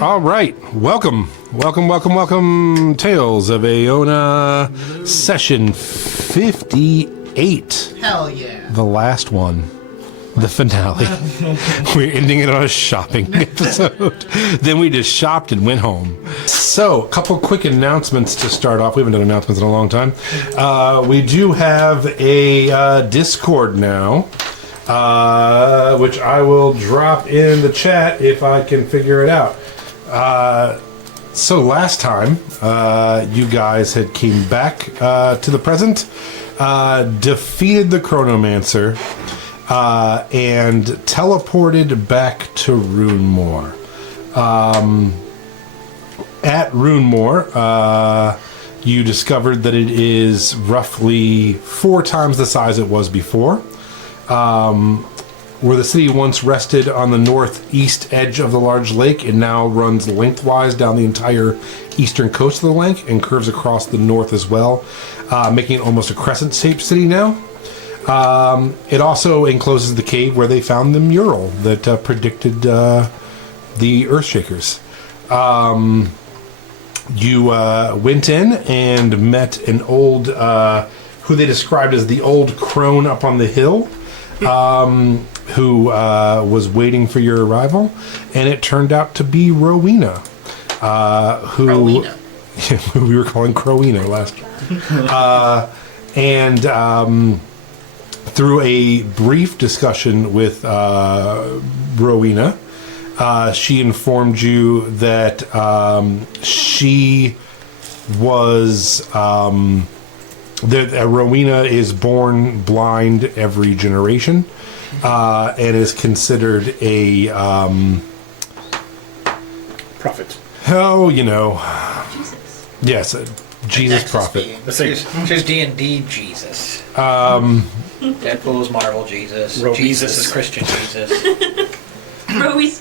All right. Welcome. Tales of Aona Session 58. Hell yeah. The last one. The finale. We're ending it on a shopping episode. Then we just shopped and went home. So, a couple quick announcements to start off. We haven't done announcements in a long time. We do have a Discord now, which I will drop in the chat if I can figure it out. So last time, you guys had came back to the present, defeated the Chronomancer, and teleported back to Runemoor. At Runemoor, you discovered that it is roughly 4 times the size it was before. Where the city once rested on the northeast edge of the large lake, it now runs lengthwise down the entire eastern coast of the lake and curves across the north as well, making it almost a crescent-shaped city now. It also encloses the cave where they found the mural that predicted the Earthshakers. You went in and met an old, who they described as the old crone up on the hill, who was waiting for your arrival, and it turned out to be Rowena, who we were calling Crowena last time. And through a brief discussion with Rowena, she informed you that she was... Rowena is born blind every generation, and is considered a prophet. Oh, you know, Jesus. Yes, a Jesus prophet. She's D&D Jesus. Deadpool's Marvel Jesus. Jesus is Christian Jesus. Rose.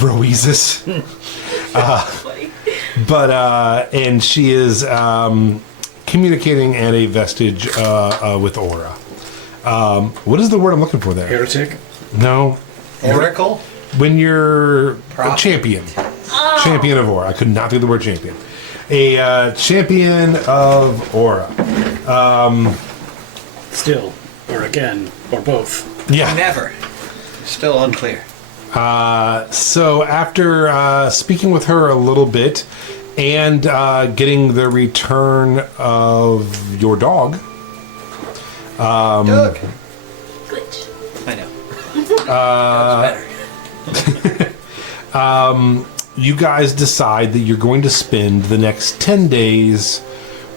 Roesus. And she is communicating at a vestige with Aura. What is the word I'm looking for there? Heretic? No. Oracle? When you're Prophet. a champion. Oh. Champion of Aura. I could not think of the word champion. A champion of Aura. Still, or again, or both. Yeah. Never. Still unclear. So after speaking with her a little bit and getting the return of your dog. Doug. Glitch. I know. That's better. You guys decide that you're going to spend the next 10 days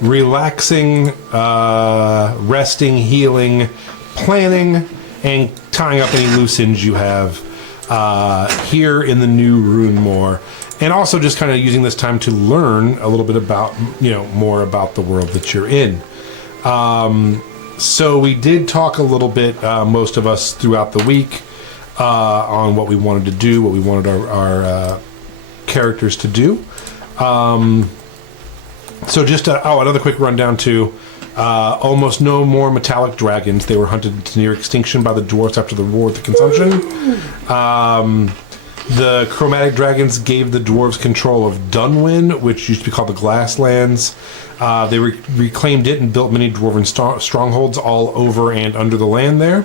relaxing, resting, healing, planning, and tying up any loose ends you have here in the new Runemoor. And also just kind of using this time to learn a little bit about, more about the world that you're in. So we did talk a little bit, most of us throughout the week, on what we wanted to do, what we wanted our characters to do. So just, another quick rundown too. Almost no more metallic dragons. They were hunted to near extinction by the dwarves after the War of the Consumption. The chromatic dragons gave the dwarves control of Dunwyn, which used to be called the Glasslands. They reclaimed it and built many dwarven strongholds all over and under the land there.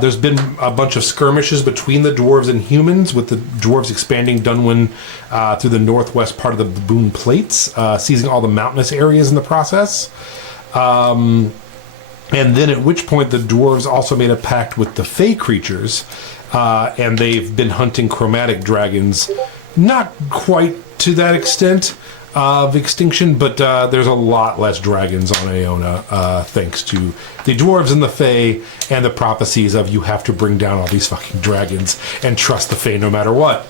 There's been a bunch of skirmishes between the dwarves and humans, with the dwarves expanding Dunwyn through the northwest part of the Baboon Plates, seizing all the mountainous areas in the process. And then at which point the dwarves also made a pact with the Fey creatures, and they've been hunting chromatic dragons, not quite to that extent of extinction, but there's a lot less dragons on Aona, thanks to the dwarves and the Fey, and the prophecies of you have to bring down all these fucking dragons and trust the Fey no matter what.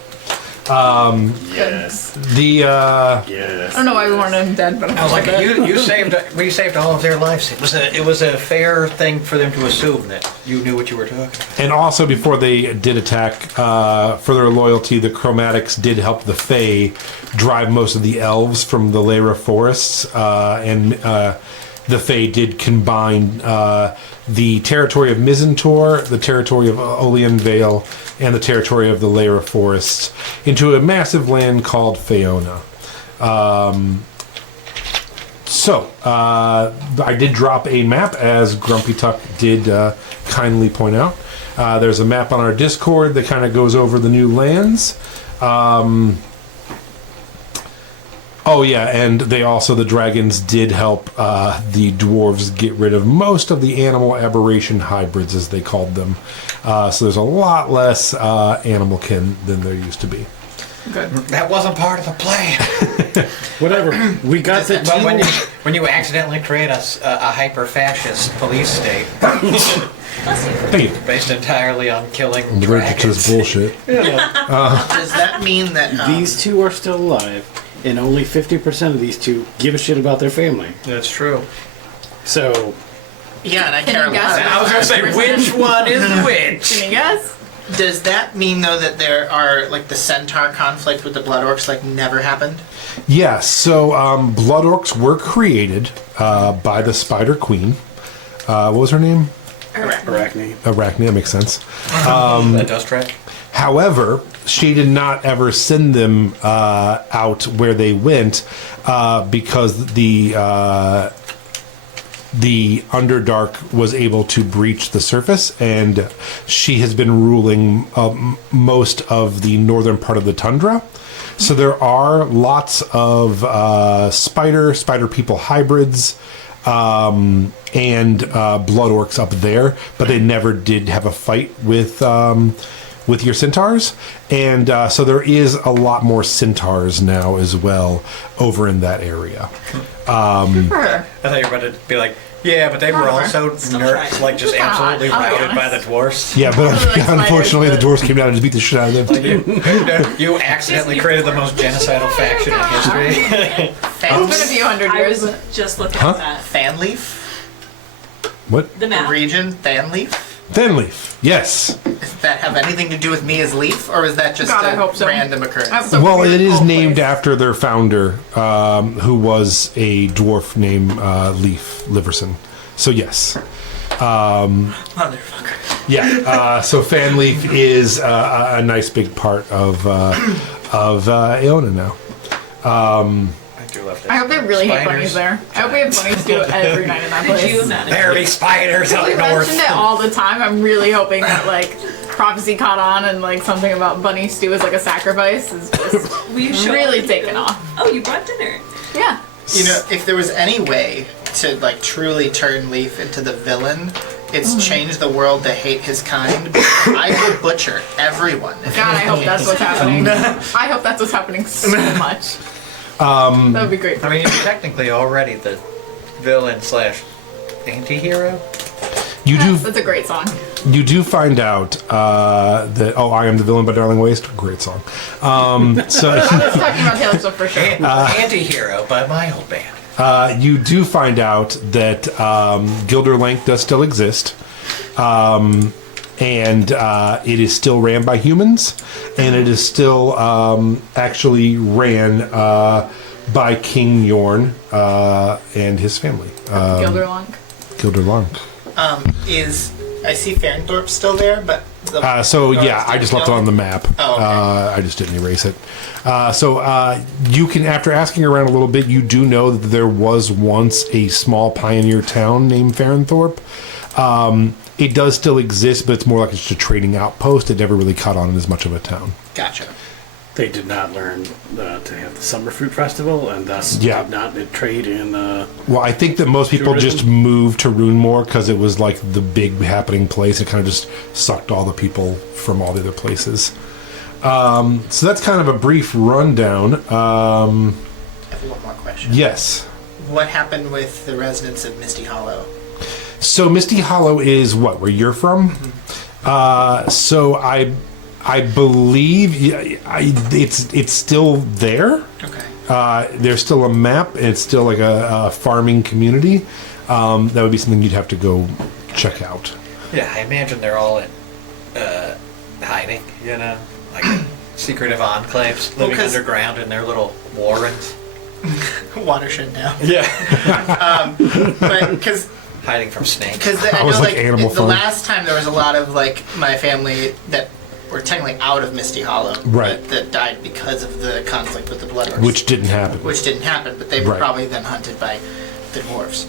Yes. Yes. I don't know why we wanted him dead, but I was like, we saved all of their lives. It was a fair thing for them to assume that you knew what you were talking about. And also, before they did attack, for their loyalty, the Chromatics did help the Fae drive most of the elves from the Lyra forests, and the Fae did combine the territory of Mizzentor, the territory of Olean Vale, and the territory of the Layer of Forests into a massive land called Aona. I did drop a map, as Grumpy Tuck did kindly point out. There's a map on our Discord that kind of goes over the new lands. Oh yeah, and the dragons did help the dwarves get rid of most of the animal aberration hybrids, as they called them. So there's a lot less animal kin than there used to be. Good. That wasn't part of the plan. Whatever. We got the But when you accidentally create a hyper-fascist police state Thank you. based entirely on killing I'm allergic to this dragons. bullshit. Does that mean that these two are still alive, and only 50% of these two give a shit about their family. That's true. So, Yeah, and I Can care you guess? less. I was going to say, which one is which? Can you guess? Does that mean though that there are like the centaur conflict with the blood orcs like never happened? Yeah, so blood orcs were created by the Spider Queen. What was her name? Arachne. Arachne, that makes sense. That does track. However, she did not ever send them out where they went because the Underdark was able to breach the surface, and she has been ruling most of the northern part of the tundra. So there are lots of spider people hybrids and blood orcs up there, but they never did have a fight with your centaurs, and so there is a lot more centaurs now as well over in that area. Her. I thought you were about to be like, yeah, but they were also nerds, like just absolutely I'll be routed by the honest. dwarves. Yeah, but Really like unfortunately, the spiders, dwarves came down and just beat the shit out of them. You accidentally created the most genocidal faction in history. It's been a few hundred I years. was just looking Huh? at that. Fanleaf? What? The The map. region? Fanleaf? Thenleaf. Yes. Does that have anything to do with me as Leaf, or is that just God, I a hope so. random occurrence? I hope so. Well, it is Cold named place. after their founder, who was a dwarf named Leaf Liverson. So yes. Motherfucker. Yeah. So Fanleaf is a nice big part of Aona now. I do love that. I hope they really hate Spiders. bunnies there. I hope we have bunnies do every night in that Could you place. imagine? There be spiders up We north. mentioned it all the time. I'm really hoping that like prophecy caught on and like something about bunny stew as like a sacrifice is just We show really up. taken off. Oh, you brought dinner. Yeah. You know, if there was any way to like truly turn Leaf into the villain, it's change the world to hate his kind. I will butcher everyone. God, I hope that's what's happening. I hope that's what's happening so much. That would be great for I me. mean, you're technically already the villain slash anti-hero. You do. That's a great song. You do find out that I Am the Villain by Darling Waste. Great song. So I was talking about Taylor Swift for sure. Anti-hero by my old band. you do find out that Gilder Lank does still exist. And it is still ran by humans, and it is still actually ran by King Yorn and his family. Gilderlunk. Gilder Lank. I see Farnthorpe still there, but the So yeah, I just left it on the map. Oh, okay. I just didn't erase it. You can, after asking around a little bit, you do know that there was once a small pioneer town named Farnthorpe. It does still exist, but it's more like it's just a trading outpost. It never really caught on as much of a town. Gotcha. They did not learn to have the summer fruit festival, and thus Yeah. did not trade in. Well, I think that most people Tourism? just moved to Runemore because it was like the big happening place. It kind of just sucked all the people from all the other places. So that's kind of a brief rundown. I have one more question. Yes. What happened with the residents of Misty Hollow? So Misty Hollow is what, where you're from? So I believe it's still there. Okay. There's still a map, and it's still like a farming community. That would be something you'd have to go check out. Yeah, I imagine they're all in hiding, you know, like secretive enclaves, living 'cause- underground in their little warrens. Watershed now. Yeah. But because hiding from snakes. Because I I was know, like Animal the Farm. last time there was a lot of like my family that were technically out of Misty Hollow, Right. that died because of the conflict with the Blood Orcs, Which didn't happen. which didn't happen, but they were Right. probably then hunted by the dwarves.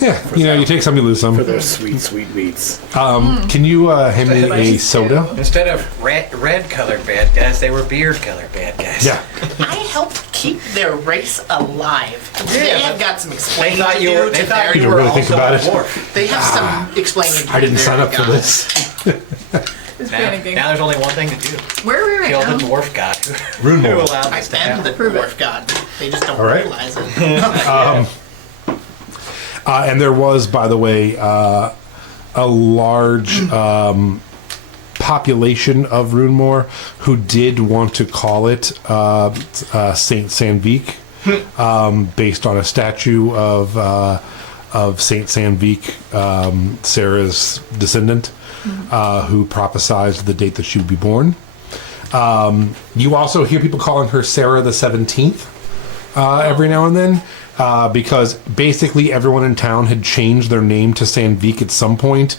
Yeah, you take some, you lose some. For those sweet, sweet meats. Can you hand me a Delicious soda? too. Instead of red colored bad guys, they were beard colored bad guys. Yeah. I helped keep their race alive. They Yeah, have but got some They explaining thought to you do. were. They to thought their- you didn't were really think also about a it. dwarf. They have some explaining to do. I didn't to sign their up for gods. this. Just Now, panicking. now there's only one thing to do: Where are we right kill now? the dwarf god Rune who Lord. allowed I this to am happen. the Prove it. dwarf god. They just don't All right. realize it. And there was, by the way, a large population of Runemore who did want to call it Saint Sandvik, based on a statue of Saint Sandvik, Sarah's descendant, who prophesized the date that she would be born. You also hear people calling her Sarah the 17th every now and then. Because basically everyone in town had changed their name to Sandvik at some point,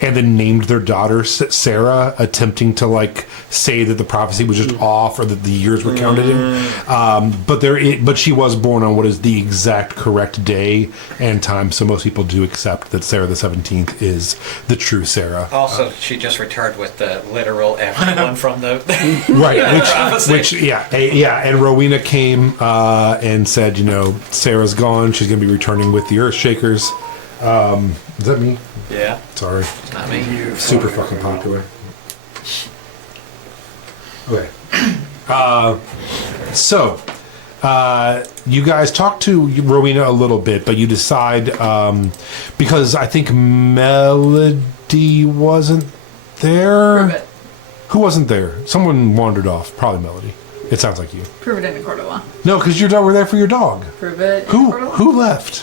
and then named their daughter Sarah, attempting to like say that the prophecy was just off or that the years were counted in. But she was born on what is the exact correct day and time, so most people do accept that Sarah the 17th is the true Sarah. Also, she just returned with the literal everyone from the. Right, prophecy. which and Rowena came and said, Sarah's gone. She's going to be returning with the Earthshakers. Is that me? Yeah, Sorry, not me. super fucking popular. Okay, so you guys talk to Rowena a little bit, but you decide because I think Melody wasn't there. Prove it. Who wasn't there? Someone wandered off. Probably Melody. It sounds like you. Prove it in a court of law. No, because your dog were there for your dog. Prove it in a court of law. Who left?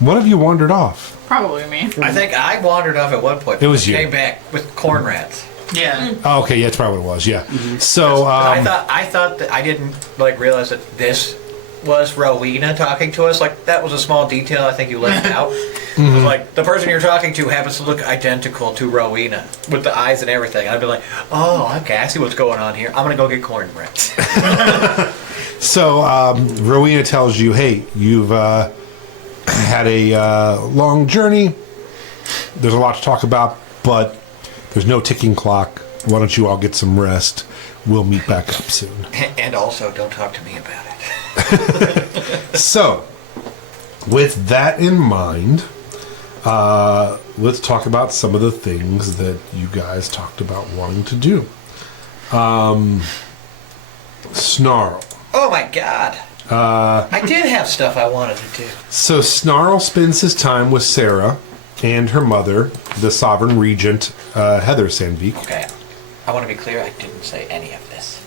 One of you wandered off. Probably me. I think I wandered off at one point. It was you. Came back with corn rats. Yeah. Oh, okay, yeah, that's probably what it was. Yeah. So I thought that I didn't realize that this was Rowena talking to us. Like that was a small detail I think you left out. It was like the person you're talking to happens to look identical to Rowena with the eyes and everything. I'd be like, oh, okay, I see what's going on here. I'm gonna go get corn rats. So Rowena tells you, hey, you've had a long journey. There's a lot to talk about, but there's no ticking clock. Why don't you all get some rest? We'll meet back up soon. And also, don't talk to me about it. So, with that in mind, let's talk about some of the things that you guys talked about wanting to do. Snarl. Oh my god. I did have stuff I wanted to do. So Snarl spends his time with Sarah and her mother, the Sovereign Regent, Heather Sandvik. Okay. I want to be clear, I didn't say any of this.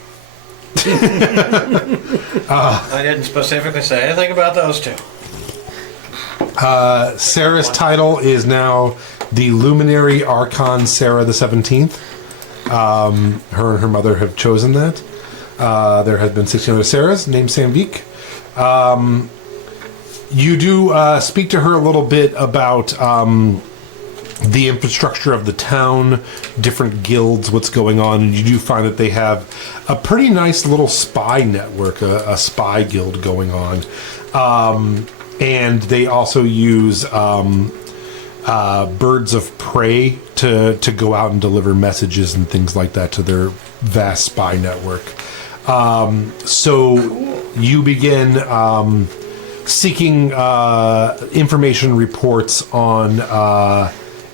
I didn't specifically say anything about those two. Sarah's title is now the Luminary Archon Sarah the 17th. Her and her mother have chosen that. There have been 16 other Sarahs named Sandvik. You do speak to her a little bit about the infrastructure of the town, different guilds, what's going on, and you do find that they have a pretty nice little spy network, a spy guild going on. And they also use birds of prey to go out and deliver messages and things like that to their vast spy network. So you begin seeking information reports on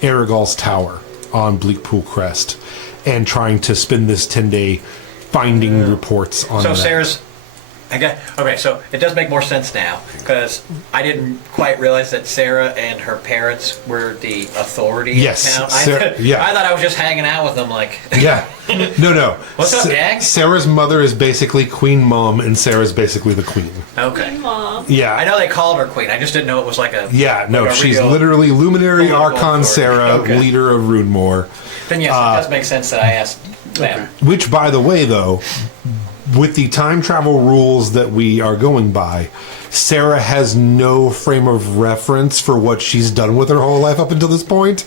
Aragol's Tower on Bleakpool Crest and trying to spend this 10-day finding reports on So that. Sarah's... Okay, so it does make more sense now, because I didn't quite realize that Sarah and her parents were the authority Yes, in town. Sarah- yeah. I thought I was just hanging out with them, like... Yeah. No. What's up, gang? Sarah's mother is basically Queen Mom, and Sarah's basically the queen. Okay. Mom. Yeah. I know they called her queen, I just didn't know it was like a... Yeah, no, like a she's real literally Luminary political Archon authority. Sarah, Okay. leader of Runemore. Then yes, it does make sense that I asked them. Which, by the way, though, with the time travel rules that we are going by, Sarah has no frame of reference for what she's done with her whole life up until this point.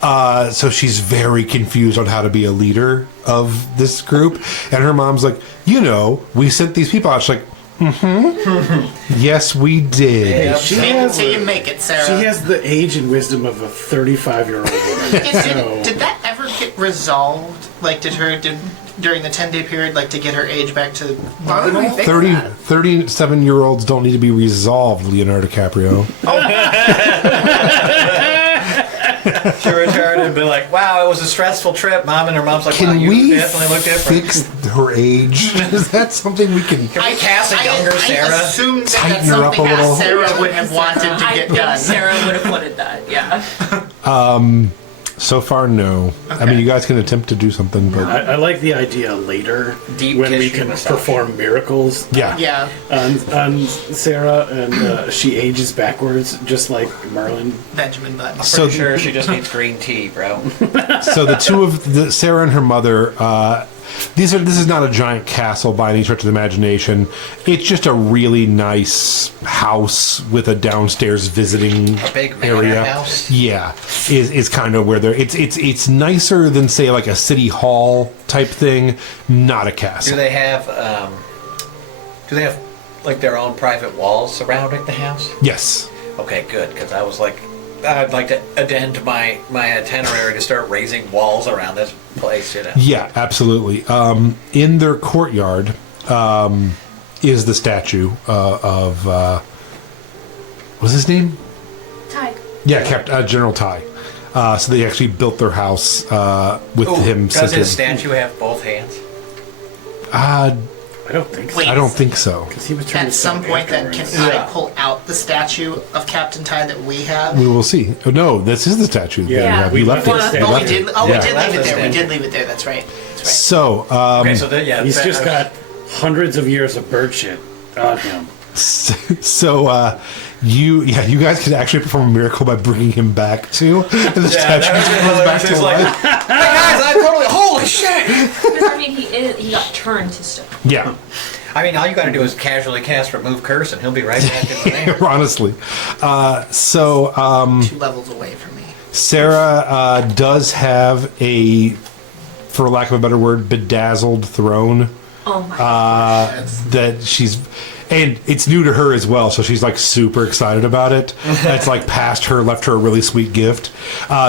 So she's very confused on how to be a leader of this group. And her mom's like, we sent these people out. She's like, yes, we did. Yeah. She Fake it has, till you make it, Sarah. she has the age and wisdom of a 35-year-old woman. Did that ever get resolved? Like, during the 10-day period, like, to get her age back to Why would we normal? fix 30, that? 37-year-olds don't need to be resolved, Leonardo DiCaprio. She returned and be like, wow, it was a stressful trip, Mom. And her mom's like, wow, Can you we definitely look different. fix her age? Is that something we can... Can we cast a younger Sarah? I assumed that Tighten that's her up something a little? that Sarah would have wanted to I get think done. Sarah would have wanted that, yeah. So far, no. I mean, you guys can attempt to do something, but... I like the idea later Deep when we tissue can massage. perform miracles Yeah. Yeah, on Sarah, and she ages backwards, just like Merlin. Benjamin Button. So, Pretty sure she just needs green tea, bro. so the two of Sarah and her mother, this is not a giant castle by any stretch of the imagination. It's just a really nice house with a downstairs visiting A big manor area. house? Yeah, is kind of where they're. It's nicer than say like a city hall type thing, not a Do castle. they have like their own private walls surrounding the house? Yes. Okay, good, because I was like, I'd like to addend my itinerary to start raising walls around this place, Yeah, absolutely. In their courtyard is the statue of what's his name? Ty. Yeah, General Tai. So they actually built their house with him Does sitting. his statue have both hands? I don't think so. Wait. I don't think so. 'Cause he was trying At to some sell point, then, can afterwards. Yeah. I pull out the statue of Captain Ty that we have? We will see. Oh, no, this is the statue. that Yeah, we have. we You left left it. it. You Oh, we left did. it. Oh, Yeah. we did leave it there. We Left did leave it there. That's right. That's right. So, Okay, so yeah, He's that- just got hundreds of years of bird shit on him. you guys could actually perform a miracle by bringing him back to the statue. that just was goes back hilarious. to Like, life. hey guys, I totally holy shit. Because, I mean, he got turned to stone. Yeah. I mean, all you got to do is casually cast remove curse, and he'll be right back in the there. Honestly. 2 levels away from me. Sarah does have a, for lack of a better word, bedazzled throne Oh my god. that she's, and it's new to her as well, so she's like super excited about it. It's like past her, left her a really sweet gift.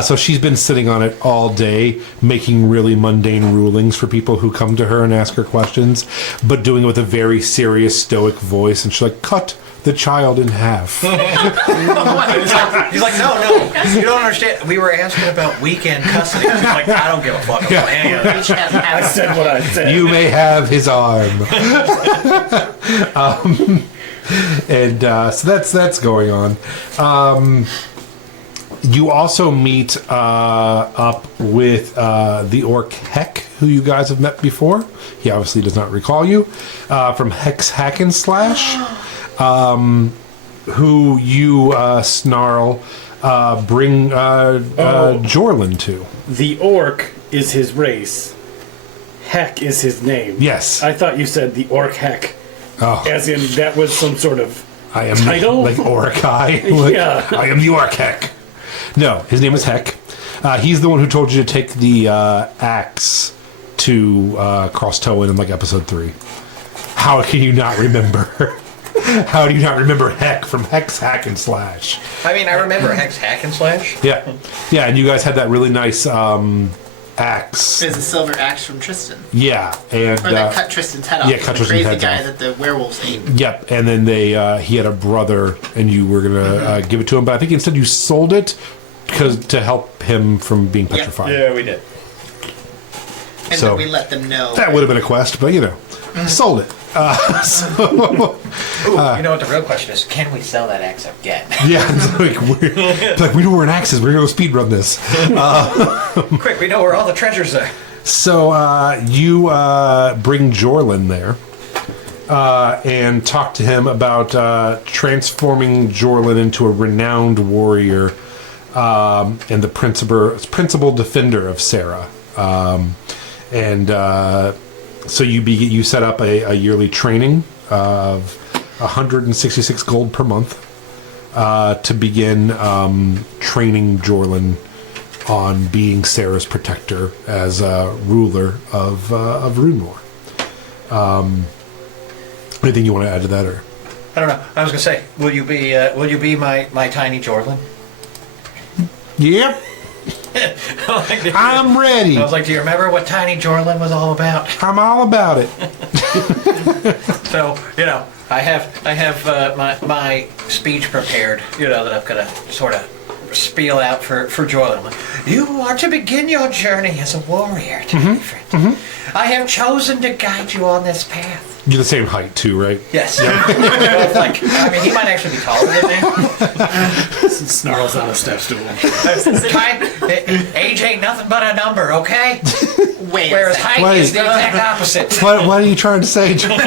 So she's been sitting on it all day, making really mundane rulings for people who come to her and ask her questions, but doing it with a very serious, stoic voice. And she's like, cut the child in half. He's like, no, you don't understand. We were asking about weekend custody. He's like, I don't give a fuck about any of that. Each have half. I said what I said. You may have his arm. So that's going on. You also meet up with the orc Heck, who you guys have met before. He obviously does not recall you. From Hex Hack and Slash, who you, Snarl, bring Jorlin to. The orc is his race. Heck is his name. Yes. I thought you said the orc Heck. Oh, As in, that was some sort of I am title? like Orakai. Like, Yeah. I am the orc Heck. No, his name is Heck. He's the one who told you to take the axe to Cross Towin in like episode 3. How can you not remember? How do you not remember Heck from Hex Hack and Slash? I mean, I remember Hex Hack and Slash. Yeah, yeah, and you guys had that really nice axe. There's a silver axe from Tristan. Yeah, and Or that cut Tristan's head off. yeah, cut the Tristan's crazy head guy off. that the werewolves ate. Yep, and then he had a brother, and you were gonna give it to him, but I think instead you sold it to help him from being petrified. Yeah, we did. And So- then we let them know. That would have been a quest, but sold it. Ooh, you know what the real question is? Can we sell that axe again? Yeah, it's like we know where an axe is. We're gonna go speed run this. Quick, we know where all the treasures are. So you bring Jorlin there and talk to him about transforming Jorlin into a renowned warrior and the principal defender of Sarah. And So you set up a yearly training of 166 gold per month to begin training Jorlin on being Sarah's protector as ruler of Runmore. Anything you want to add to that, or? I don't know. I was gonna say, will you be my tiny Jorlin? Yep, I'm ready. I was like, do you remember what Tiny Jorlin was all about? I'm all about it. So, I have my speech prepared, that I'm gonna sort of spiel out for Jorlin. You are to begin your journey as a warrior, my friend. I have chosen to guide you on this path. You're the same height too, right? Yes. He might actually be taller than me. Snarls on a step stool. Age ain't nothing but a number, okay? Wait. Whereas height Wait. is the exact opposite. What are you trying to say, John?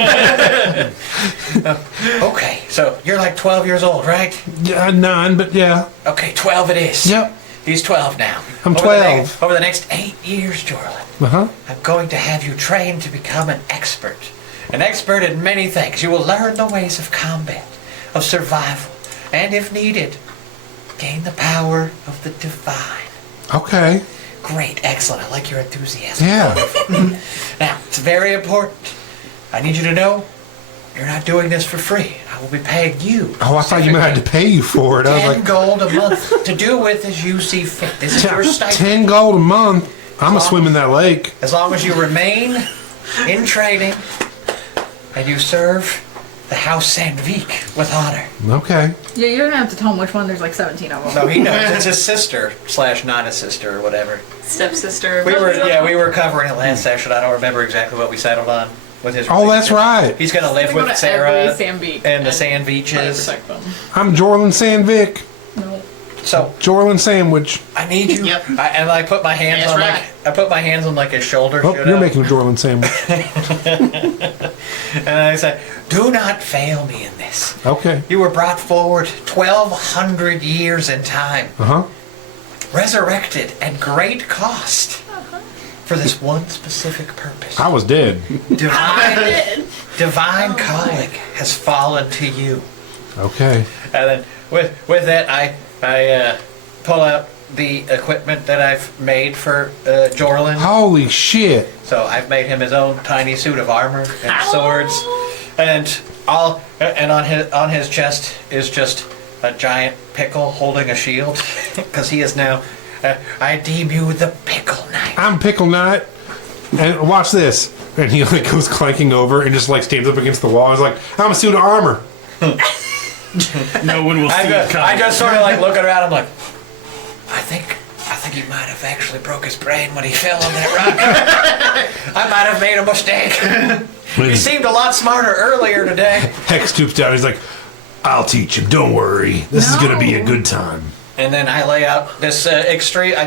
Okay, so you're like 12 years old, right? Yeah, 9, but yeah. Okay, 12 it is. Yep. He's 12 now. I'm 12. Over the next 8 years, Jorlin, I'm going to have you trained to become an expert. An expert in many things. You will learn the ways of combat, of survival, and if needed, gain the power of the divine. Okay. Great, excellent. I like your enthusiasm. Yeah. Now, it's very important. I need you to know you're not doing this for free. I will be paying you. Oh, I thought you meant I had to pay you for it. I was 10 like, gold a month to do with as you see fit. This is your stipend. 10 gold a month. I'm gonna swim in that lake. As long as you remain in training and you serve the House Sandvik with honor. Okay. Yeah, you don't have to tell him which one. There's like 17 of them. No, he knows. It's his sister / not his sister or whatever. Stepsister. We were covering it last session. I don't remember exactly what we settled on with his. Oh, that's right. He's gonna live Go with to Sarah every Sandvik and the try to Sandviches. protect them. I'm Jorlin Sandvik. No. So Jorlin Sandwich. I need you. Yep. I put my hands That's on right. I put my hands on his shoulder. Oh, you're making a Jorlin Sandwich. And I said, "Do not fail me in this. Okay. You were brought forward 1,200 years in time, resurrected at great cost for this one specific purpose. I was dead. Divine calling has fallen to you." Okay. And then with that, I pull out the equipment that I've made for Jorlin. Holy shit. So I've made him his own tiny suit of armor and swords, and on his chest is just a giant pickle holding a shield, because he is now. I deem you the Pickle Knight. I'm Pickle Knight. And watch this. And he like goes clanking over and just like stands up against the wall. He's like, I'm a suit of armor. No one will see it coming. I just sort of like looking around. I'm like, I think he might have actually broke his brain when he fell on that rock. I might have made a mistake. He seemed a lot smarter earlier today. Hex stoops down. He's like, I'll teach him. Don't worry. This is going to be a good time. And then I lay out this I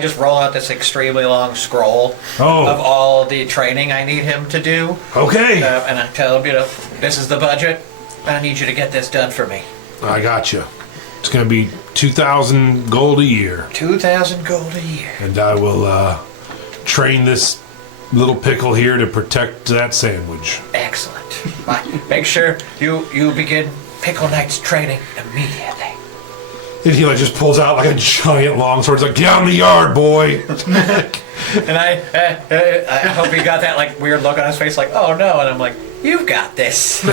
just roll out this extremely long scroll of all the training I need him to do. Okay. And I tell him, this is the budget. I need you to get this done for me. I got you. It's going to be 2,000 gold a year. 2,000 gold a year. And I will train this little pickle here to protect that sandwich. Excellent. Make sure you begin Pickle Knight's training immediately. And he like just pulls out like a giant longsword. He's like, get out in the yard, boy. And I hope he got that like weird look on his face, like, oh no. And I'm like, you've got this.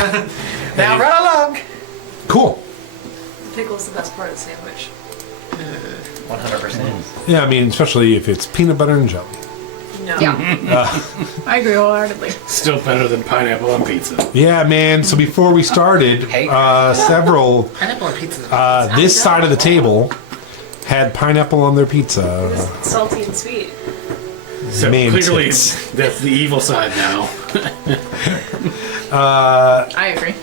Now run along. Cool. The pickle's the best part of the sandwich. 100%. Yeah, I mean, especially if it's peanut butter and jelly. No. Yeah. I agree wholeheartedly. Still better than pineapple on pizza. Yeah, man. So before we started, several Pineapple and pizza. this side of the table had pineapple on their pizza. Salty and sweet. So Man clearly, tits. that's the evil side now. I agree.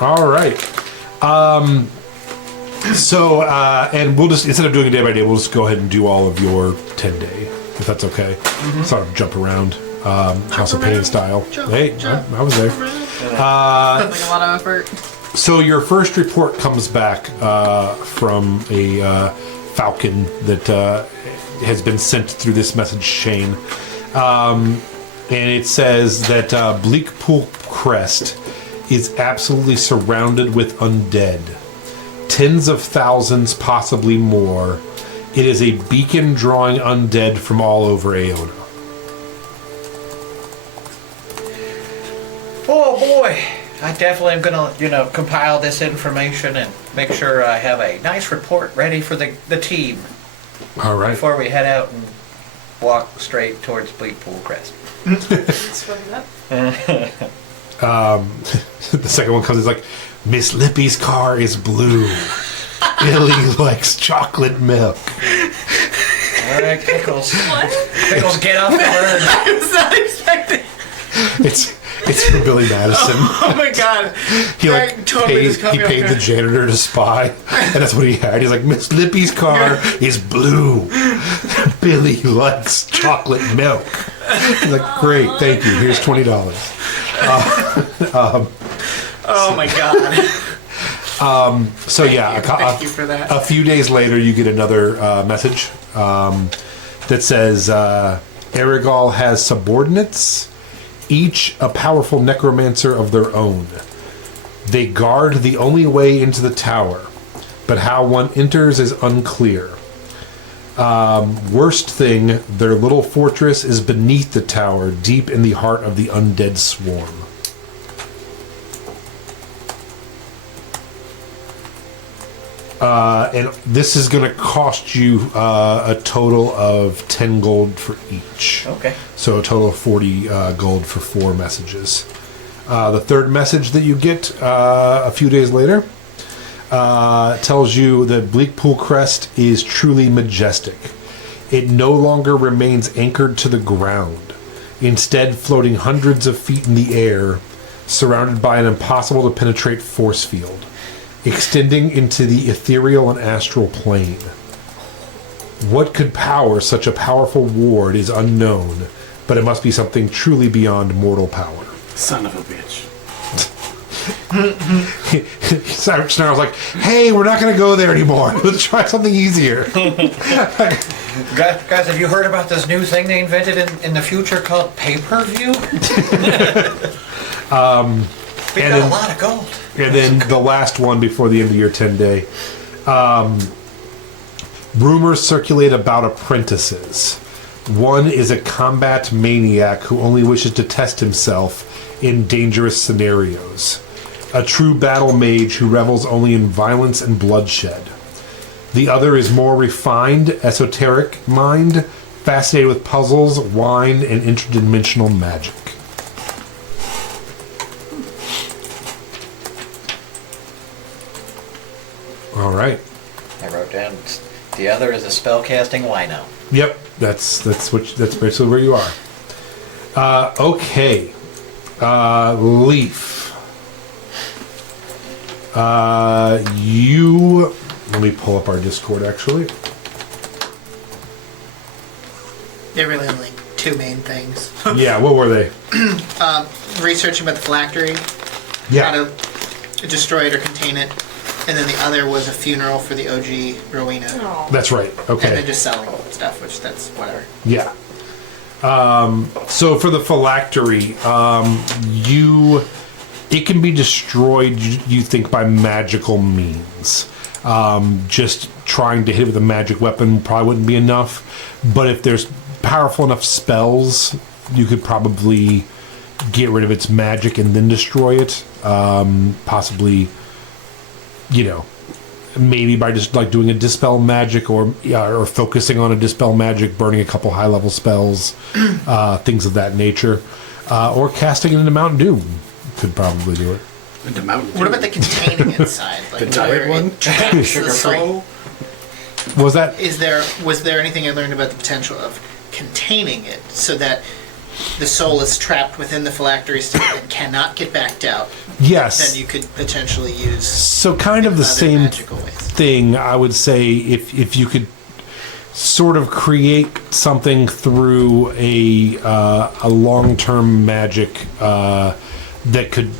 All right. So, and we'll just, instead of doing it day by day, we'll just go ahead and do all of your 10-day, if that's okay. Sort of jump around, House of Pain style. Hey, I was there. Sounds like a lot of effort. So your first report comes back from a falcon that has been sent through this message chain. and it says that Bleakpool Crest is absolutely surrounded with undead. Tens of thousands, possibly more. It is a beacon drawing undead from all over Aona. Oh boy, I definitely am gonna, compile this information and make sure I have a nice report ready for the team All right. before we head out and walk straight towards Bleakpool Crest. Let's fuck it up. The second one comes, it's like, Miss Lippy's car is blue. Billy likes chocolate milk. All right, Pickles. What? Pickles, get off the bird. I was not expecting. It's from Billy Madison. Oh my god. He That totally just caught he me off paid the guard. janitor to spy, and that's what he had. He's like, Miss Lippy's car is blue. Billy likes chocolate milk. He's like, great, thank you. Here's $20. Oh my god. So yeah, Thank you for that. a few days later, you get another message that says Erigal has subordinates, each a powerful necromancer of their own. They guard the only way into the tower, but how one enters is unclear. Worst thing, their little fortress is beneath the tower, deep in the heart of the undead swarm. And this is going to cost you a total of 10 gold for each. Okay. So a total of 40 gold for 4 messages. The third message that you get a few days later tells you that Bleakpool Crest is truly majestic. It no longer remains anchored to the ground, instead floating hundreds of feet in the air, surrounded by an impossible to penetrate force field, extending into the ethereal and astral plane. What could power such a powerful ward is unknown, but it must be something truly beyond mortal power. Son of a bitch. Snarl's like, hey, we're not going to go there anymore. Let's try something easier. Guys, have you heard about this new thing they invented in the future called pay-per-view? We got a lot of gold. And then the last one before the end of your 10-day. Rumors circulate about apprentices. One is a combat maniac who only wishes to test himself in dangerous scenarios. A true battle mage who revels only in violence and bloodshed. The other is more refined, esoteric mind, fascinated with puzzles, wine, and interdimensional magic. All right. I wrote down the other is a spellcasting wino. Yep, that's basically where you are. Okay, Leaf. You. Let me pull up our Discord. Actually, There are really only two main things. yeah. What were they? Researching about the phylactery, how Yeah. to destroy it or contain it, and then the other was a funeral for the OG Rowena. Oh. That's right. And then Okay. just selling stuff, which that's whatever. Yeah. So for the phylactery, it can be destroyed, you think, by magical means. Just trying to hit it with a magic weapon probably wouldn't be enough. But if there's powerful enough spells, you could probably get rid of its magic and then destroy it. Possibly, maybe by just like doing a dispel magic or focusing on a dispel magic, burning a couple high level spells, things of that nature, or casting it into Mountain Dew could probably do it. The mountain. What about the containing inside? Like The diet where one? it traps the Sugar-free. soul? Was that? Was there anything I learned about the potential of containing it so that the soul is trapped within the phylactery state and cannot get backed out? Yes. Then you could potentially use So kind of the other same magical ways. thing, I would say, if you could sort of create something through a long-term magic that could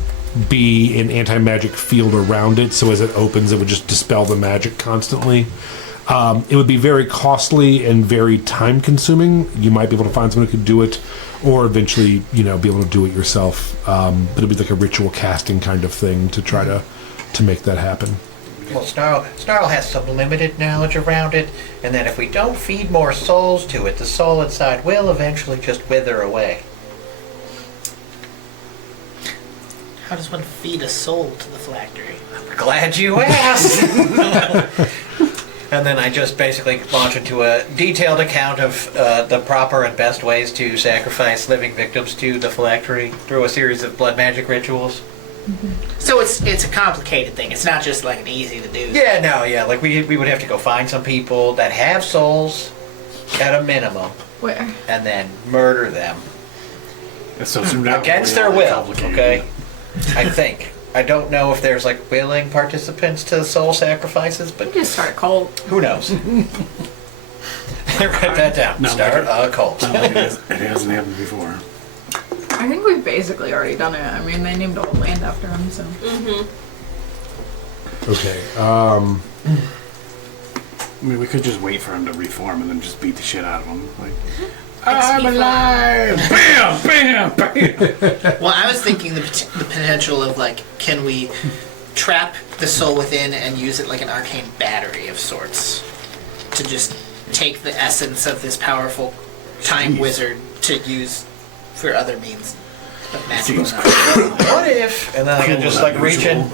be an anti-magic field around it, so as it opens, it would just dispel the magic constantly. It would be very costly and very time consuming. You might be able to find someone who could do it, or eventually, be able to do it yourself. But it'd be like a ritual casting kind of thing to try to make that happen. Well, Snarl has some limited knowledge around it, and that if we don't feed more souls to it, the soul inside will eventually just wither away. How does one feed a soul to the phylactery? Glad you asked! And then I just basically launch into a detailed account of the proper and best ways to sacrifice living victims to the phylactery through a series of blood magic rituals. So it's a complicated thing. It's not just like an easy to do. Yeah, no, yeah. Like we would have to go find some people that have souls at a minimum, Where? and then murder them So it's not against really their will. complicated. Okay, I think. I don't know if there's like willing participants to soul sacrifices, but Just start a cult. who knows? Write that down. No, Start a cult. Not like it hasn't happened before. I think we've basically already done it. I mean, they named a whole land after him, so. Okay. I mean, we could just wait for him to reform and then just beat the shit out of him. Like, I'm alive! Bam! Bam! Bam! Well, I was thinking the potential of like, can we trap the soul within and use it like an arcane battery of sorts to just take the essence of this powerful time wizard to use for other means of magical Seems knowledge. What if? And then I can just like reach into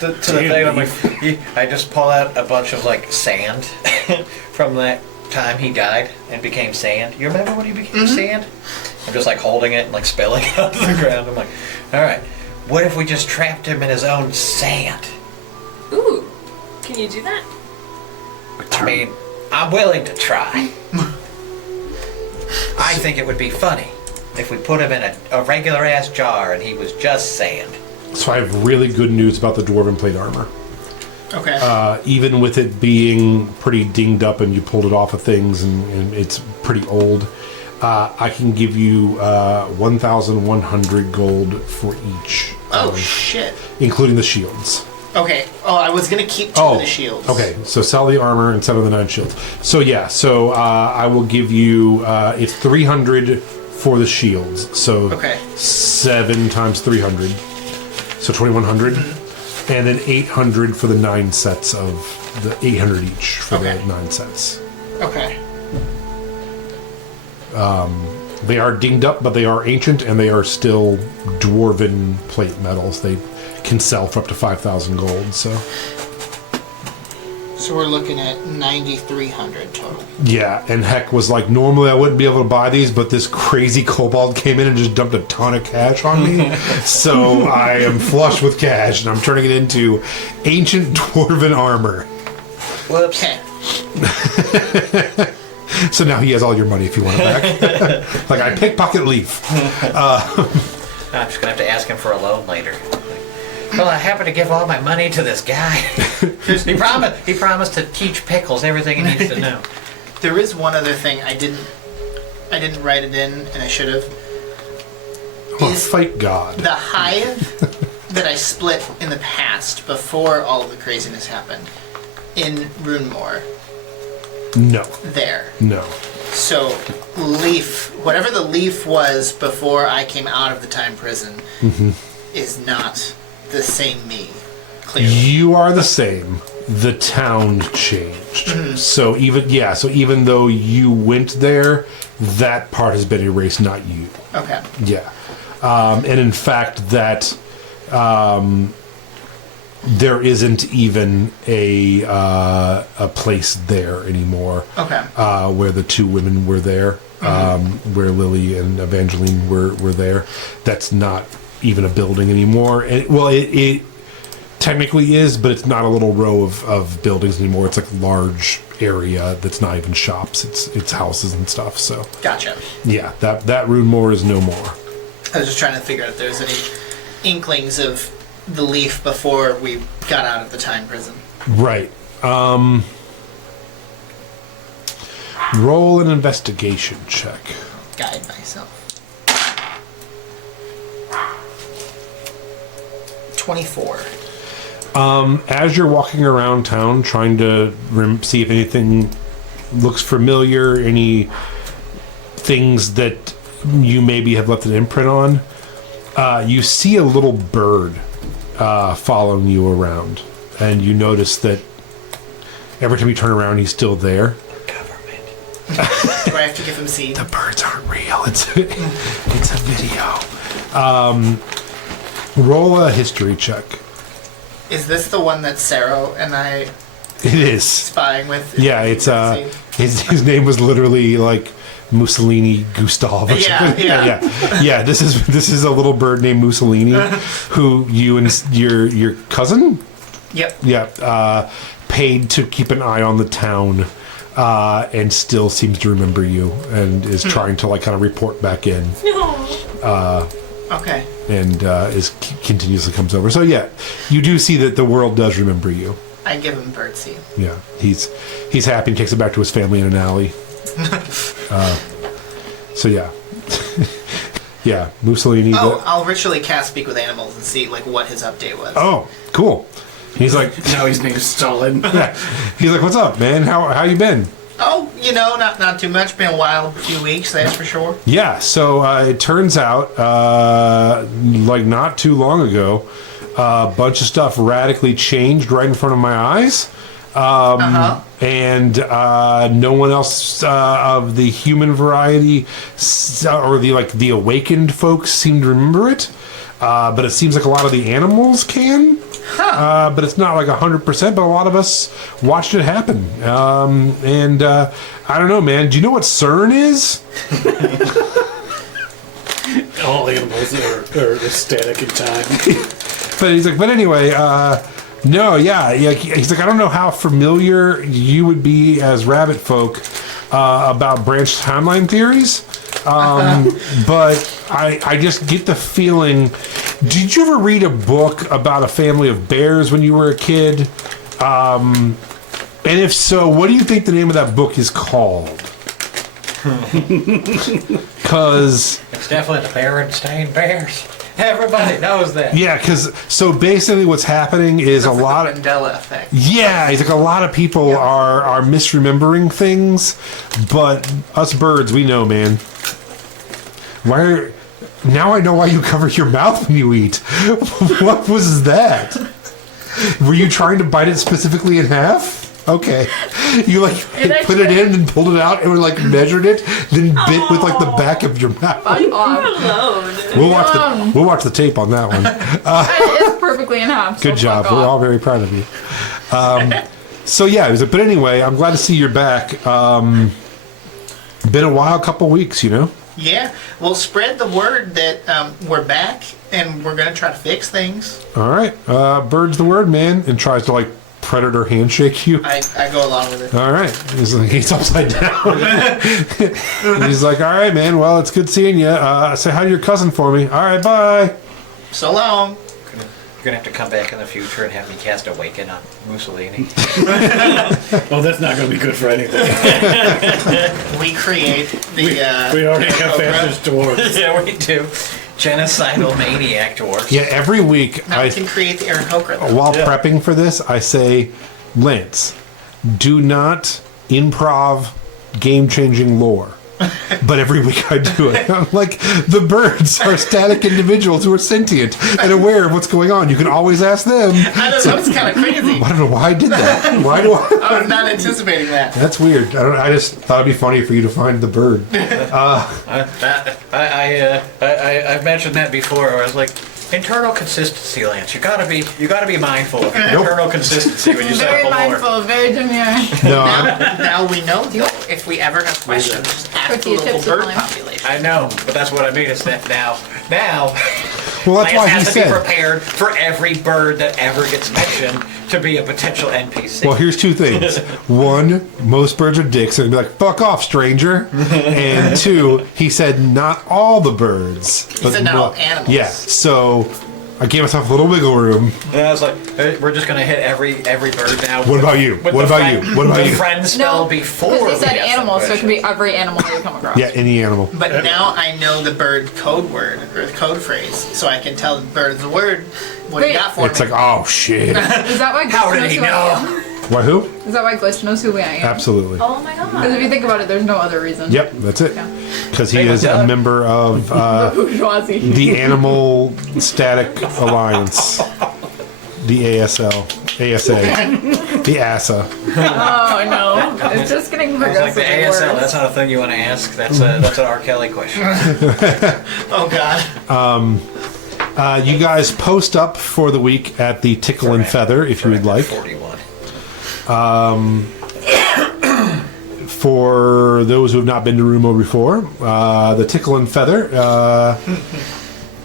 the thing. And I'm like, I just pull out a bunch of like sand from that time he died and became sand. You remember when he became sand? I'm just like holding it and like spilling it onto the ground. I'm like, all right, what if we just trapped him in his own sand? Ooh, can you do that? I mean, I'm willing to try. I think it would be funny if we put him in a regular ass jar and he was just sand. So I have really good news about the dwarven plate armor. Okay. Even with it being pretty dinged up and you pulled it off of things and it's pretty old, I can give you 1,100 gold for each. Oh shit. Including the shields. Okay. Oh, I was gonna keep two of the shields. Okay, so sell the armor and 7 of the 9 shields. So yeah, I will give you, it's 300 for the shields. So Okay. 7 times 300. So 2,100. And then 800 for the 9 sets of the 800 each for the Okay. 9 sets. Okay. They are dinged up, but they are ancient and they are still dwarven plate metals. They can sell for up to 5,000 gold. So we're looking at 9,300 total. yeah, and Heck was like, normally I wouldn't be able to buy these, but this crazy kobold came in and just dumped a ton of cash on me. So I am flush with cash and I'm turning it into ancient dwarven armor. Whoops. Okay. So now he has all your money if you want it back. Like I pickpocket Leaf. I'm just gonna have to ask him for a loan later. Well, I happen to give all my money to this guy. He promised to teach Pickles everything he needs to know. There is one other thing I didn't write it in, and I should have. Oh, fight God. The hive that I split in the past, before all of the craziness happened, in Runemoor, No. there. No. So, Leaf, whatever the Leaf was before I came out of the time prison, is not the same me, clearly. You are the same. The town changed. So even though you went there, that part has been erased, not you. Okay. Yeah. And in fact, that there isn't even a place there anymore. Okay. Where the 2 women were there, where Lily and Evangeline were there. That's not even a building anymore. And, well, it technically is, but it's not a little row of buildings anymore. It's like a large area that's not even shops. It's houses and stuff. So Gotcha. yeah, that Runemoor is no more. I was just trying to figure out if there's any inklings of the Leaf before we got out of the time prison. Right. Roll an investigation check. Guide myself. 24. As you're walking around town trying to see if anything looks familiar, any things that you maybe have left an imprint on, you see a little bird following you around, and you notice that every time you turn around, he's still there. Government. Do I have to give him seed? The birds aren't real. It's a video. Roll a history check. Is this the one that Sarah and I It is. spying with? Yeah, it's his name was literally like Mussolini Gustav or something. Yeah. This is a little bird named Mussolini, who you and your cousin, Yep. paid to keep an eye on the town, and still seems to remember you and is trying to like kind of report back in. No. Okay. And continuously comes over. So yeah, you do see that the world does remember you. I give him birdseed. Yeah, he's happy and takes it back to his family in an alley. So yeah, yeah, Mussolini. I'll ritually cast Speak with Animals and see like what his update was. Oh, cool. He's like, Now his name's Stalin. yeah. He's like, what's up, man? How you been? Oh, not too much. Been a while, a few weeks, that's for sure. Yeah. So it turns out, like not too long ago, a bunch of stuff radically changed right in front of my eyes. And no one else of the human variety or the awakened folks seem to remember it. But it seems like a lot of the animals can. But it's not like 100%, but a lot of us watched it happen. And I don't know, man. Do you know what CERN is? All animals are static in time. But he's like, but anyway, no, yeah. He's like, I don't know how familiar you would be as rabbit folk about branched timeline theories. But I just get the feeling. Did you ever read a book about a family of bears when you were a kid? And if so, what do you think the name of that book is called? Because It's definitely the Berenstain Bears. Everybody knows that. yeah, because so basically what's happening is a That's lot the of Mandela effect. yeah, he's like a lot of people are misremembering things, but us birds, we know, man. Now I know why you cover your mouth when you eat. What was that? Were you trying to bite it specifically in half? Okay. You like put it in and pulled it out and like measured it, then bit with like the back of your mouth. Fuck off. Alone. We'll watch the tape on that one. It's perfectly in half. So Good job. fuck We're off. all very proud of you. So yeah, it was but anyway, I'm glad to see you're back. Been a while, couple weeks, you know? Yeah. Well, spread the word that we're back and we're gonna try to fix things. All right. Bird's the word, man, and tries to like predator handshake you. I go along with it. All right. He's upside down. He's like, all right, man. Well, it's good seeing you. Say hi to your cousin for me. All right, bye. So long. You're gonna have to come back in the future and have me cast Awaken on Mussolini. Oh, that's not going to be good for anything. We create the. We already have Cobra. fascist dwarves. Yeah, we do. Genocidal maniac dwarfs. Yeah, every week Now we can create the Aaron Hoker. while prepping for this, I say, Lance, do not improv game-changing lore. But every week I do it. I'm like, the birds are static individuals who are sentient and aware of what's going on. You can always ask them. I know, that was kind of crazy. I don't know why I did that. Why do I? I was not anticipating that. That's weird. I just thought it'd be funny for you to find the bird. I've mentioned that before. I was like, internal consistency, Lance. You gotta be mindful of your internal consistency when you set Very up a lore. mindful, very demure. No, Now we know that if we ever have questions, just ask the Cookie local tips bird with population. I know, but that's what I mean. Is that now, well, that's Lance why he has to be said. prepared for every bird that ever gets mentioned to be a potential NPC. Well, here's two things. One, most birds are dicks and be like, fuck off, stranger. And two, he said not all the birds. He said not all animals. Yeah, so I gave myself a little wiggle room. And I was like, we're just gonna hit every bird now. What about you? with What the about you? What about the you? friend spell No, before. because he we said got some animals, so it can be questions. every animal that you come across. Yeah, any animal. But now I know the bird code word or the code phrase, so I can tell the bird the word. What Wait. you got for It's me? like, oh shit. Is that why How Glitch did knows he who I know? am? Why who? Is that why Glitch knows who I am? Absolutely. Oh my Because god. if you think about it, there's no other reason. Yep, that's it. Yeah. Because he Hey, is a Doug. member of Bourgeoisie. the Animal Static Alliance. The ASL. ASA. The ASA. Oh no, it's just getting I was like, progressively the ASL, worse. that's not a thing you want to ask. That's an R. Kelly question. Oh God. You guys post up for the week at the Tickle and Feather if you would like. 41. For those who have not been to Rumo before, the Tickle and Feather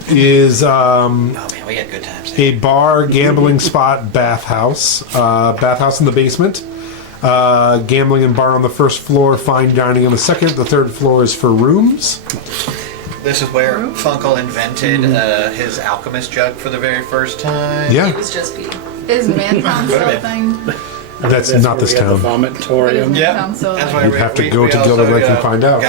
is Oh man, we had good times there. a bar, gambling spot, bathhouse. Bathhouse in the basement. Gambling and bar on the first floor, fine dining on the second. The third floor is for rooms. This is where Funkel invented his alchemist jug for the very first time. Yeah, It was just pee. Is Mantown still a thing? that's not where this we had town. The vomitorium. Yeah, Sounds so that's like- why You'd have to go to Gilder Lake and find out.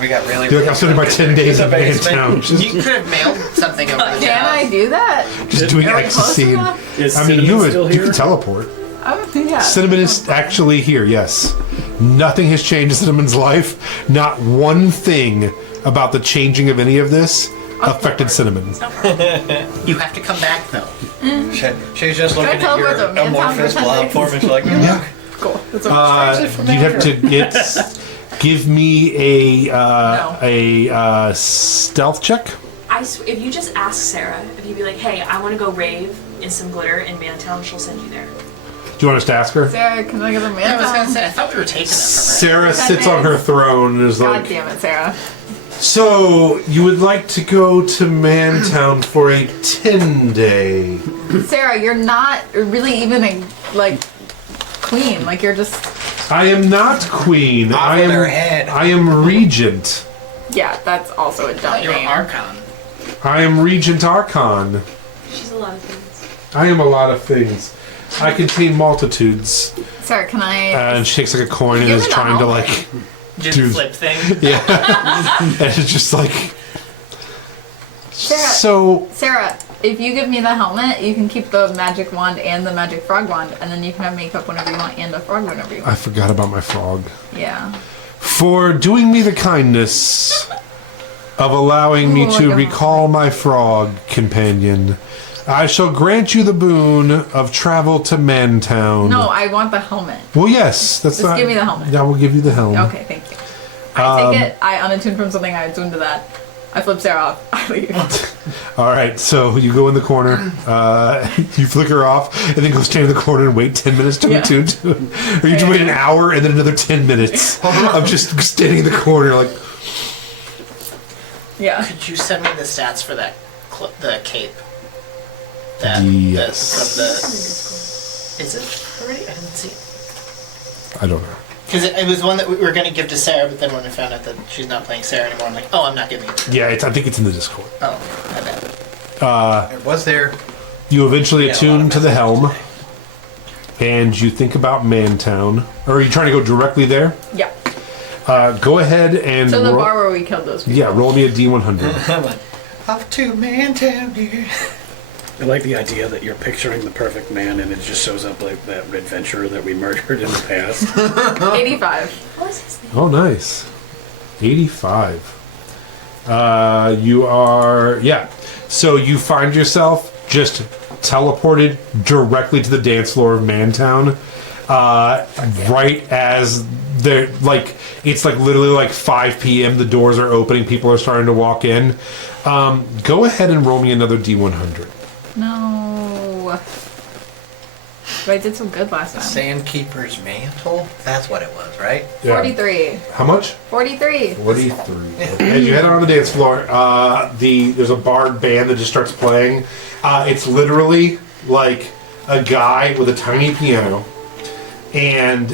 We got really. You're like, I'm spending my 10 days in Mantown. You could have mailed something over the Can I do that? Just doing Are we close ecstasy. enough? Is I mean, Cinnamon still you here? can teleport. Yeah. Cinnamon is actually here, yes. Nothing has changed in Cinnamon's life. Not one thing about the changing of any of this affected Cinnamon. You have to come back though. She's just looking at teleport your to Mantown amorphous for 10 blob days? form and she's like, Yeah. Cool. That's what You'd have to give me a stealth check. If you just ask Sarah, if you be like, hey, I want to go rave in some glitter in Mantown, she'll send you there. Do you want us to ask her? Sarah, can I get a Yeah, I was gonna Mantown? say I thought we were taking it from Sarah sits on her throne and is God like, damn it, Sarah. so you would like to go to Mantown for a 10-day? Sarah, you're not really even queen. Like you're just I am not queen. I Off am. their head. I am regent. yeah. That's also a dumb her. You're name. Archon. I am Regent Archon. She's a lot of things. I am a lot of things. I contain multitudes. Sarah, can I? And she takes like a coin and Give is me the trying to helmet. like, Did Dude. the flip thing. and it's just like. Sarah. So Sarah, if you give me the helmet, you can keep the magic wand and the magic frog wand, and then you can have makeup whenever you want and a frog whenever you I want. forgot about my frog. Yeah. For doing me the kindness of allowing me Oh, to yeah. recall my frog companion, I shall grant you the boon of travel to Mantown. No, I want the helmet. Well, yes, that's Just not. give me the helmet. I will give you the helm. Okay, thank you. I take it. I unattune from something. I attune to that. I flip Sarah off. I leave. All right, so you go in the corner, you flick her off, and then go stand in the corner and wait 10 minutes to Yeah. attune to it. Or you just wait an hour and then another 10 minutes of just standing in the corner, like, Yeah. Could you send me the stats for that the cape? That Yes. is it already? I didn't see it. I don't know. Because it was one that we were going to give to Sarah, but then when I found out that she's not playing Sarah anymore, I'm like, oh, I'm not giving it. Yeah, I think it's in the Discord. Oh, my bad. Was there? You eventually Yeah, a lot attune of to the messages helm, today. and you think about Mantown. Or are you trying to go directly there? Yeah. Go ahead and So the roll, bar where we killed those people. yeah, roll me a D100. I'm like, off to Mantown, dear. I like the idea that you're picturing the perfect man and it just shows up like that adventurer that we murdered in the past. 85. What was his name? Oh, nice. 85. You are, yeah. So you find yourself just teleported directly to the dance floor of Mantown. Right as they're like, it's like literally like 5 p.m. The doors are opening. People are starting to walk in. Go ahead and roll me another D100. No. But I did so good last time. Sandkeeper's mantle? That's what it was, right? 43. How much? 43. 43. As you head on the dance floor, there's a bard band that just starts playing. It's literally like a guy with a tiny piano and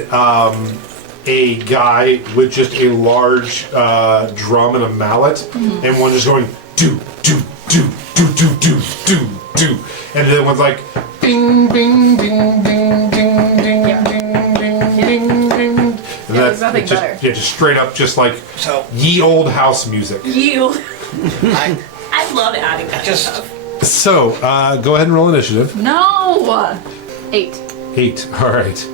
a guy with just a large drum and a mallet, and one just going do do do do do do do do, and the other one's like ding ding ding ding ding ding Yeah. ding ding ding ding. And there's nothing just, better. Yeah, just straight up, just like So ye old house music. You. I I love adding that just stuff. So, go ahead and roll initiative. No! 8. 8. All right.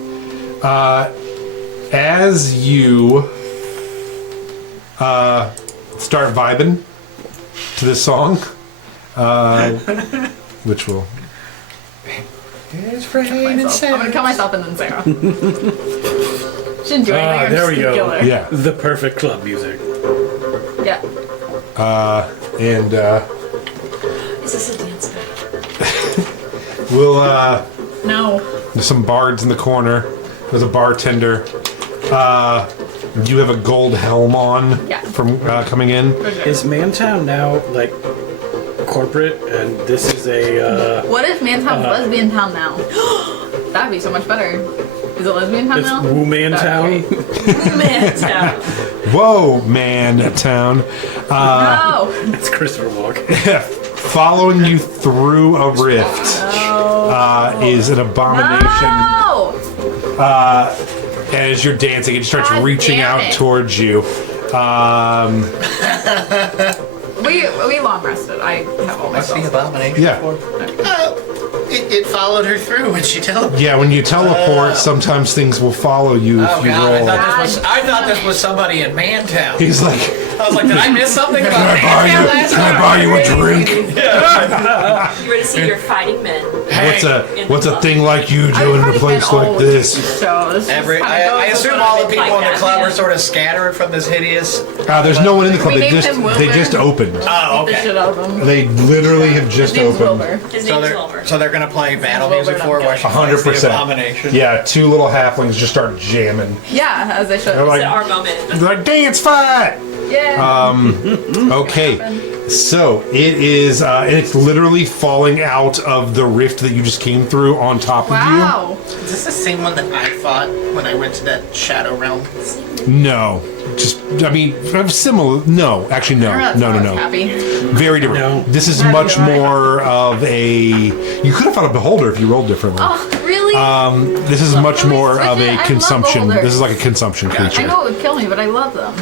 As you start vibing to this song, which will. it's I'm gonna kill myself and then Sarah. Shouldn't do anything. I'm there just we gonna go. kill her. Yeah. The perfect club music. Yeah. And Is this a dance bit? we'll. No. There's some bards in the corner. There's a bartender. You have a gold helm on Yeah. from coming in. Is Mantown now like corporate, and this is a? What if Mantown's lesbian town now? That'd be so much better. Is it lesbian town It's now? Woo Mantown. Mantown. Whoa, man, town. No! It's Christopher Walken. Following you through a rift is an abomination. No! As you're dancing, it starts God reaching damn out it. towards you. We long rested. I have all my what's the spells. abomination Yeah. for? It followed her through when she teleported. Yeah, when you teleport, sometimes things will follow you if Oh you god, roll. I thought this was somebody in Mantown. He's like, I was like, did I miss something about Mantown? can I buy you a drink? You ready to see your fighting men? What's a thing like you doing in a place like this? So this is I assume all the people in the club are sort of scattered from this hideous. There's no one in the club. We They named just him Wilbur. they just opened. Oh, the okay. shit out of them. They literally have His just name's opened. Wilbur. His So name's they're Wilbur. so they're gonna play battle Wilbur, music not for her while she fights the 100%. abomination. Yeah, two little halflings just start jamming. Yeah, as they should. They're It's like, our moment. they're like dance fight. Yeah. Okay, so it is, and it's literally falling out of the rift that you just came through on top Wow. Is this the same one that I fought when I went to that Shadow Realm? of you. No, just I mean similar. No, actually no, That's no, why I no, was no. Happy. Very different. No. This is Neither much do I. more of a. You could have fought a beholder if you rolled differently. Oh, really? This is much Really more of switch it? I a love consumption. beholders. This is like a consumption I creature. know it would kill me, but I love them.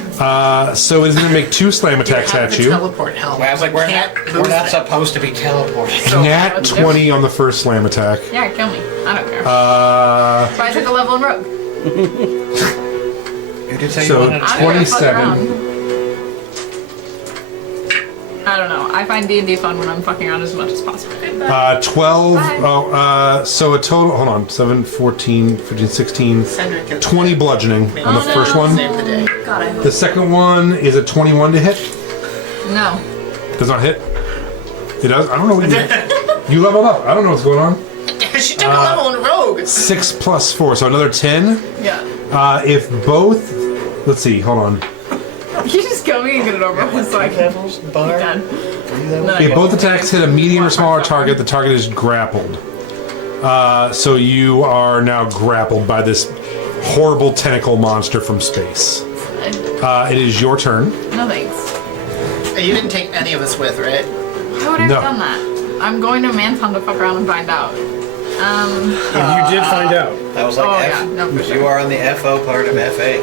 So it's going to make 2 slam attacks Have at the you. teleport helmet. I was like, we're Can't not lose that. supposed to be teleporting. Nat 20 on the first slam attack. Yeah, kill me. I don't care. Uh, so I took a level in rogue. You did say So, you wanted to I'm gonna fuck 27. around. I don't know. I find D&D fun when I'm fucking around as much as possible. 12. Bye. Oh, so a total. Hold on. 7, 14, 15, 16. Cedric gets 20 bludgeoning on the Oh, first no. one. Save the day. God, I hope. The second one is a 21 to hit. No. Does not hit. It does. I don't know what you did. You leveled up. I don't know what's going on. She took a level in Rogue. 6 plus 4, so another 10. Yeah. If both. Let's see. Hold on. You just kill me and get it over with so I can levels, bar, done. 3 levels. No, If both attacks hit a medium or smaller target, the target is grappled. So you are now grappled by this horrible tentacle monster from space. It is your turn. No thanks. You didn't take any of us with, right? Why would I have No. done that? I'm going to Mantown to fuck around and find out. You did find out. That was like Oh, F. yeah, no, for You sure. are on the FO part of FA.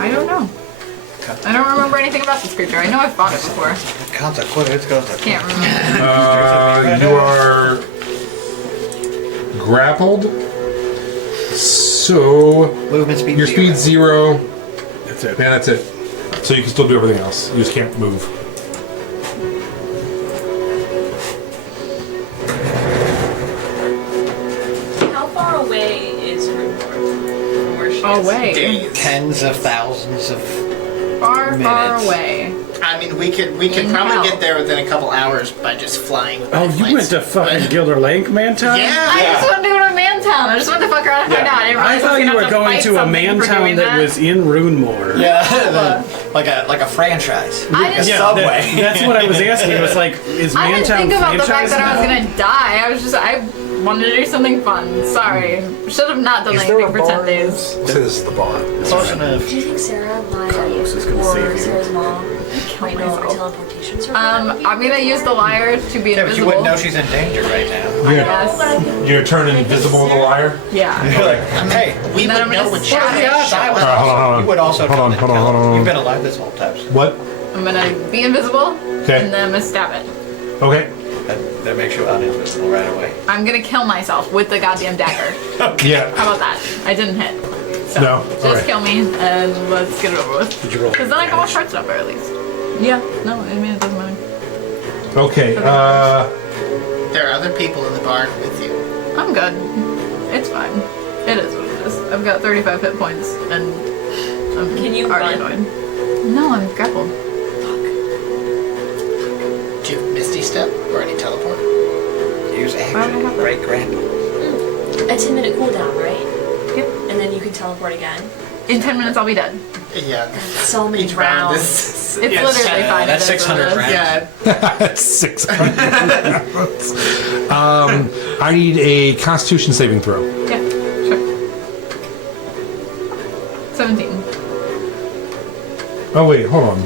I don't know. I don't remember anything about this creature. I know I've fought it before. Consequence goes to Can't remember. You are grappled. So movement speed. your speed's 0. That's it. Yeah, that's it. So you can still do everything else. You just can't move. How far away is Root from where she is? Away. Days. Tens of thousands of. Far, far Minutes. away. I mean, we could In probably hell. get there within a couple hours by just flying. with Oh, my you flights. went to fucking But- Gilder Lake, Mantown? Yeah. I just want to go to Mantown. I just want to fuck around and find out. I didn't I realize thought was you gonna were have going fight to a something for Mantown doing that was in Runemore. Yeah, like a franchise. I just- a Yeah, subway. that's what I was asking. It was like, is I didn't Mantown think about the fact franchised that I was now? gonna die. I wanted to do something fun. Sorry. Should have not done anything for 10 days. This is the bar. Close enough. Do you think Sarah might ghost is gonna Or save you. Sarah's mom might know of her teleportation circle. I'm gonna use the liar to be Yeah, but you invisible. wouldn't know she's in danger right now. Yes. You're turning invisible with a liar? Yeah. You're like, hey, We then would I'm know gonna when stab she it. was I was Alright, hold on, hold on. You would also Hold on, tell hold on, tell- hold on. You've been alive this whole time. What? I'm gonna be invisible. Okay. And then I'm gonna stab it. Okay. That makes you uninvisible right away. I'm gonna kill myself with the goddamn dagger. Yeah. How about that? I didn't hit. So No, just alright. kill me and let's get it over with. Did you roll? Because then I can watch Heart Stopper at least. Yeah. No, I mean it doesn't matter. Okay. There are other people in the bar with you. I'm good. It's fine. It is what it is. I've got 35 hit points and I'm Can you already run? annoyed. No, I'm grappled. Do you have Misty Step or any teleport? Use I don't action. have that. Break grapple. A 10-minute cooldown, right? Yep. And then you can teleport again. In 10 minutes I'll be dead. Yeah. So many Each round rounds. is. It's yeah, literally fine. That's it is what it 600 is. rounds. Yeah. That's 600 rounds. I need a Constitution saving throw. Yeah, sure. 17. Oh wait, hold on.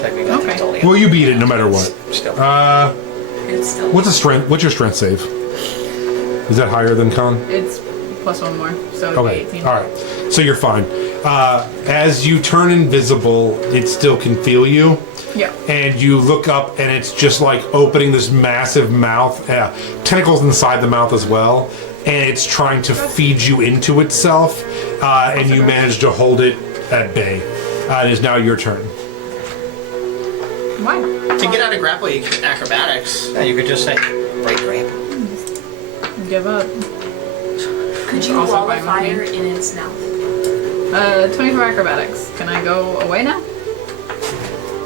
Technically, Okay. it's only Well, you beat it no matter what. still. It's still. What's a strength? What's your strength save? Is that higher than con? It's plus one more, so it'd Okay. be 18. All right. So you're fine. As you turn invisible, it still can feel you. Yeah. And you look up, and it's just like opening this massive mouth, tentacles inside the mouth as well, and it's trying to feed you into itself. And you manage to hold it at bay. It is now your turn. Why? To get out of grapple, you can acrobatics. Yeah, you could just say break grapple. Give up. Could you Also wall of fine with fire in its mouth? 24 acrobatics. Can I go away now?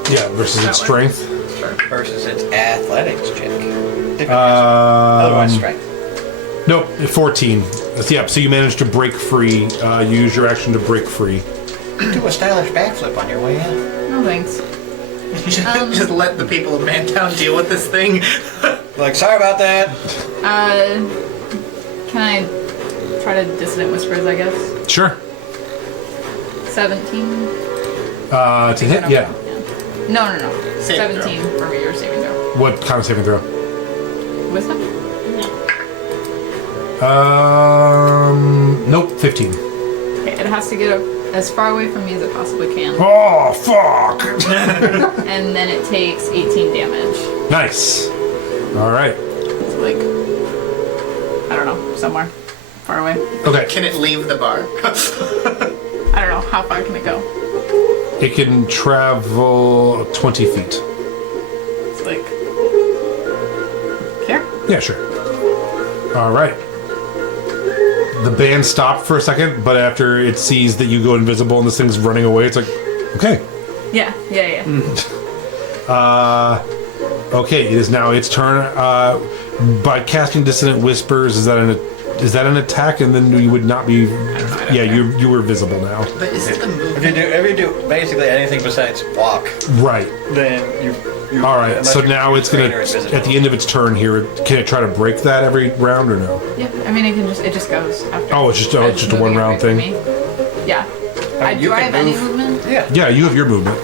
Yeah, versus its That way. strength. Versus its athletics check. Otherwise, strength. Nope, 14. Yeah, so you managed to break free. Use your action to break free. Do a stylish backflip on your way in. No thanks. Just let the people of Mantown deal with this thing. Like, sorry about that. Can I try to dissonant whispers, I guess? Sure. 17? To hit, yeah. No. Saving 17 for your saving throw. What kind of saving throw? Wisdom? Nope, 15. Okay, it has to get as far away from me as it possibly can. Oh, fuck! And then it takes 18 damage. Nice. All right. It's like, I don't know, somewhere far away. Okay. Can it leave the bar? I don't know, how far can it go? It can travel 20 feet. It's like, here? Yeah, sure. All right. The band stopped for a second, but after it sees that you go invisible and this thing's running away, it's like, okay. Yeah. Okay, it is now its turn. By casting Dissonant Whispers, is that an attack? And then you would not be. Yeah, you were visible now. But is it the If movement? you do basically anything besides walk, Right. then you All right. unless So you're now it's gonna. trainer, visible. At the end of its turn here, can it try to break that every round or no? Yeah, I mean, it just goes after. Oh, it's just a moving one-round away from thing? me. Yeah. you Do I can have any move. movement? Yeah. Yeah, you have your movement.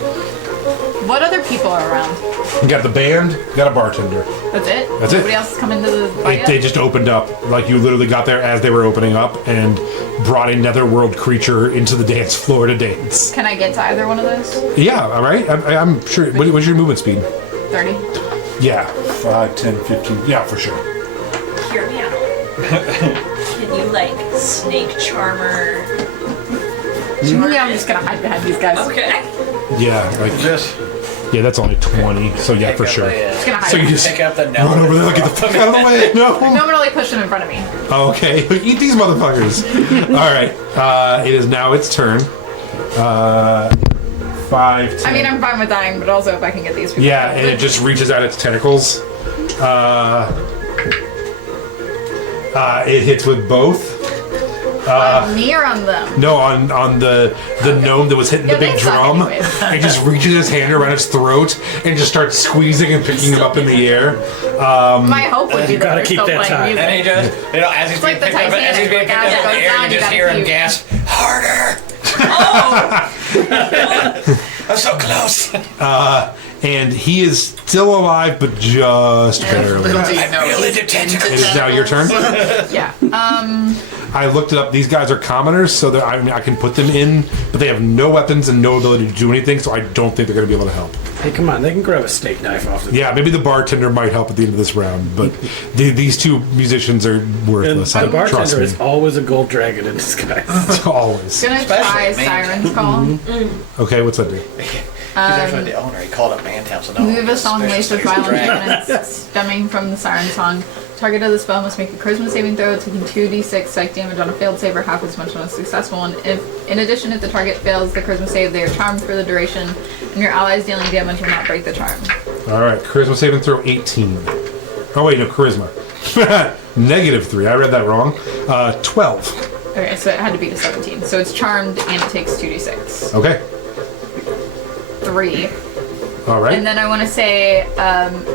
What other people are around? You got the band, you got a bartender. That's it? That's it. Nobody else has come into the bar yet? They just opened up. Like you literally got there as they were opening up and brought a netherworld creature into the dance floor to dance. Can I get to either one of those? Yeah, all right. I'm sure. What's your movement speed? 30? Yeah, 5, 10, 15. Yeah, for sure. Hear me out. Can you like snake charmer? Yeah, I'm just gonna hide behind these guys. Okay. Yeah, like Just yeah, that's only 20. So yeah, pick for up sure. Just gonna hide. So you just pick up the run over there, get the fuck out of the way. No. No, I'm gonna like push them in front of me. Okay, eat these motherfuckers. All right, it is now its turn. 5, 10. I mean, I'm fine with dying, but also if I can get these people. Yeah, and it just reaches out its tentacles. It hits with both. On me or on them? No, on the gnome that was hitting Yeah, the big they suck drum. anyways. It just reaches his hand around its throat and just starts squeezing and picking him up in the air. My hope would be You that gotta they're keep still that playing tight. music. and he just as he's being like the picked up, as he's being Titanic, picked up like, in the as it air, goes you just down, you hear him gotta gasp harder. Oh! I'm so close. And he is still alive, but just barely. Little do you know, really he's did into It is now your turn. Yeah. I looked it up. These guys are commoners, so I can put them in, but they have no weapons and no ability to do anything, so I don't think they're going to be able to help. Hey, come on, they can grab a steak knife off the Yeah, maybe the bartender might help at the end of this round, but these two musicians are And worthless. the Trust bartender me. is always a gold dragon in disguise. Always. Gonna try Especially me. Siren's Call. Okay, what's that do? He's actually the owner. He called up Mantown, so no. We have a one's song laced with suspicious violent he's a dragon. elements stemming from the siren song. Target of the spell must make a charisma saving throw, taking 2d6 psych damage on a failed save or half as much on a successful one. In addition, if the target fails the charisma save, they are charmed for the duration, and your allies dealing damage will not break the charm. Alright, charisma saving throw 18. Oh wait, no, charisma. -3. I read that wrong. 12. Okay, so it had to be to 17. So it's charmed and it takes 2d6. Okay. 3. Alright. And then I want to say,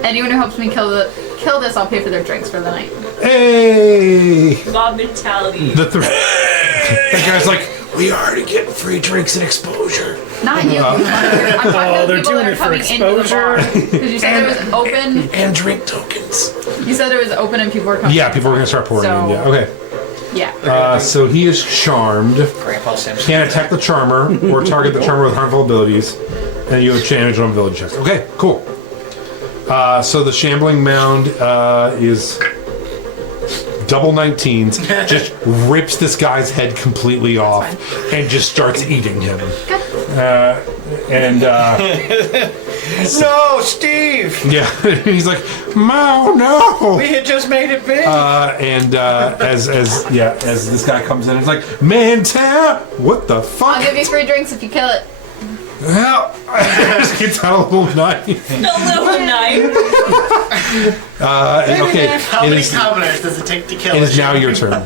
anyone who helps me kill this, I'll pay for their drinks for the night. Hey! Mob mentality. That guy's like, we already get free drinks and exposure. Not you. I'm talking Oh, to they're people doing that are it for coming into the exposure. bar. Because you said it was open. And drink tokens. You said it was open and people were coming. Yeah, people are going to start pouring So- in. Yeah, okay. Yeah. So he is charmed. Grandpa Simpson. Can't attack the charmer or target the charmer with harmful abilities. And you have damage on ability checks. Okay, cool. So the shambling mound is double 19s. Just rips this guy's head completely off and just starts eating him. No, Steve! Yeah, he's like, "Mo, no!" We had just made it big. As this guy comes in, it's like, "Man, town, what the I'll fuck?" give you free drinks if you kill it. Help! Just gets out a little knife. A little knife. Okay, How it many is, commoners does it take to kill it a is now your turn.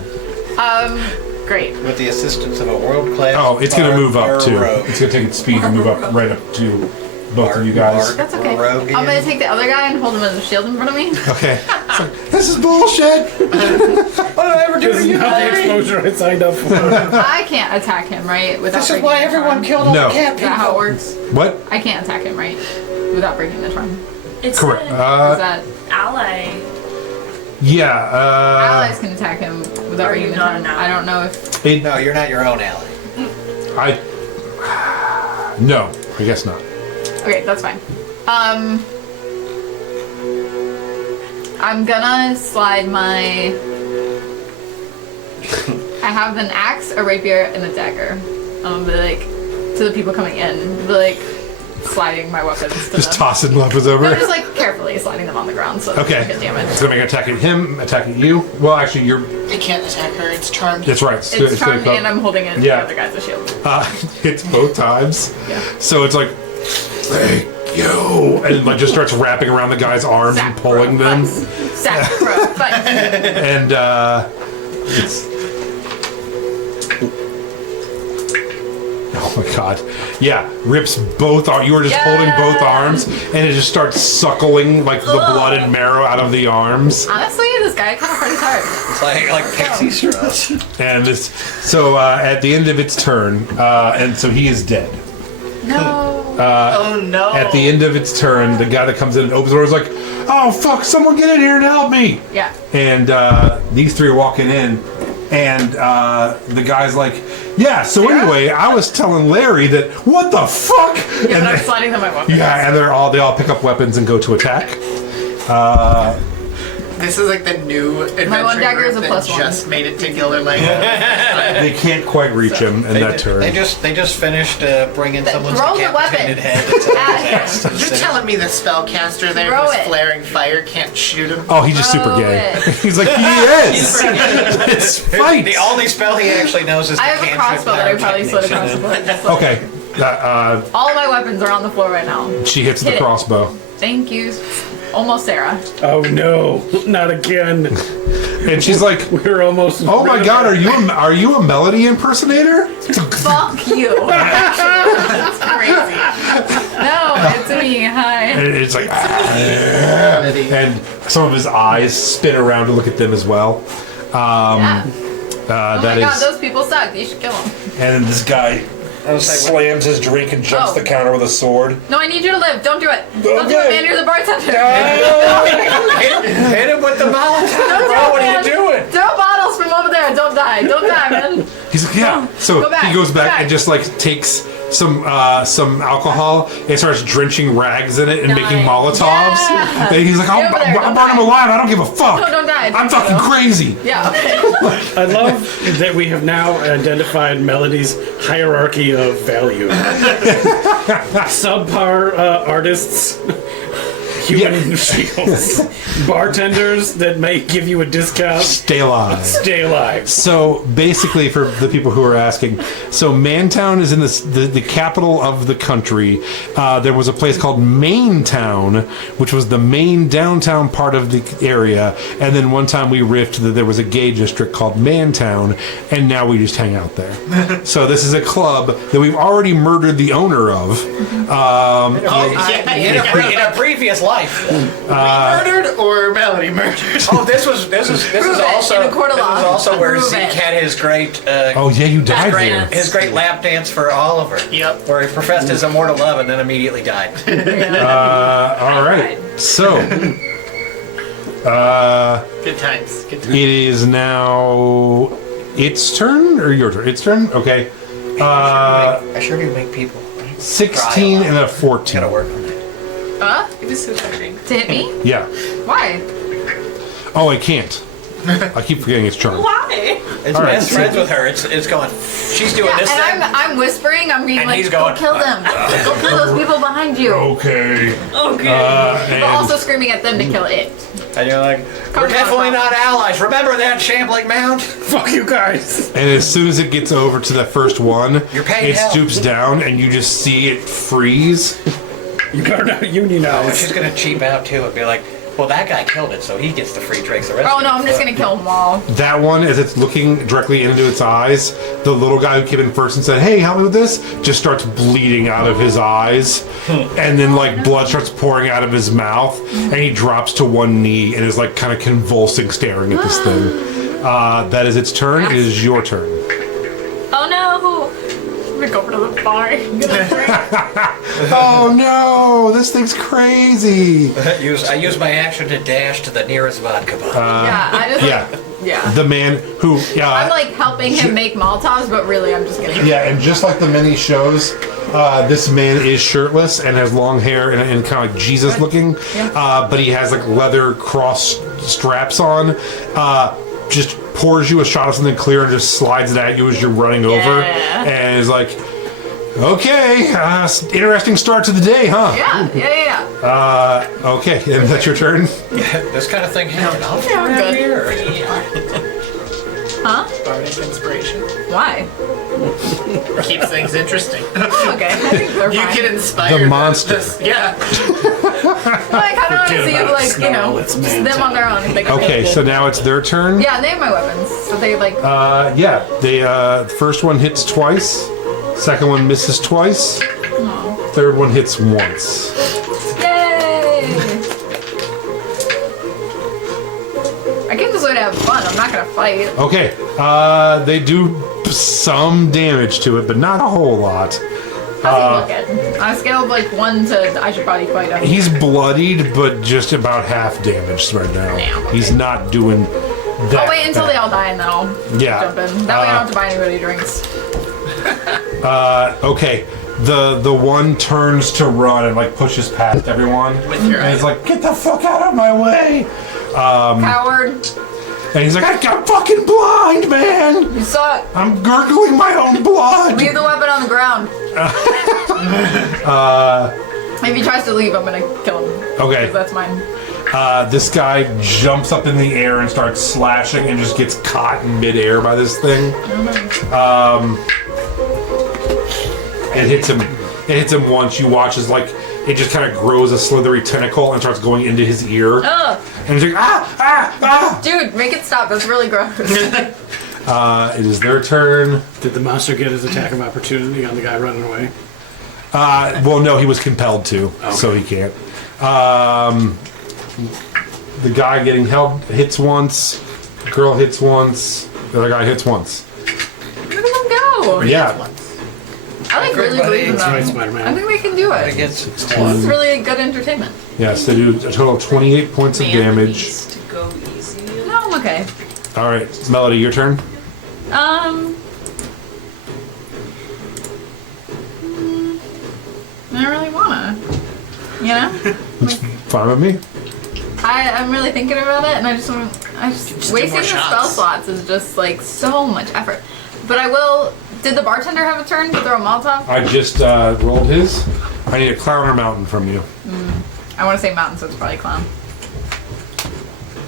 Great. With the assistance of a world-class. Oh, it's gonna move up too. rogue. It's gonna take its speed and move up right up to both of you guys. That's okay. Rogue I'm gonna again. take the other guy and hold him as a shield in front of me. Okay. It's like, this is bullshit. What did I ever do This to is you? not the exposure I signed up for. I can't attack him, right? Without This is breaking why the everyone charm. killed all No. the cat Is that how it people. works? What? I can't attack him, right? Without breaking the charm. It's Correct. an Is that ally. Yeah. allies can attack him without Are breaking you the not charm? an ally? I don't know if. No, you're not your own ally. No, I guess not. Okay, that's fine. I'm gonna slide my. I have an axe, a rapier, and a dagger. I'm gonna be like to the people coming in, be like sliding my weapons to Just them. tossing weapons over. No, just like carefully sliding them on the ground so Okay. they don't get damaged. It's gonna make an attack at him, attack at you. Well, actually, you're. It can't attack her, it's charmed. That's right. It's gonna charmed come- and I'm holding it. Yeah. The other guy's a shield. Hits both times. Yeah. So it's like, thank you, and like just starts wrapping around the guy's arms and pulling them, Sacrifice. and it's. Oh my god! Yeah, rips both. You were just holding both arms, and it just starts suckling like the blood and marrow out of the arms. Honestly, this guy kind of parties hard. It's like pixie straws. And this, so at the end of its turn, and so he is dead. No. Oh no. At the end of its turn, the guy that comes in and opens the door is like, "Oh fuck! Someone get in here and help me!" Yeah. And these three are walking in, and the guy's like, "Yeah." So anyway, I was telling Larry that what the fuck? Yeah, and but I'm sliding them my weapons. yeah, and they all pick up weapons and go to attack. This is like the new adventure one dagger group is a that +1. just made it to Gilder Lake. They can't quite reach him in that turn. They just finished bringing someone's Throw the decapitated weapon. head into At the him. You're telling me the spellcaster there Throw who's it. flaring fire can't shoot him? Oh, he's just super Throw gay. it. He's like, he is. It's fight. The only spell he actually knows is I have a crossbow that I probably slid across the board. Okay. All of my weapons are on the floor right now. She hits the Hit it. crossbow. Thank you. Almost Sarah. Oh no, not again. And she's like, We're almost. "Oh my god, are you a Melody impersonator?" Fuck you. That's crazy. No, it's me. Hi. And it's like, and some of his eyes spin around to look at them as well. Yeah. Oh That my god, is, those people suck. You should kill them. and then this guy I was like, slams his drink and jumps Oh. the counter with a sword. No, I need you to live. Don't do it. Don't do it, man. You're the bartender. hit him with the Molotov, bro. What are you doing? Throw bottles from over there. Don't die. Don't die, man. He's like, yeah. So Go back, he goes go back back. and just like takes some alcohol and starts drenching rags in it and making Nice. Molotovs. Yeah. And he's like, Stay over there, I'll don't burn him die. alive. I don't give a fuck. No, don't die. I'm fucking crazy. Yeah. I love that we have now identified Melody's hierarchy of value. Subpar artists, human shields, bartenders that may give you a discount. Stay alive. Stay alive. So basically, for the people who are asking, so Mantown is in the capital of the country. There was a place called Maintown, which was the main downtown part of the area. And then one time we riffed that there was a gay district called Mantown, and now we just hang out there. So this is a club that we've already murdered the owner of. In a previous life. Murdered or Melody murdered? Oh, this is Prove it also in a court of this law. is also where Prove Zeke it. had his great Oh yeah, you died great. there. his great lap dance for Oliver. Yep. Where he professed his immortal love and then immediately died. All right. So Good times. Good times. it is now its turn or your turn? Its turn. Okay. I sure do make people 16 and a 14. gotta work on that. It was so touching. To hit me? Yeah. Why? Oh, I can't. I keep forgetting it's charmed. Why? It's All right, best so- friends with her. It's going. She's doing Yeah, this thing. and I'm whispering. I'm being And like, he's go going, kill them. Go kill those people behind you. Okay. Okay. But And also screaming at them to kill it. And you're like, Come we're definitely on, not allies. Remember that shambling mound? Fuck you guys. and as soon as it gets over to the first one, You're paying it hell. stoops down and you just see it freeze. You better not unionize. She's gonna cheap out too and be like, well, that guy killed it, so he gets the free drinks. The rest. Oh of no, us I'm just don't. gonna kill them all. That one, as it's looking directly into its eyes, the little guy who came in first and said, "Hey, help me with this," just starts bleeding out of his eyes, and then like blood starts pouring out of his mouth, and he drops to one knee and is like kind of convulsing, staring at this thing. That is its turn. It is your turn. Oh no. I'm gonna go over to the bar. Oh no, this thing's crazy. I use my action to dash to the nearest vodka bottle. Yeah, I just Yeah, yeah. the man who I'm like helping him make Molotovs, but really I'm just gonna. yeah, and just like the many shows, this man is shirtless and has long hair and kind of like Jesus looking, but he has like leather cross straps on. Just pours you a shot of something clear and just slides it at you as you're running over, Yeah. and is like, "Okay, interesting start to the day, huh?" Yeah. Okay, and that's your turn. This kind of thing happened. I'll Yeah, I'm good. here. Huh? Bardic inspiration. Why? Keeps things interesting. Okay, I think they're You fine. can inspire The monster. yeah. Well, I kind of want to see if, like, you know, It's just them on their own. If they can Okay, make it. so now it's their turn. Yeah, name my weapons. So they like. Yeah, the first one hits twice, second one misses twice, third one hits once. Yay! I came this way to have fun. I'm not gonna fight. Okay, they do some damage to it, but not a whole lot. How's he looking? On a scale of like 1 to I should probably fight him. He's bloodied, but just about half damaged right now. Damn, okay. He's not doing that. I'll wait until bad. they all die and then I'll Yeah. jump in. That way I don't have to buy anybody drinks. Okay, the one turns to run and like pushes past everyone, With your and he's like, "Get the fuck out of my way!" Coward. And he's like, "I'm fucking blind, man! You suck. I'm gurgling my own blood." Leave the weapon on the ground. If he tries to leave, I'm gonna kill him. Okay. 'Cause that's mine. This guy jumps up in the air and starts slashing and just gets caught in midair by this thing. It hits him. It hits him once. You watch as like it just kind of grows a slithery tentacle and starts going into his ear. Ugh. And he's like, ah! Dude, make it stop. That's really gross. It is their turn. Did the monster get his attack of opportunity on the guy running away? Well, no, he was compelled to, so he can't. The guy getting held hits once. The girl hits once. The other guy hits once. Where did them go? Yeah. like really believe in That's right, them. Spider-Man. I think they can do I it. guess It's really good entertainment. Yes, they do a total of 28 points of Man, the damage. beast to go easy. No, I'm okay. All right, Melody, your turn. I don't really wanna. You know? Like, Fine with me. I'm really thinking about it, and I just Just do wasting more the shots. spell slots is just like so much effort. But I will. Did the bartender have a turn to throw a Molotov? I just rolled his. I need a clown or mountain from you. I want to say mountain, so it's probably clown.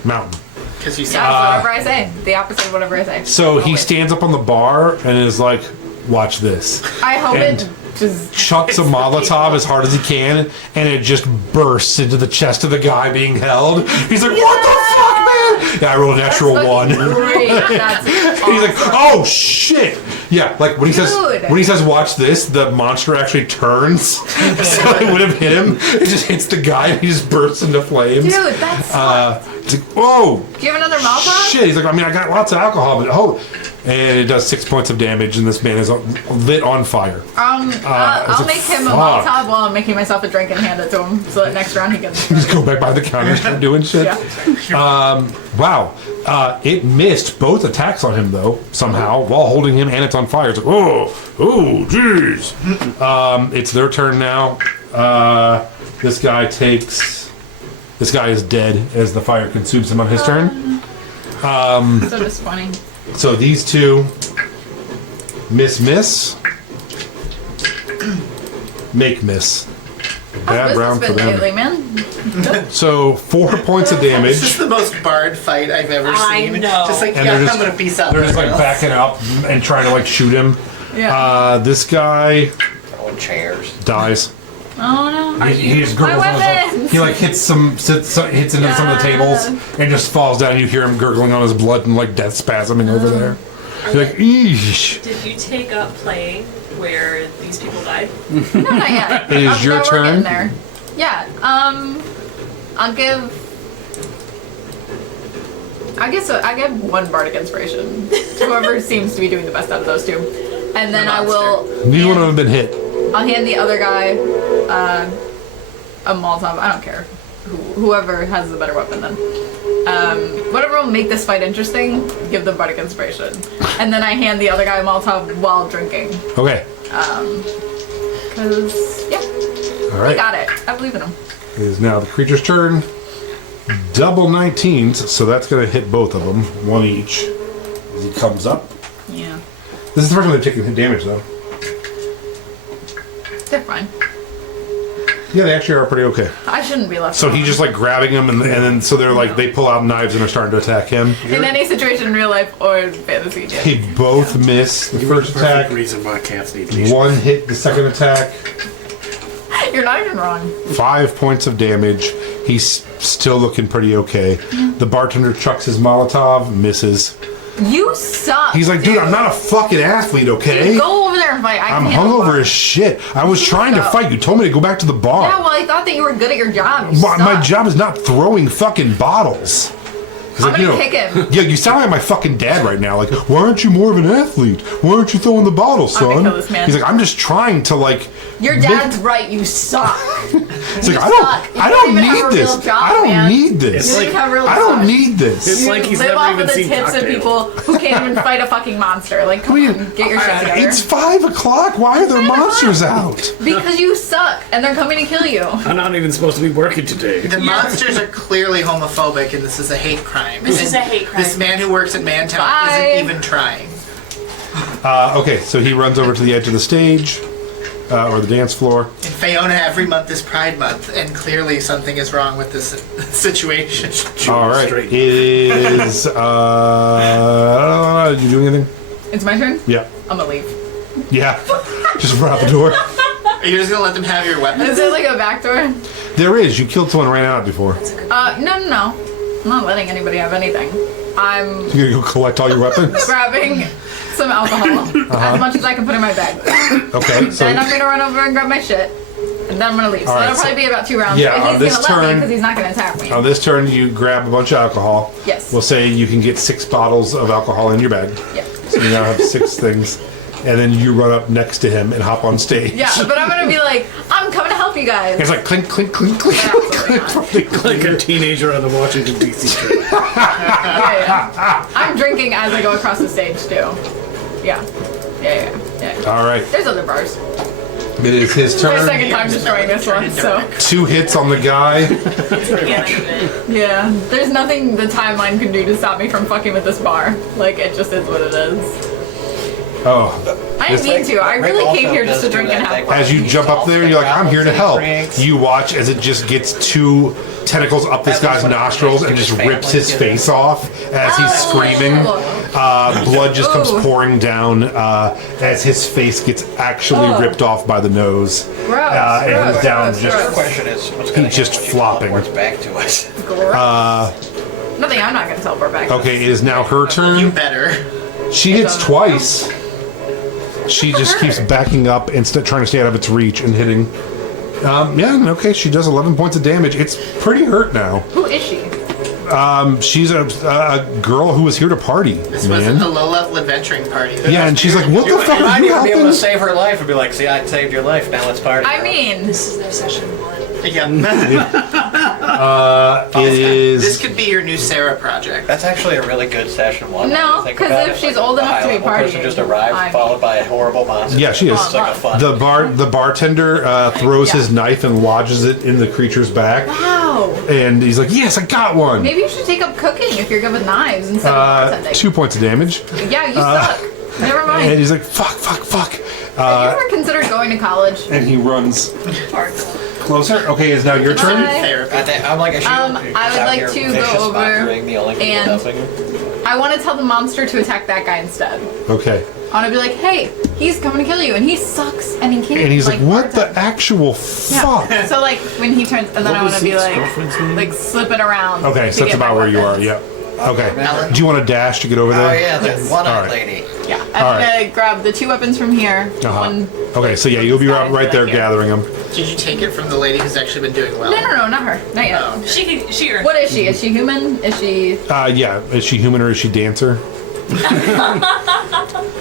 Mountain. Because you Yeah, said it's whatever I say. The opposite of whatever I say. So he Always. stands up on the bar and is like, "Watch this." I hope and- it just. Chucks a Molotov as hard as he can, and it just bursts into the chest of the guy being held. He's like, "What the fuck, man?" Yeah, I rolled a natural That's one. Great. That's awesome. He's like, "Oh shit!" Yeah, like when he Dude. says "watch this," the monster actually turns, so it would have hit him. It just hits the guy, and he just bursts into flames. Dude, that's. It's like, "Whoa, Do you have another Molotov? shit!" He's like, "I mean, I got lots of alcohol, but oh," and it does 6 points of damage, and this man is lit on fire. I'll it's make him a fuck. Molotov while I'm making myself a drink and hand it to him, so that next round he can. Just go back by the counter and start doing shit. Yeah. Wow. It missed both attacks on him, though, somehow, while holding him, and it's on fire. It's like, oh, jeez. It's their turn now. This guy is dead as the fire consumes him on his turn. So disappointing. So these two miss. Make miss. Bad How's round for business been them. lately, man? So 4 points of damage. this is the most barred fight I've ever I seen. know. Just like, And yeah, they're I'm just- gonna peace out. They're just like girls. backing up and trying to like shoot him. Yeah. This guy throwing chairs. dies. Oh no. He just My gurgles on himself. weapons! He like hits into some of the tables and just falls down. You hear him gurgling on his blood and like death spasming over there. You're like, eesh. Did you take up playing where these people died? No, not yet. It is your we're turn. getting there. Yeah. I'll give. I give one bardic inspiration to whoever seems to be doing the best out of those two, and then I will. Neither one of them been hit. I'll hand the other guy a Molotov. I don't care. Whoever has the better weapon then. Whatever will make this fight interesting, give them bardic inspiration. And then I hand the other guy a Molotov while drinking. Okay. Because, yeah, All we right. got it. I believe in him. It is now the creature's turn. Double 19s, so that's going to hit both of them. One each. As he comes up. Yeah. This is the first time they've taken hit damage, though. They're fine. Yeah, they actually are pretty okay. I shouldn't be left So alone. he's just like grabbing him, and then so they're like they pull out knives and are starting to attack him. In any situation in real life or fantasy. Yeah. They both miss the first Perfect attack. reason why cats need leashes. One hit the second attack. You're not even wrong. 5 points of damage. He's still looking pretty okay. The bartender chucks his Molotov, misses. You suck. He's like, dude, I'm not a fucking athlete, okay? Go over there and fight. I'm hungover as shit. I was trying to fight. You told me to go back to the bar. Yeah, well, I thought that you were good at your job. You My suck. job is not throwing fucking bottles. He's I'm like, gonna kick him. Yeah, you sound like my fucking dad right now. Like, why aren't you more of an athlete? Why aren't you throwing the bottle, I'm son? gonna kill this man. He's like, I'm just trying to like. Your dad's right. You suck. It's You like, suck. You I don't don't even have need a this. real job, I don't man. need this. You don't even have real I don't job. need this. It's like he's live never off even of the seen tips of Cocktail. people who can't even fight a fucking monster. Like, come on, get your shit together. It's 5 o'clock. Why are there monsters out? Because you suck, and they're coming to kill you. I'm not even supposed to be working today. The monsters are clearly homophobic, and this is a hate crime. This is a hate crime. This man who works at Mantown Bye. isn't even trying. Okay, so he runs over to the edge of the stage, or the dance floor. In Fiona, every month is Pride Month, and clearly something is wrong with this situation. All right, Straight. it is. Did you do anything? It's my turn? Yeah. I'm gonna leave. Yeah. Just run out the door. Are you just gonna let them have your weapons? Is there like a back door? There is. You killed someone and ran out before. No. I'm not letting anybody have anything. I'm You gonna go collect all your weapons? grabbing some alcohol, as much as I can put in my bag. Okay. So Then I'm gonna run over and grab my shit, and then I'm gonna leave. So All right, that'll probably be about 2 rounds. Yeah, but on he's this gonna let me turn- because he's not gonna attack me. on this turn, you grab a bunch of alcohol. Yes. We'll say you can get 6 bottles of alcohol in your bag. Yeah. So you now have 6 things. and then you run up next to him and hop on stage. Yeah, but I'm gonna be like, I'm coming to help you guys. It's like clink, clink, clink, clink, clink, clink. Like a teenager on the Washington D.C. street. Yeah. I'm drinking as I go across the stage too. Yeah. All right, There's other bars. it is his My turn. second time destroying this one, so 2 hits on the guy. yeah. There's nothing the timeline can do to stop me from fucking with this bar. Like it just is what it is. Oh, I didn't mean to. I really came here just to drink and have fun. as you jump up there, you're like, I'm here to help. You watch as it just gets 2 tentacles up this guy's nostrils and just rips his face off as he's screaming. Blood just comes pouring down as his face gets actually ripped off by the nose. And he's down The just. question is, what's going to He's just flopping. back to us? Nothing I'm not gonna teleport back. Okay, it is now her You turn. better. She hits twice. She just keeps backing up instead, trying to stay out of its reach and hitting. Yeah, okay, she does 11 points of damage. It's pretty hurt now. Who is she? She's a girl who was here to party, This wasn't the man. low-level adventuring party. Yeah, and she's like, what the You fuck are might you even be able helping? to save her life and be like, see, I saved your life, now let's party. I mean, This is their session 1. Yeah. It is. This could be your new Sarah project. That's actually a really good session 1. No, Think 'cause about if it. she's Like, old a enough to be high-level person partying, just arrived, I'm- followed by a horrible monster. Yeah, she is. It's like a fun. The bartender throws Yeah. his knife and lodges it in the creature's back, wow. and he's like, "Yes, I got one." Maybe you should take up cooking if you're good with knives instead of bartending. 2 points of damage, Yeah, you suck. Never and mind. he's like, "Fuck, fuck, fuck," Have you ever considered going to college? and he runs closer. Okay, it's now your turn. Bye. Therapy. I'm like a shield. I would out like here to go vicious over mocking the only people and- helping him. I want to tell the monster to attack that guy instead. Okay, I want to be like, hey, he's coming to kill you, and he sucks, and he can't. and he's like, "What the bartend." actual fuck?" Yeah. So like when he turns, and then I want to be like slipping around. Okay, to so that's get my about where you are. weapons. Yep. Okay. Do you want to dash to get over Oh there? yeah, the Yes. one-eyed Alright. lady. Yeah, I'm Alright. gonna grab the 2 weapons from here. Uh-huh. One. Okay, so yeah, you'll be right there gathering them. Did you take it from the lady who's actually been doing well? No, not her. Not yet. Oh. She earned What is she? Is she human? Is she? Yeah, is she human or is she dancer?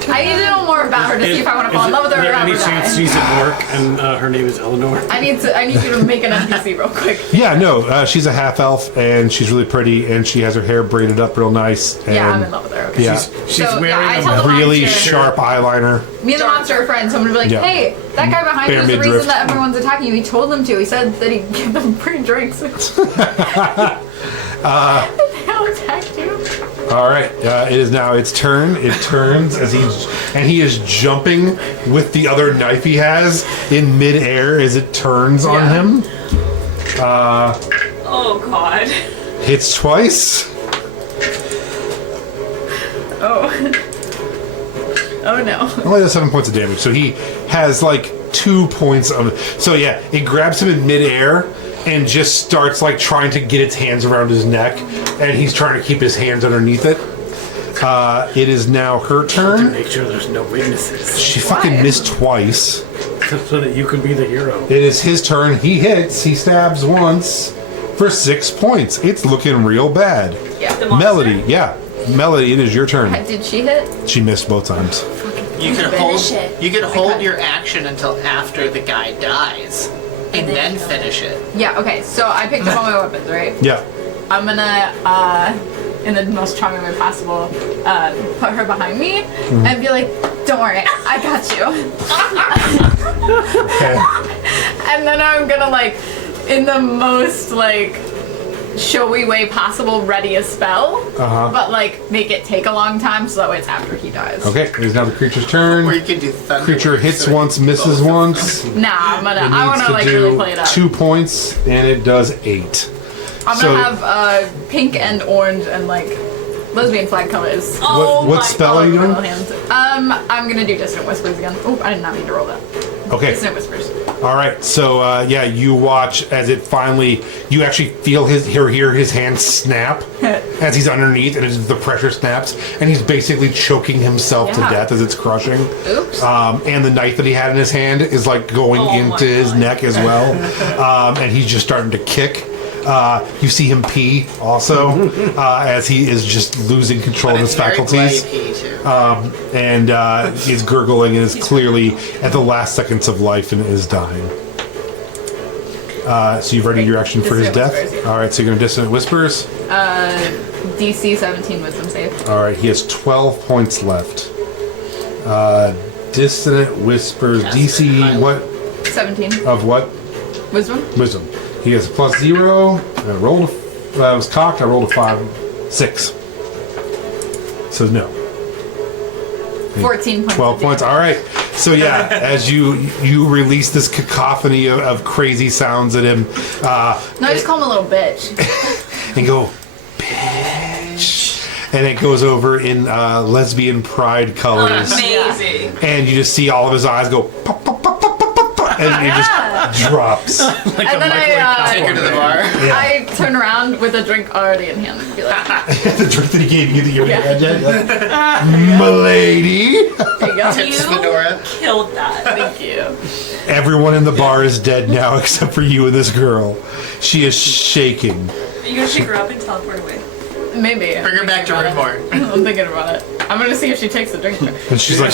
I need to know more about her to see if I want to fall in love with her or there not. any chance she's at work and her name is Eleanor? I need you to make an NPC real quick. Yeah, no, she's a half elf and she's really pretty and she has her hair braided up real nice. And Yeah, I'm in love with her. Okay. Yeah, She's So, wearing yeah, I a tell the really monster- sharp eyeliner. Me and the monster are friends, so I'm gonna be like, Yeah. hey, that guy behind you Bare is the midriff. reason that everyone's attacking you. He told them to. He said that he'd give them free drinks. They all attacked you. All right, it is now its turn. It turns as he is jumping with the other knife he has in midair as it turns on Yeah. him. Oh god. Hits twice. Oh. Oh no. Only does 7 points of damage, so he has like 2 points of. So yeah, it grabs him in midair and just starts like trying to get its hands around his neck, and he's trying to keep his hands underneath it. It is now her To turn. make sure there's no weaknesses. She fucking missed twice. So that you can be the hero. It is his turn. He hits. He stabs once for 6 points. It's looking real bad. Yeah. The monster? Melody, yeah. Melody, it is your turn. Did she hit? She missed both times. You could Finish it. hold your action until after the guy dies, and then finish it. Yeah. Okay. So I picked up all my weapons, right? Yeah. I'm gonna, in the most charming way possible, put her behind me and be like, "Don't worry, I got you." Okay. And then I'm gonna like, in the most like showy way possible, ready a spell, but like make it take a long time so that way it's after he dies. Okay. It is now the creature's Or turn. you could do thunder. Creature hits once, misses once. It Nah, I needs wanna to like do really play it up. 2 points, and it does 8. I'm so- gonna have pink and orange and like lesbian flag colors. Oh what my spell are you Royal doing? hands. I'm gonna do Distant Whispers again. Oh, I did not mean to roll that. Okay. Distant Whispers. All right. So yeah, you watch as it finally. You actually feel hear his hand snap as he's underneath, and the pressure snaps, and he's basically choking himself to Yeah. death as it's crushing. Oops. And the knife that he had in his hand is like going Oh my into his God. neck as well, and he's just starting to kick. You see him pee also as he is just losing control of his faculties. And is gurgling and is clearly at the last seconds of life and is dying. So you've ready your action for his death? Dissonant Whispers, yeah. Alright, so you're going to Dissonant Whispers. DC 17 wisdom save. Alright, he has 12 points left. Dissonant Whispers, DC what? 17. Of what? Wisdom? Wisdom. He has a +0. I rolled I was cocked, I rolled a 6. So no. 14 points. 12 of points. damage. All right. So yeah, as you release this cacophony of crazy sounds at him, No, I just call him a little bitch. and go, bitch, and it goes over in lesbian pride colors, Amazing. and you just see all of his eyes go, pop, pop, pop, pop, pop, pop, pop, and it just drops. Like And a then microwave Take her to the bar. I turn around with a drink already in hand and be like, The drink that he gave you that you Yeah. had yet, like, milady. there you go. Tips fedora. Killed that. Thank you. Everyone in the bar is dead now except for you and this girl. She is shaking. Are you gonna pick her up and teleport away? Maybe. Bring her back to Rimmore. I'm thinking about it. I'm gonna see if she takes the drink. And she's like,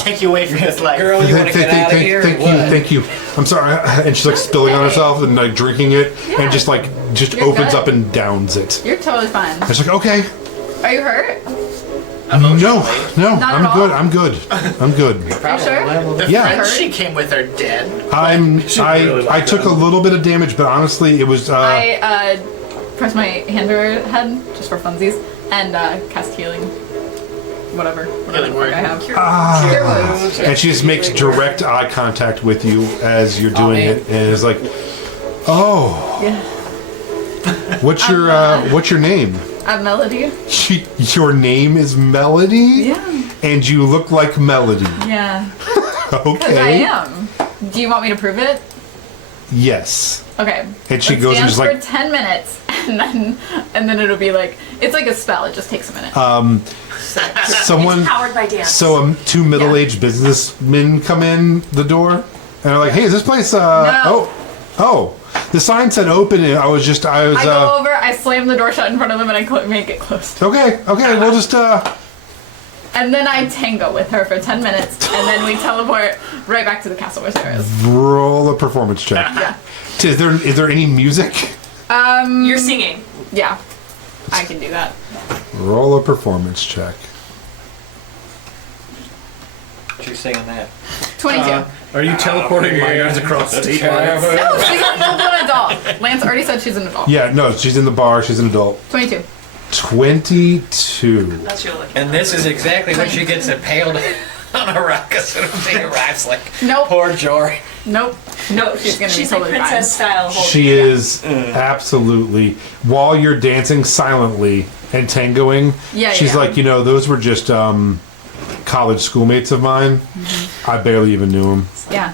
Take you away from this life. Girl, you want to get out of here? thank you. I'm sorry. And she's like spilling on herself and like drinking it and just You're opens good. up and downs it. You're totally fine. And she's like, okay. Are you hurt? No, Not at I'm all? good. I'm good. I'm good. Are you sure? The Yeah. friends she came with are dead. I took a little bit of damage, but honestly, it was. I press my hand to her head just for funsies and cast healing. Whatever Healing the word. fuck I have. Ah. Cure wounds. And she just makes direct eye contact with you as you're doing man. it, and is like, "Oh, Yeah. what's your name?" Melody. Your name is Melody, Yeah. and you look like Melody. Yeah. Because I Okay. am. Do you want me to prove it? Yes. Okay. And she Let's goes and dance just like, for 10 minutes, and then it'll be like it's like a spell. It just takes a minute. someone. It's powered by dance. So two middle-aged businessmen come in the door, and they're like, "Hey, is this place?" Oh, the sign said open. And I was. I go over, I slam the door shut in front of them, and I make it closed. Okay. We'll just. And then I tango with her for 10 minutes, and then we teleport right back to the castle where Sarah is. Roll a performance check. Yeah. Is there any music? You're singing. Yeah. I can do that. Roll a performance check. She's singing that. 22. Are you teleporting minors across state lines? No, she's a full-blown adult. Lance already said she's an adult. Yeah, no, she's in the bar. She's an adult. 22. That's 22. what you're looking And this is exactly when she gets impaled on a rock as soon as she arrives. Like, Nope. poor Jory. Nope. Nope. She's gonna She's be like totally princess style. Holding She it. is absolutely. While you're dancing silently and tangoing, Yeah, she's yeah. like, those were just college schoolmates of mine. I barely even knew them. Yeah.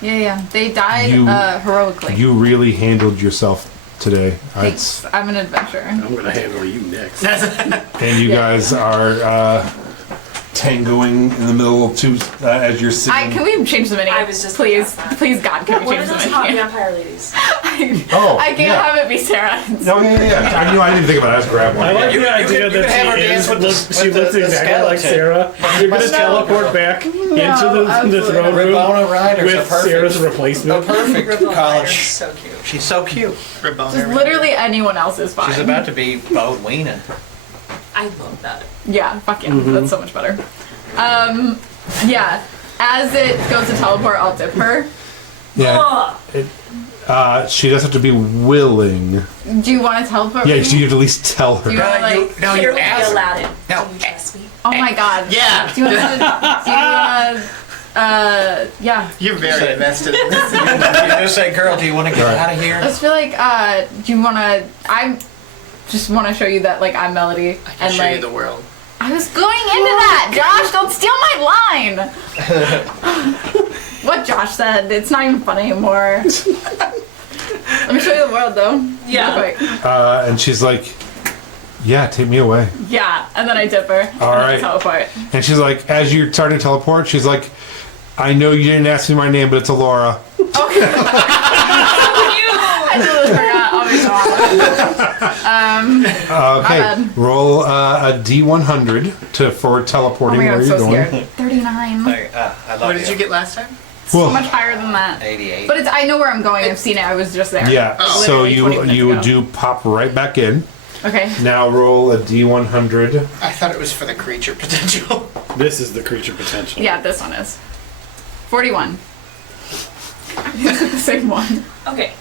Yeah. They died You- heroically. You really handled yourself today. Thanks. I'm an adventurer. I'm gonna handle you next. And you Yeah. guys are tangoing in the middle of two as you're sitting. Can we change the menu? I was just please, about that. please, God, can we What are change the those hot menu? vampire ladies? Oh, I can't yeah. have it be Sarah. No, yeah. I knew. I didn't think about it. I just grabbed one. I like You the can- idea you can have her that dance she with the- looks, with she the- looks the exactly like skeleton. Sarah. You're gonna No. teleport back into the absolutely throne not. room Rabona Ryder's with a perfect, Sarah's a replacement. perfect Rebel college. Rider's so cute. She's so cute. Just literally anyone else is fine. She's about to be Bodwina. I love that. Yeah, fuck yeah. That's so much better. Yeah. As it goes to teleport, I'll dip her. Yeah. Ugh. She does have to be willing. Do you want to teleport Yeah, me? so you have to at least tell her. Do you wanna, like, No, It you're will be asking. Aladdin. No. Can you trust me? oh my god. Yeah. Do you want to, yeah. You're very invested in this. You just say, girl, do you want to get Right. out of here? I just feel like, do you want to, I just want to show you that, like, I'm Melody. I can And, show like, you the world. I was going into that, Josh. Don't steal my line. What Josh said. It's not even funny anymore. Let me show you the world, though. Yeah. Real quick. And she's like, yeah, take me away. Yeah, and then I dip her. All and right. then I teleport. And she's like, as you're starting to teleport, she's like, I know you didn't ask me my name, but it's Alora. I totally forgot. I'll be so honest. Okay, bad. roll a D100 for Oh teleporting my god, where I'm you're so going. scared. 39. I love What did you get last time? So Well, much higher than that. 88. But I know where I'm going. I've seen it. I was just there. yeah. Oh. So Literally 20 minutes you ago. do pop right back in. Okay. Now roll a D100. I thought it was for the creature potential. This is the creature potential. Yeah, this one is. 41. The same one. Okay.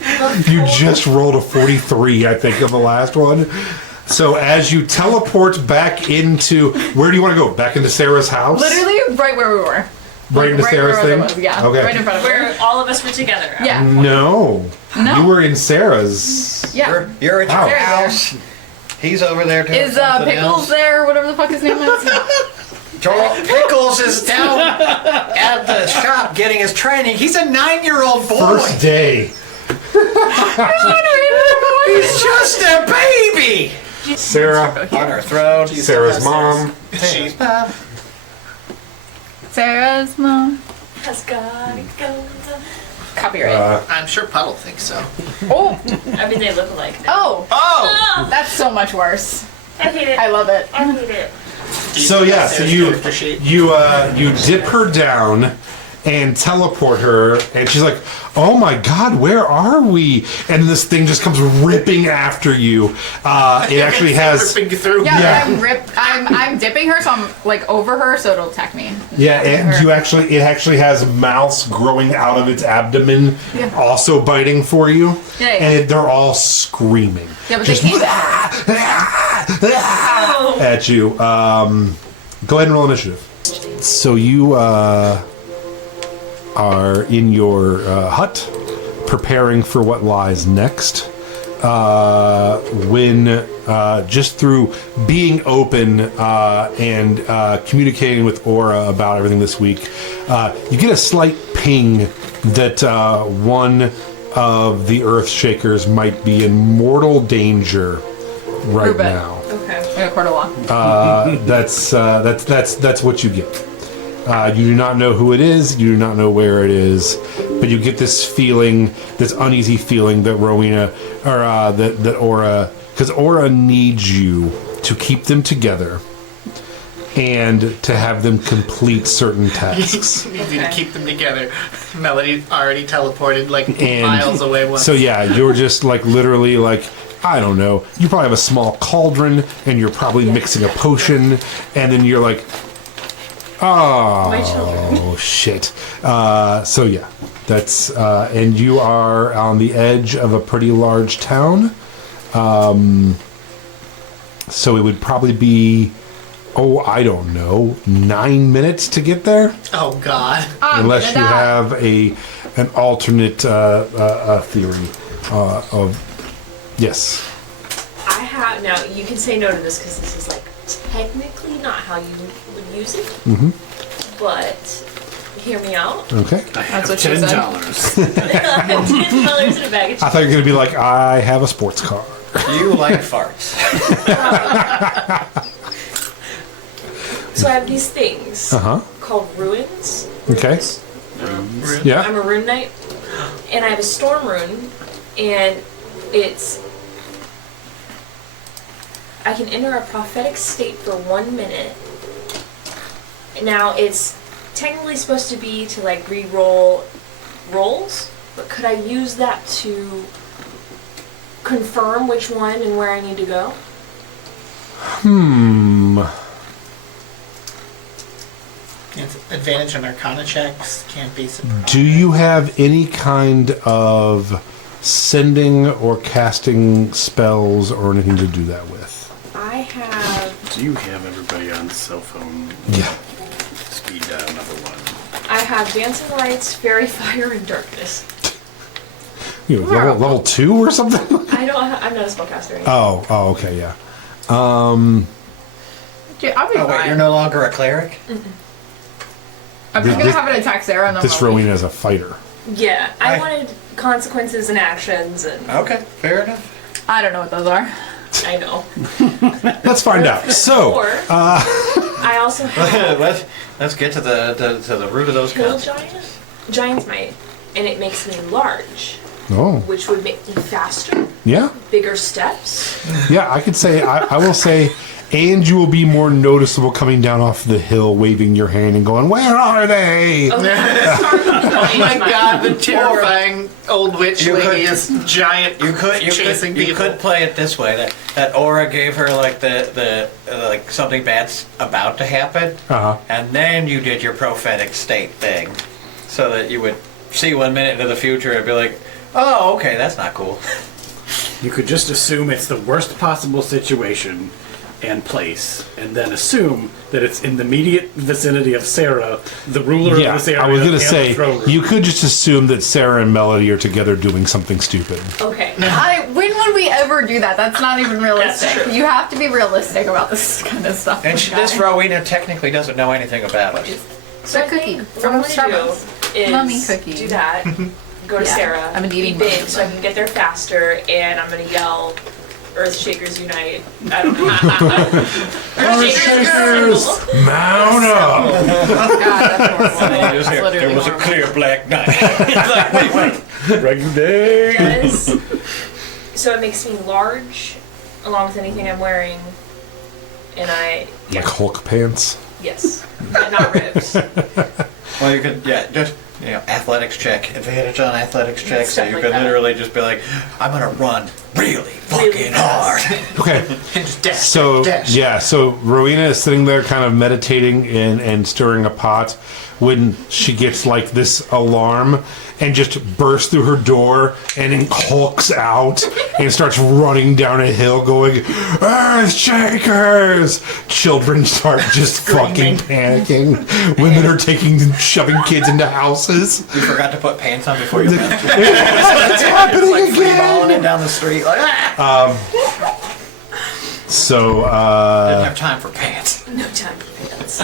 You just rolled a 43, I think, on the last one. So as you teleport back into, where do you want to go? Back into Sarah's house? Literally right where we were. Right into Like, Sarah's where thing? I was, yeah. Okay. Right in front of her. Where all of us were together. Yeah. No. No. You were in Sarah's. Yeah. You're at Wow. your house. He's over there doing Is something Pickles else. there? Whatever the fuck his name is. Pickles is down at the shop getting his training. He's a 9-year-old boy. First day. He's just a baby. Sarah. On her throne. Sarah's mom. She's Sarah's mom. Has gotta go. Copyright. I'm sure Puddle thinks so. Oh. I mean, they look alike. Oh. Oh! That's so much worse. I hate it. I love it. I hate it. So yeah, so you dip her down and teleport her, and she's like, "Oh my God, where are we?" And this thing just comes ripping after you. It actually has, ripping through. Yeah, Yeah. I'm dipping her, so I'm like over her, so it'll attack me. yeah, and it actually has mouths growing out of its abdomen, Yeah. also biting for you. Yeah, yeah. And they're all screaming, Yeah, but just they can't. at you. Go ahead and roll initiative. So you are in your hut, preparing for what lies next. When just through being open and communicating with Aura about everything this week, you get a slight ping that one of the Earth Shakers might be in mortal danger right Ruben. now. Okay. Yeah, quarter law. That's what you get. You do not know who it is. You do not know where it is, but you get this feeling, this uneasy feeling that Rowena, or that Aura, because Aura needs you to keep them together and to have them complete certain tasks. You need to keep them together. Melody already teleported like And miles away once. so yeah, you're just like literally like, I don't know. You probably have a small cauldron, and you're probably mixing a potion, and then you're like, My children. oh shit. So yeah, that's and you are on the edge of a pretty large town. So it would probably be, I don't know, 9 minutes to get there, Oh God. unless you have an alternate theory of yes. I have now. You can say no to this because this is like technically not how you would use it. Mm-hmm. But hear me out. Okay. I have what she said. $10. $10 in a bag of I thought you were gonna be like, I have a sports car. You like farts. So I have these things Uh huh. called ruins. Okay. Runes. Yeah. I'm a rune knight, and I have a storm rune, and it's I can enter a prophetic state for 1 minute. Now it's technically supposed to be to like re-roll rolls, but could I use that to confirm which one and where I need to go? It's advantage on Arcana checks. Can't be surprised. Do you have any kind of sending or casting spells or anything to do that with? I have Do you have everybody on cell phone Yeah. speed dial #1? I have dancing lights, fairy fire, and darkness. You know, level 2 or something? I'm not a spellcaster anymore. Oh, okay, yeah. Dude, I'll be Oh wait, fine. you're no longer a cleric? I'm just gonna This- have it attack Sarah and then This Rowena is a fighter. Yeah, I I- wanted consequences and actions, and Okay, fair enough. I don't know what those are. I know. Let's find out. So, Or I also have Let's get to the root of those Hill consequences. Giant's Might, and it makes me large, oh, which would make me faster. Yeah. bigger steps? Yeah, I could say, I will say, and you will be more noticeable coming down off the hill, waving your hand and going, "Where are they?" Okay. Oh my god, the terrifying old witch You lady could- is giant chasing You people. could play it this way: that Aura gave her like the like something bad's about to happen, Uh-huh. and then you did your prophetic state thing, so that you would see 1 minute into the future and be like, "Oh, okay, that's not cool." You could just assume it's the worst possible situation and place, and then assume that it's in the immediate vicinity of Sarah, the ruler Yeah, of this area. I was going to and the say, throne room. you could just assume that Sarah and Melody are together doing something stupid. Okay. When would we ever do that? That's not even realistic. That's true. You have to be realistic about this kind of stuff. And guy. this Rowena technically doesn't know anything about us. So I cookie think from what I'm gonna Starbucks. do is Mummy cookie. do that. Go to Yeah, Sarah. I've been eating be most big of so I them. can get there faster, and I'm gonna yell, "Earth Shakers Unite!" I don't know. Earth Shakers! Mount up! God, that's horrible. And you just That's hear, literally there was a horrible. clear black night. Like, wait, what? Regular day. Yes. So it makes me large, along with anything I'm wearing, and Like Hulk pants. yes, and not ribs. Well, you could, just, athletics check, advantage on athletics check, so Stuff you like could that. literally just be like, I'm gonna run really fucking fast. hard. Okay. Just dash, So dash. yeah, so Rowena is sitting there kind of meditating and stirring a pot when she gets like this alarm and just bursts through her door and then hulks out and starts running down a hill going, "Earth Shakers!" Children start just fucking panicking. Women are shoving kids into houses. You forgot to put pants on before you went. It's happening Like free again. balling it down the street. Like, ah! So Didn't have time for pants. No time for pants.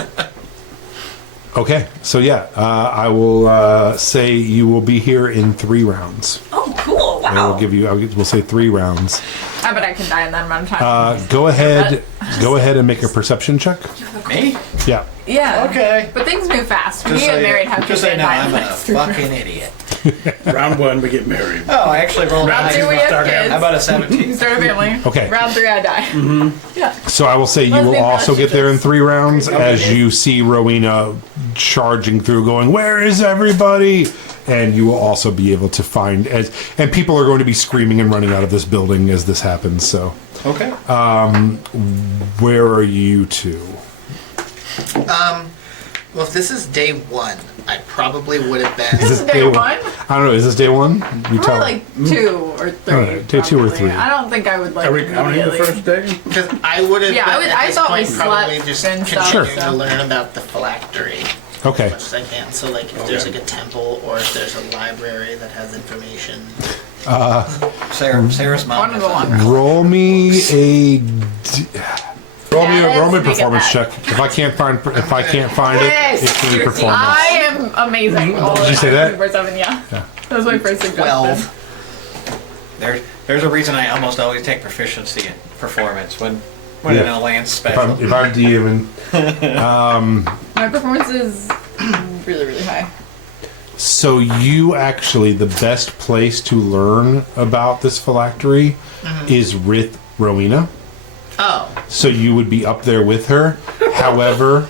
okay, so yeah, I will say you will be here in 3 rounds. Oh, cool! I Wow. will give you. We'll say 3 rounds. I bet I can die in that amount of time. Go ahead. Go ahead and make a perception check. Me? Yeah. Yeah. Okay. But things move fast. When Just you get say- married, how Just can say you no, die in I'm the a next 3 fucking idiot. Round 1, we get married. Oh, I actually rolled a Round 2, we high. have kids. How about a You 17? start a family. Okay. Round 3, I die. Yeah. So I will say you Let's will be also get there in messages. 3 rounds as you see Rowena charging through, going, "Where is everybody?" And you will also be able to find and people are going to be screaming and running out of this building as this happens. So Okay. where are you two? Well, if this is day 1, I probably would have This been. is day 1. I don't know. Is this day 1? You tell. Probably like 2 or 3. Alright, day 2 or probably. 3. I don't think I would like Are we counting the immediately. first day? Because I would have Yeah, been I at this thought we point probably slept just and stuff, continuing so. to learn about the phylactery Okay. as much as I can. So, like, if there's like a temple or if there's a library that has information. Sarah's mom. One of the has a- longer. Roll me a. Roll me Yeah, a let's make it performance that. check. If I can't find it, Yes. it's gonna be performance. I am amazing. All Did you say that? 24/7, yeah. That was my first suggestion. 12. There's a reason I almost always take proficiency in performance when in Yeah. a lance If special. I'm DMing. My performance is really, really high. So you actually, the best place to learn about this phylactery is with Rowena. Oh. So you would be up there with her. However,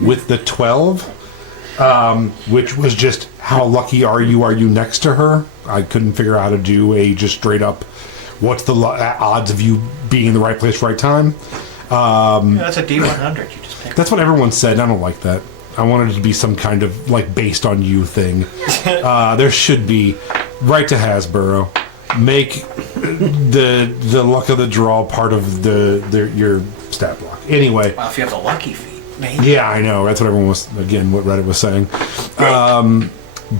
with the 12, which was just how lucky are you next to her? I couldn't figure out how to do a just straight up, what's the odds of you being in the right place, right time? That's a D100. You just pick. That's what everyone said. I don't like that. I wanted it to be some kind of like based on you thing. There should be right to Hasbro. Make the luck of the draw part of your stat block. Anyway, Well, if you have the lucky feat, maybe. yeah, I know. That's what everyone was again. What Reddit was saying.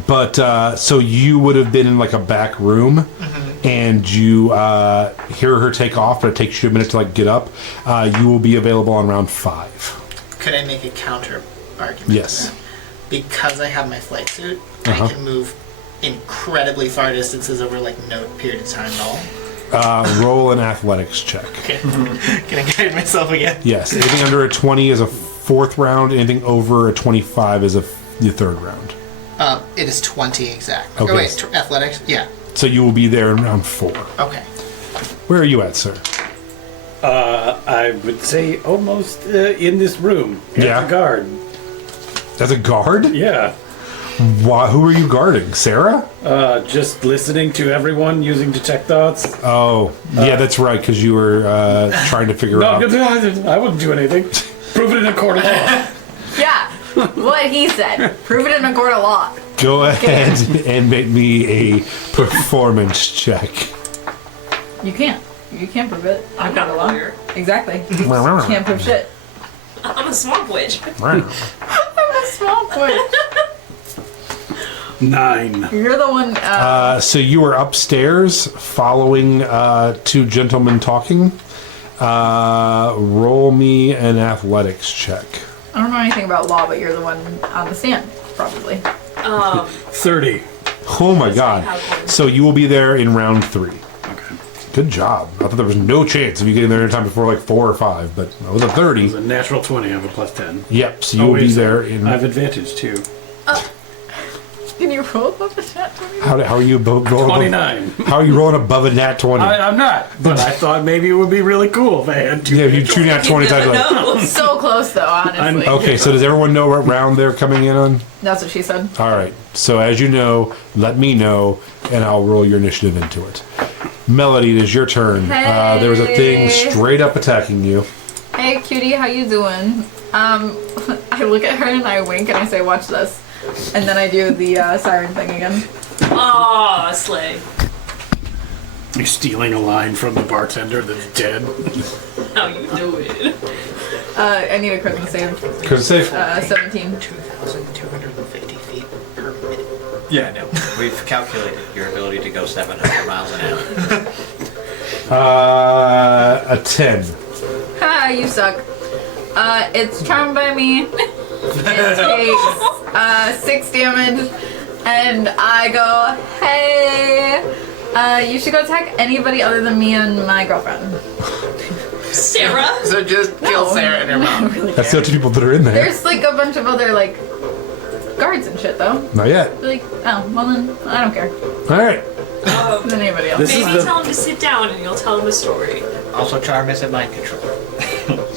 But so you would have been in like a back room, and you hear her take off, but it takes you a minute to like get up. You will be available on round 5. Could I make a counter argument? Yes. to that? Because I have my flight suit, Uh-huh. I can move incredibly far distances over like no period of time at all. Roll an athletics check. Okay. Can I guide myself again? Yes, anything under a 20 is a 4th round. Anything over a 25 is the 3rd round. It is 20 exact. Okay. Oh wait, athletics? Yeah. So you will be there in round 4. Okay. Where are you at, sir? I would say almost in this room. As Yeah. a guard. As a guard? Yeah. Why, who are you guarding? Sarah? Just listening to everyone using detect thoughts. Oh, yeah, that's right, because you were trying to figure No, out. I wouldn't do anything. Prove it in a court of law. Yeah, what he said. Prove it in a court of law. Go ahead and make me a performance check. You can't. You can't prove it. I'm not a lawyer. Exactly. Can't prove shit. I'm a swamp witch. I'm a small witch. 9. You're the one. So you were upstairs following two gentlemen talking. Roll me an athletics check. I don't know anything about law, but you're the one on the stand, probably. 30. Oh my god. So you will be there in round 3. Okay. Good job. I thought there was no chance of you getting there in time before like 4 or 5, but it was a It 30. was a natural 20. I have a plus 10. Yep, so you will be there in... I have advantage too. Can you roll above the nat 20? How are you rolling? 29. How are you rolling above a nat 20? I'm not, but I thought maybe it would be really cool if I had 2. Yeah, you 2 nat 20 times. Like, So close, though, honestly. okay, so does everyone know what round they're coming in on? That's what she said. All right. So as you know, let me know, and I'll roll your initiative into it. Melody, it is your turn. There was a thing Hey. straight up attacking you. Hey, cutie, how you doing? I look at her and I wink and I say, watch this. And then I do the siren thing again. Aw, slay. You're stealing a line from the bartender that's dead. How you doing? I need a Christmas save. Could save. 17. 2,250 feet per minute. Yeah, no. We've calculated your ability to go 700 miles an hour. A 10. Ha, you suck. It's charmed by me. It takes 6 damage. And I go, hey, you should go attack anybody other than me and my girlfriend. Sarah? So just kill No, Sarah and her I mom. don't really That's care. the two people that are in there. There's like a bunch of other like guards and shit though. Not yet. Like, oh, well then, I don't care. All right. Than anybody else. This is Maybe the- tell him to sit down and you'll tell him a story. Also, charm isn't mind control.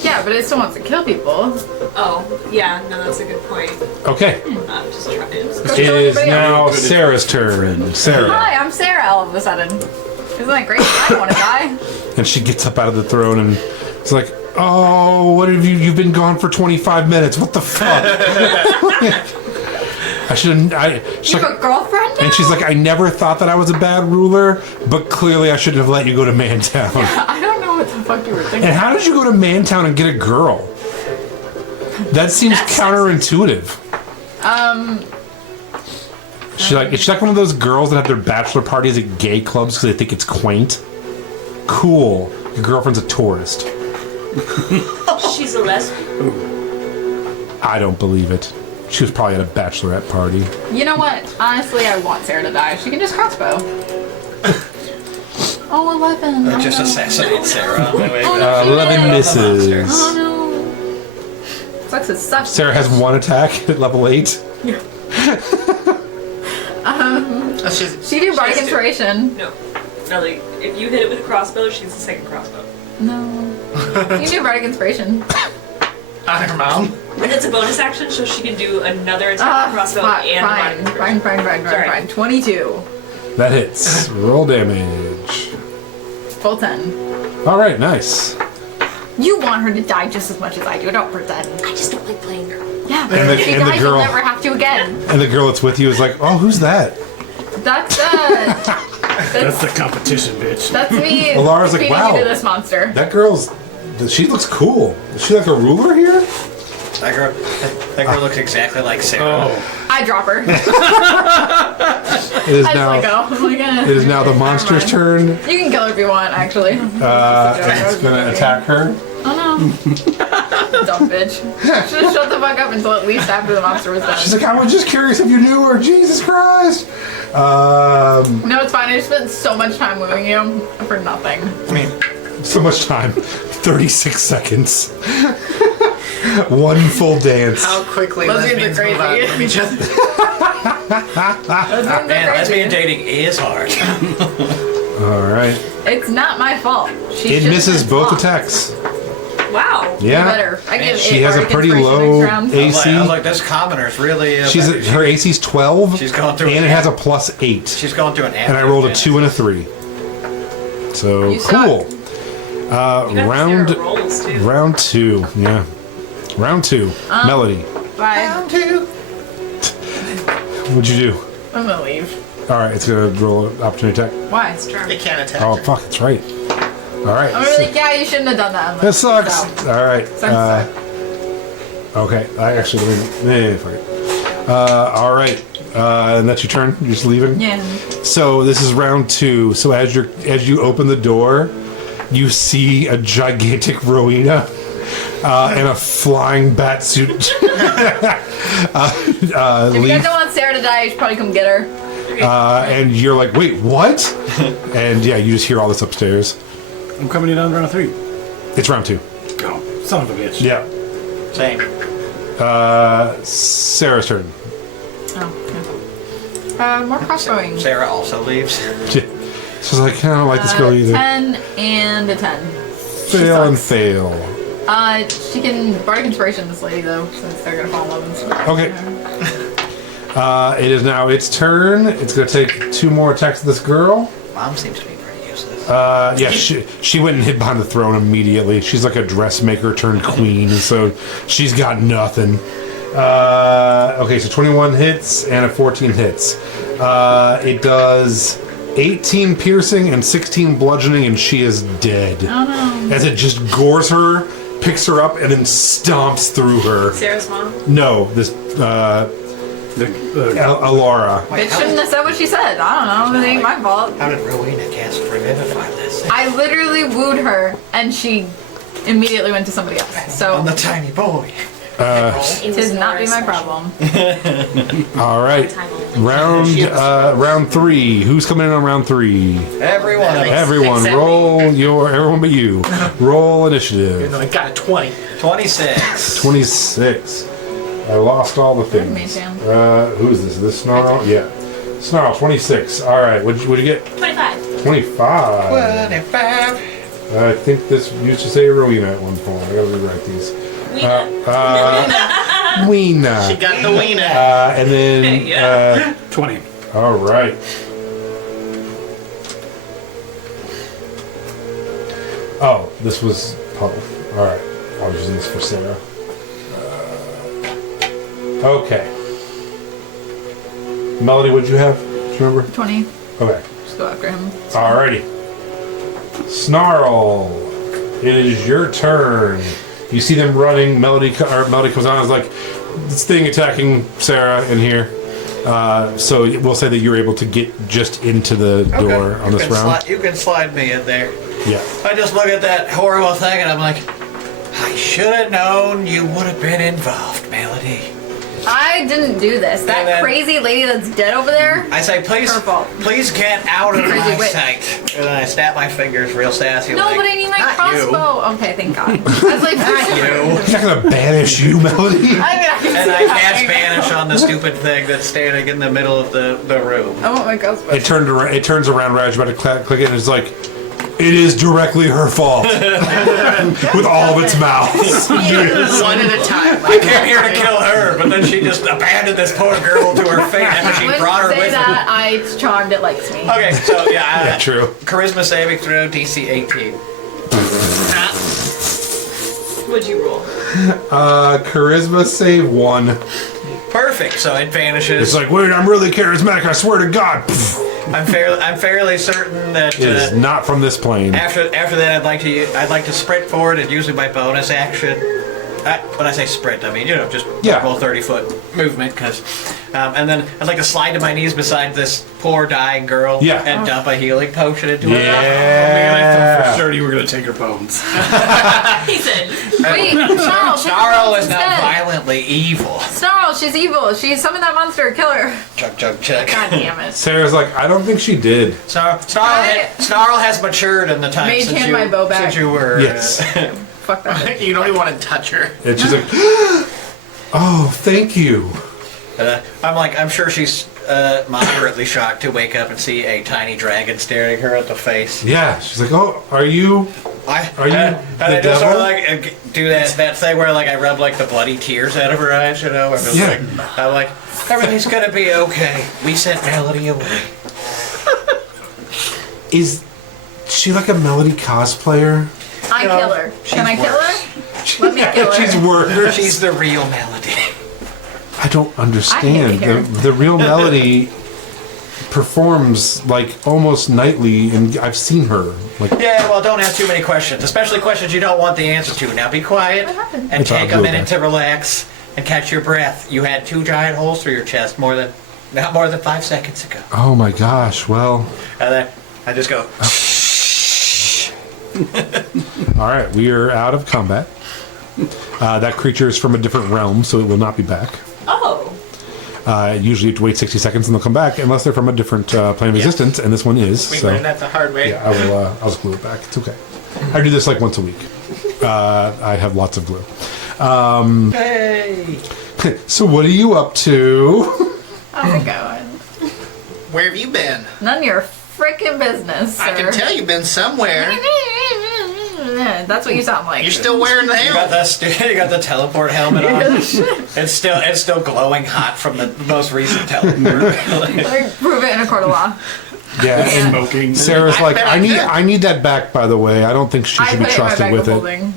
Yeah, but it still wants to kill people. Oh, yeah, no, that's a good point. Okay. I'm just trying. It is now Sarah's turn. Sarah. Hi, I'm Sarah all of a sudden. Isn't that great? I don't want to die. And she gets up out of the throne and it's like, oh, what have you've been gone for 25 minutes. What the fuck? I shouldn't, she's You like, have a girlfriend now? and she's like, I never thought that I was a bad ruler, but clearly I shouldn't have let you go to Mantown. I don't know what the fuck you were thinking. And how did you go to Mantown and get a girl? That seems That's counterintuitive. She's like one of those girls that have their bachelor parties at gay clubs because they think it's quaint. Cool. Your girlfriend's a tourist. She's a lesbian. I don't believe it. She was probably at a bachelorette party. You know what? Honestly, I want Sarah to die. She can just crossbow. Oh, 11. Oh, Just no. assassinate Sarah. on the way Oh, back. no. 11 misses. Oh no. Sucks it sucks. Sarah has 1 attack at level 8. She do bardic inspiration. No. No, like, if you hit it with a crossbow, she's the second crossbow. No. You do bardic inspiration. On her mom. And it's a bonus action, so she can do another attack with crossbow and Fine. 22. That hits. Roll damage. Full 10. Alright, nice. You want her to die just as much as I do. Don't pretend. I just don't like playing her. Yeah, but And the- if she and the dies, you'll girl- never have to again. And the girl that's with you is like, oh, who's that? That's That's the competition, bitch. that's me. Alara's like, feeding wow. you to this monster. That girl's... She looks cool. Is she like a ruler here? That girl looks exactly like Sarah. Oh, I drop her. It is I just let now... go. I'm like, eh, It is now the never monster's mind. turn. You can kill her if you want, actually. It's gonna attack her. Oh no. Dumb bitch. Just shut the fuck up until at least after the monster was She's done. like, I was just curious if you knew her. Jesus Christ. No, it's fine. I just spent so much time wooing you for nothing. I mean, So much time. 36 seconds. One full dance. How quickly Lesbians lesbians are move on crazy. from each other. Man, lesbian dating is hard. All right. It's not my fault. She It shouldn't misses have both lost. attacks. Wow. Yeah. Better. I give She it has a bardic pretty inspiration low next round. AC. I was like, this commoner's really. Her AC's 12. She's going through and an it has a +8. She's going through an. And I rolled a 2 and a 3. So You cool. You got Round Sarah rolls too. round 2. Yeah. Round 2. Melody. Bye. What'd you do? I'm gonna leave. All right, it's gonna roll an opportunity attack. Why? They can't attack Oh her. fuck, that's right. All right. I'm really like, yeah, you shouldn't have done that. I'm like, That sucks. no. All right. Sucks. Okay. I actually fuck it. All right. And that's your turn. You're just leaving. Yeah. So this is round 2. So as you open the door, you see a gigantic Rowena and a flying bat suit. If you guys don't want Sarah to die, you should probably come get her. And you're like, wait, what? And yeah, you just hear all this upstairs. I'm coming in on round 3. It's round 2. Oh, son of a bitch. Yeah. Same. Sarah's turn. Oh, okay. More crossbowing. Sarah also leaves. She's like, I don't like this girl either. 10 and a 10. Fail and sucks. fail. She can bardic inspiration this lady though, since they're gonna fall in love and stuff. Okay. It is now its turn. It's going to take 2 more attacks at this girl. Mom seems to be pretty useless. Yeah, she went and hid behind the throne immediately. She's like a dressmaker turned queen, so she's got nothing. Okay, so 21 hits and a 14 hits. It does 18 piercing and 16 bludgeoning, and she is dead. Oh no. As it just gores her, picks her up, and then stomps through her. Sarah's mom. No, this Alara. It shouldn't have said what she said. I don't know. It ain't my fault. How did Rowena cast Revivify this? I literally wooed her, and she immediately went to somebody else. I'm So the tiny boy. it does not be my problem. All right, round 3. Who's coming in on round 3? Everyone of us. Everyone, Except roll everyone but you. Roll initiative. No, I got a 20. 26. 26. I lost all the things. Me too. Who's this? Is this Snarl? Yeah. Snarl, 26. All right, what'd you get? 25. 25. 25. I think this used to say Rowena at one point. I gotta rewrite these. Weena. She got the wiener. And then, 20. all right. Oh, this was Puddle. All right. I was using this for Sarah. Okay. Melody, what'd you have? Do you remember? 20. Okay. Just go after him. Alrighty. Snarl, it is your turn. You see them running. Melody comes on and is like, this thing attacking Sarah in here. So we'll say that you're able to get just into the door on this round. You can slide me in there. Yeah. I just look at that horrible thing and I'm like, I should have known you would have been involved, Melody. I didn't do this. That And then- crazy lady that's dead over there. I say, please, Her fault. please get out of Crazy my witch. sight. And then I snap my fingers real sassy. No, like, but I need my "Not crossbow. Okay, thank God. I was like, You. I'm not gonna banish you, Melody. I mean, I can And see I that cast right now. Banish on the stupid thing that's standing in the middle of the room. I want my crossbow. It turns around right as you're about to click it, and it's like, it is directly her fault. With all of its mouths. One at a time. I came here to kill her, but then she just abandoned this poor girl to her fate after she When brought her you say with that, I charmed it likes me. her. Okay, so yeah, Yeah, true. charisma saving throw DC 18. What'd you roll? Charisma save 1. Perfect. So it vanishes. It's like, wait, I'm really charismatic, I swear to God. I'm fairly certain that It is not from this plane. after that I'd like to sprint forward and use my bonus action. When I say sprint, I mean just Yeah. roll 30-foot movement, and then I'd like to slide to my knees beside this poor dying girl. Yeah. And dump a healing potion into her. Man, I Yeah. thought for sure you were going to take her bones. He said. Wait, Snarl. Snarl is not violently evil. Snarl, she's evil. She summoned that monster. Kill her. Chug, chug, chug. God damn it. Sarah's like, I don't think she did. Snarl has matured in the time Mage since hand you, my bow back. since you were. Yes. fuck that bitch. You don't even want to touch her. And she's like, oh, thank you. I'm sure she's moderately shocked to wake up and see a tiny dragon staring her at the face. Yeah, she's like, oh, are you Are you and the I just sort devil? of like do that thing where like I rub like the bloody tears out of her eyes, you know? I'm just Yeah. like, I'm like, everything's gonna be okay. We sent Melody away. Is she like a Melody cosplayer? I No, kill her. Can I she's kill her? Let me kill her. She's worse. She's the real Melody. I don't understand. I hate her. The real Melody performs like almost nightly, and I've seen her. Like, Yeah, well, don't ask too many questions, especially questions you don't want the answer to. Now be quiet What happened? and It's all take a good, minute man. to relax and catch your breath. You had 2 giant holes through your chest not more than 5 seconds ago. oh my gosh. Well, And then I just go, all right, we are out of combat. That creature is from a different realm, so it will not be back. Oh. Usually you have to wait 60 seconds and they'll come back, unless they're from a different plane of existence, and this one is. We So learned that the hard way. yeah, I'll just glue it back. It's okay. I do this like once a week. I have lots of glue. hey. So what are you up to? How's it going? Where have you been? None of your freaking business, sir. I can tell you've been somewhere. That's what you sound like. You're still wearing the You got helmet. you got the teleport helmet on. It's still glowing hot from the most recent teleport. Let me prove it in a court of law. Yeah, and Smoking. Sarah's I like, bet I I need could. I need that back, by the way. I don't think she I should put be it in my trusted bag with of it. holding.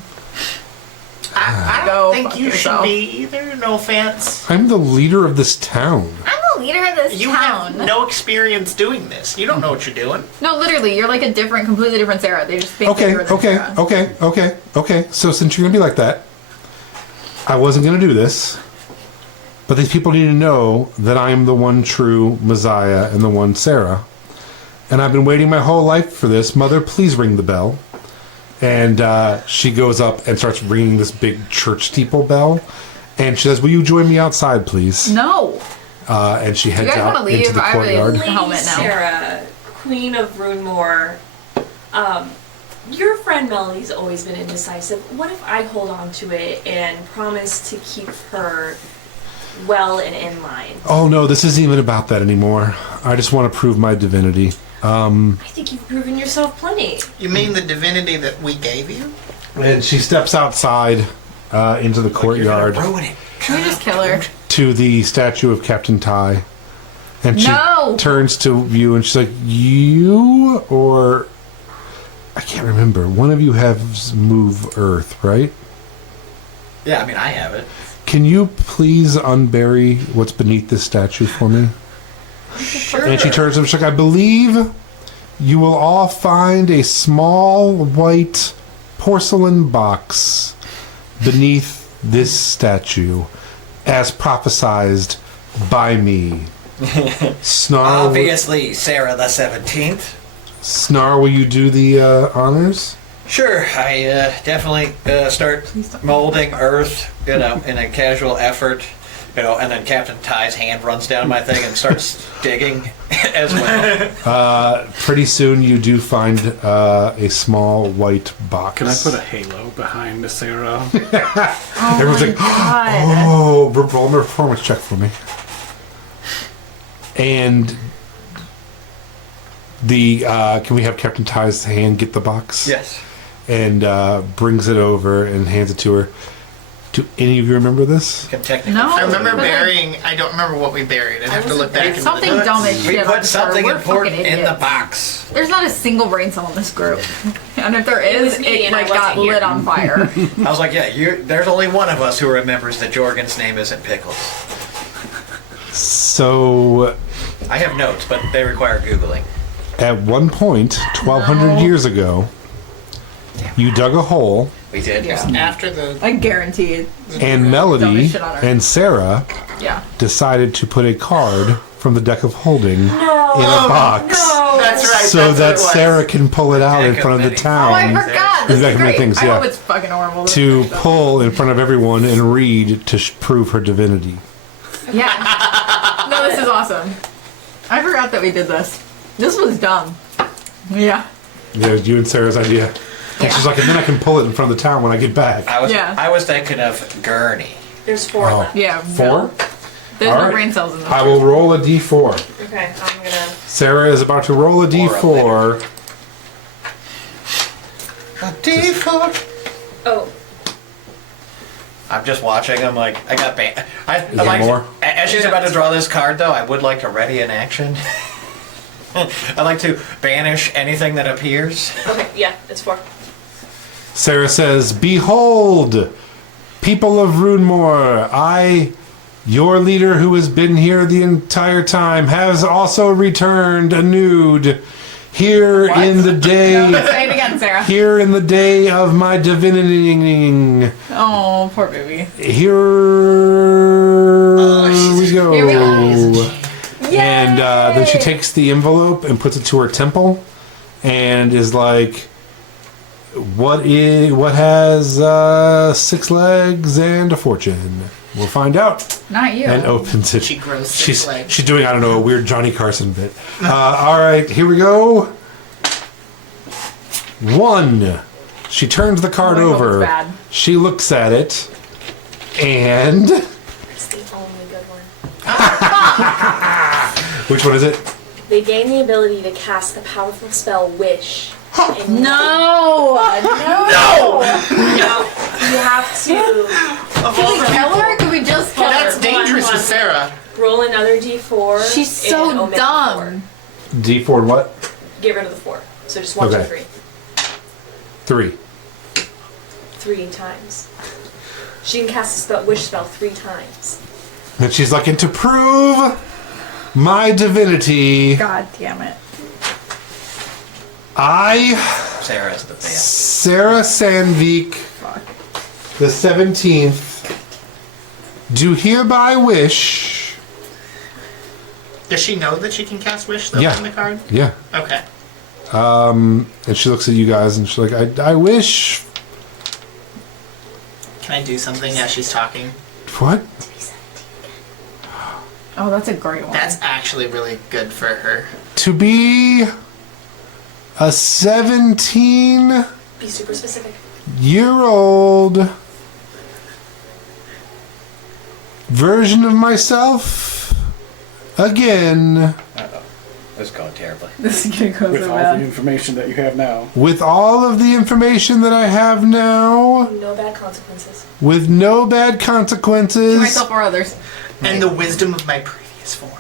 I Go don't think fuck you yourself. should be either. No offense. I'm the leader of this town. I'm the leader of this You town. have no experience doing this. You don't know what you're doing. No, literally, you're like a completely different Sarah. They just think that Okay, you're the Sarah. okay. So since you're gonna be like that, I wasn't gonna do this. But these people need to know that I am the one true Messiah and the one Sarah. And I've been waiting my whole life for this. Mother, please ring the bell. And she goes up and starts ringing this big church steeple bell. And she says, will you join me outside, please? No. And she heads guys wanna out leave? into the I really- courtyard. Lady Helmet now. Sarah, Queen of Runemore, your friend Melody's always been indecisive. What if I hold on to it and promise to keep her well and in line? Oh, no, this isn't even about that anymore. I just want to prove my divinity. I think you've proven yourself plenty. You mean the divinity that we gave you? And she steps outside into the courtyard You're gonna ruin it. Can we just kill her? to the statue of Captain Ty. And she No! turns to you and she's like, you or... I can't remember. One of you has move Earth, right? Yeah, I mean I have it. Can you please unbury what's beneath this statue for me? Sure. And she turns to him, she's like, I believe you will all find a small white porcelain box beneath this statue, as prophesized by me. Snar, Obviously, Sarah the 17th. Snar, will you do the honors? Sure, I definitely start molding earth, in a casual effort, and then Captain Ty's hand runs down my thing and starts digging as well. Pretty soon you do find a small white box. Can I put a halo behind Sarah? Oh Everyone's my like, God. oh, roll a performance check for me. And can we have Captain Ty's hand get the box? Yes. And brings it over and hands it to her. Do any of you remember this? Can technically. No. I remember but burying. I don't remember what we buried. I'd have to look back into Something the dumb as We shit. I'm put sure. something We're important fucking in the idiots. box. There's not a single brain cell in this group. And if there It is, was me it and I like got wasn't here. lit on fire. I was like, yeah, there's only one of us who remembers that Jorgen's name isn't Pickles. So, I have notes, but they require Googling. at one point, 1,200 years ago, you dug a hole, We did. Yeah. after the. I guarantee it. and Melody Dumbest shit on earth. and Sarah Yeah. decided to put a card from the deck of holding No. in a box. No. That's right. So that's that what it was. Sarah can pull it out in Deck of front of the many town. Oh, I forgot. This Exactly is many great. things, I yeah. hope it's fucking horrible. To pull in front of everyone and read to prove her divinity. Yeah. No, this is awesome. I forgot that we did this. This was dumb. Yeah. Yeah, it was you and Sarah's idea. And she's like, and then I can pull it in front of the town when I get back. I was thinking of Gurney. There's 4 Oh. left. Yeah. 4? There's All no right. brain cells in this. I will roll a d4. Okay, I'm gonna. Sarah is about to roll a d4. A D4. Oh, I'm just watching. I'm like, I got ban. I there like more? as she's about to draw this card, though. I would like to ready an action. I like to banish anything that appears. okay, yeah, it's 4. Sarah says, "Behold, people of Runemore, I, your leader who has been here the entire time, has also returned anew here in the day, Say it again, Sarah. here in the day of my divinity. Oh, poor baby. Here we go." Here we go. And then she takes the envelope and puts it to her temple, and is like, "What has 6 legs and a fortune? We'll find out." Not you. And opens it. She grows 6 legs. She's doing, I don't know, a weird Johnny Carson bit. All right, here we go. 1. She turns the card I hope over. it's bad. She looks at it, and That's the only good one. which one is it? They gain the ability to cast the powerful spell Wish. And No! No! you have to Of Can all we the kill people, her? Can we just kill that's her? dangerous for Sarah. roll another d4. She's and so omit dumb. D4 what? 4. Get rid of the 4. So just 1, 2, Okay. 3. 3. 3 times. She can cast a wish spell 3 times. And she's like, "And to prove my divinity, God damn it. I, Sarah's the best. Sarah Sandvik, the 17th, do hereby wish." Does she know that she can cast Wish though Yeah. in the card? Yeah. Okay. And she looks at you guys and she's like, I wish. Can I do something as she's talking? What? Oh, that's a great one. That's actually really good for her. To be a 17-year-old Be super specific. version of myself again, This is going terribly. This is gonna go With so all the bad. information that you have now. with all of the information that I have now, No bad consequences. with no bad To consequences, myself or others. And the wisdom of my previous form.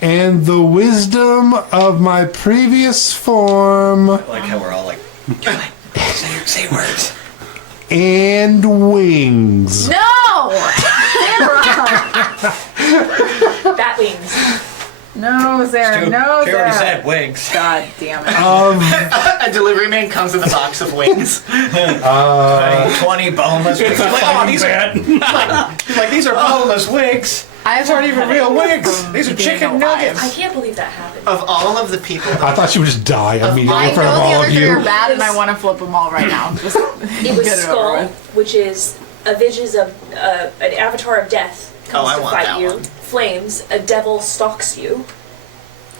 and the wisdom of my previous form, I like how we're all like, say words. and wings. No! Bat wings. No, Sarah. No, She Sarah. already said wings. God damn it. Of A delivery man comes with a box of wings. 20 boneless wigs. These are boneless wigs. These aren't even real wigs. These are chicken I nuggets. can't believe that happened. Of all of the people, I thought she would just die immediately I in front know of the all other of 3 are you. bad, and I want to flip them all right now. Just It was get it over Skull, with. which is a vision of an avatar of death comes I to want fight that you. one. Flames, a devil stalks you,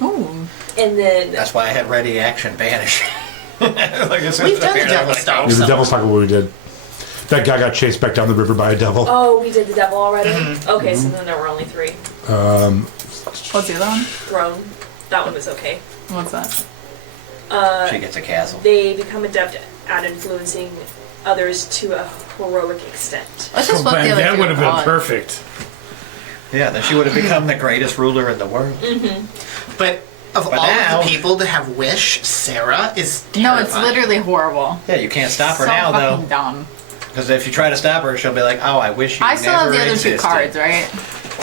Ooh. and then That's why I had ready action banish. Like, as soon we've as I done the figured out, devil like, stop. Yeah, the devil's talking what we did. That guy got chased back down the river by a devil. oh, we did the devil already. Mm-hmm. Okay, so then there were only 3. What's the other one? Throne, that one was okay. What's that? She gets a castle. They become adept at influencing others to a heroic extent. Let's just flip Man, the other that 2 would have been and call it. perfect. Yeah, then she would have become the greatest ruler in the world. But of But all now- of the people to have Wish, Sarah is No, terrifying. it's literally horrible. Yeah, you can't stop her So now, fucking though. dumb. Because if you try to stop her, she'll be like, oh, I wish you I still have never the other existed. 2 cards, right?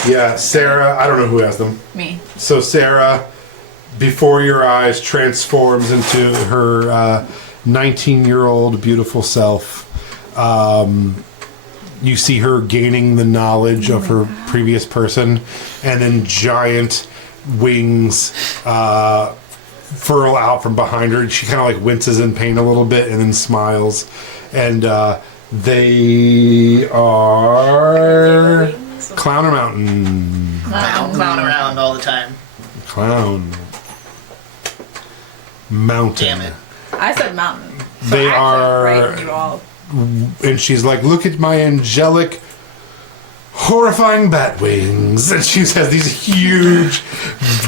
Yeah, Sarah, I don't know who has them. Me. So Sarah, before your eyes, transforms into her 19-year-old beautiful self. You see her gaining the knowledge of her previous person, and then giant wings furl out from behind her. She kind of like winces in pain a little bit and then smiles. And they are Wings. Clowner Mountain. Clown around all the time. Clown Mountain. Damn it. I said mountain. They are, Right, you all. and she's like, look at my angelic, horrifying bat wings. And she has these huge,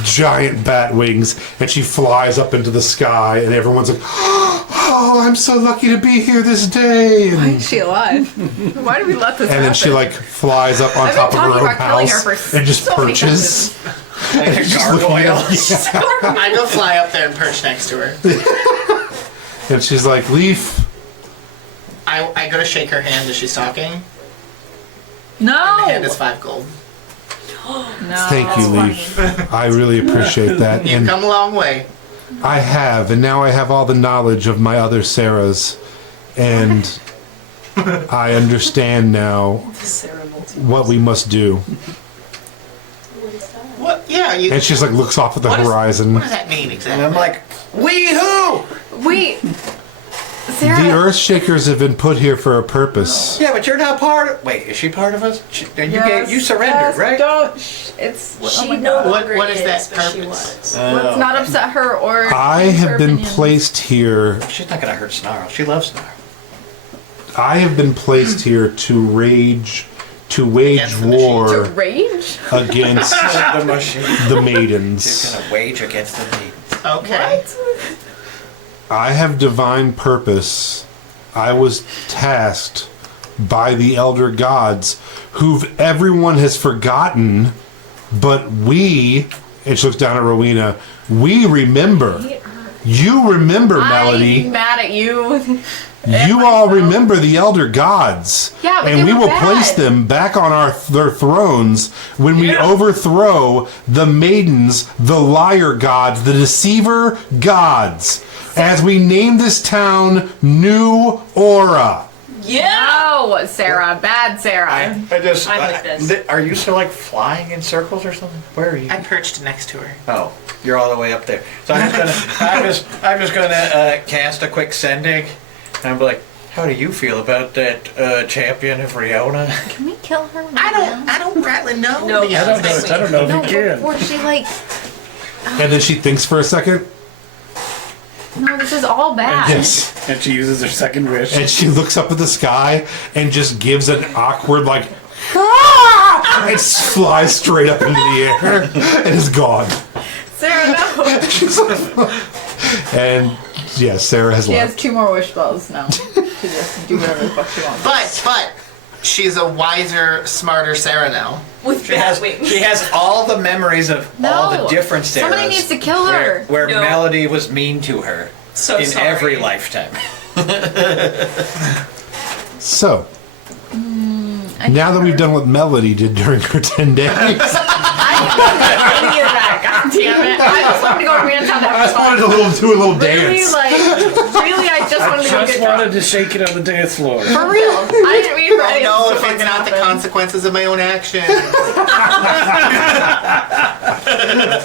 giant bat wings, and she flies up into the sky, and everyone's like, oh, I'm so lucky to be here this day. Why And, is she alive? Why did we let this and happen? then she like flies up on I've top been of her talking own about killing her house for and just so many perches. Like a Just looking at gargoyle. I go fly up there and perch next to her. And she's like, Leaf, I go to shake her hand as she's talking. No! The hand is 5 gold. No. thank you, That's Leaf. I really appreciate that. You've And come a long way. I have, and now I have all the knowledge of my other Sarahs, and I understand now what we must do. What is that? What? Yeah, you. And she's like looks off at the what horizon. What does that mean And exactly? I'm like, we who? Wait! Sarah! The Earthshakers have been put here for a purpose. Yeah, but you're not part of. Wait, is she part of us? And you surrendered, yes, right? Don't. It's. She my no God. longer What is that but she purpose? was. Let's not upset her or. I change her have been opinions. placed here. She's not gonna hurt Snarl. She loves Snarl. I have been placed here to wage Against the war To rage? against The machine. the She's maidens. gonna wage against the maidens. Okay. I have divine purpose. I was tasked by the elder gods, who everyone has forgotten, but we, and she looks down at Rowena, we remember. You remember, Melody. I'm mad at you. You all remember the elder gods. Yeah, but and they we were will bad. place them back on their thrones when we overthrow the maidens, the liar gods, the deceiver gods. As we name this town New Aura. Yeah! No, Sarah. Bad Sarah. I just. I like this. Are you still like flying in circles or something? Where are you? I perched next to her. Oh, you're all the way up there. So I'm just gonna cast a quick sending, and I'm like, how do you feel about that champion of Riona? Can we kill her? I don't rightly know. No, to be I don't honest. know. I don't know No, if you can. before she like. And then she thinks for a second. No, this is all bad. Yes. And she uses her second wish. And she looks up at the sky and just gives an awkward, like, ah! And flies straight up into the air and is gone. Sarah, no. She's like, and yeah, Sarah has She has left. 2 more wish spells now to just do whatever the fuck she wants. But she's a wiser, smarter Sarah now. With bat wings. She has all the memories of all No. the different Sarahs. Somebody needs to kill her. Where No. Melody was mean to her So in sorry. every lifetime. So, now that we've done what Melody did during her 10 days, I didn't get that. God damn it. I just wanted to go to Mantown to I have just fun. wanted to do a little Really, dance. I just wanted to go Just get drunk. wanted to shake it on the dance floor. For real. I didn't mean for I any know of if this it's to not the happen. consequences of my own action.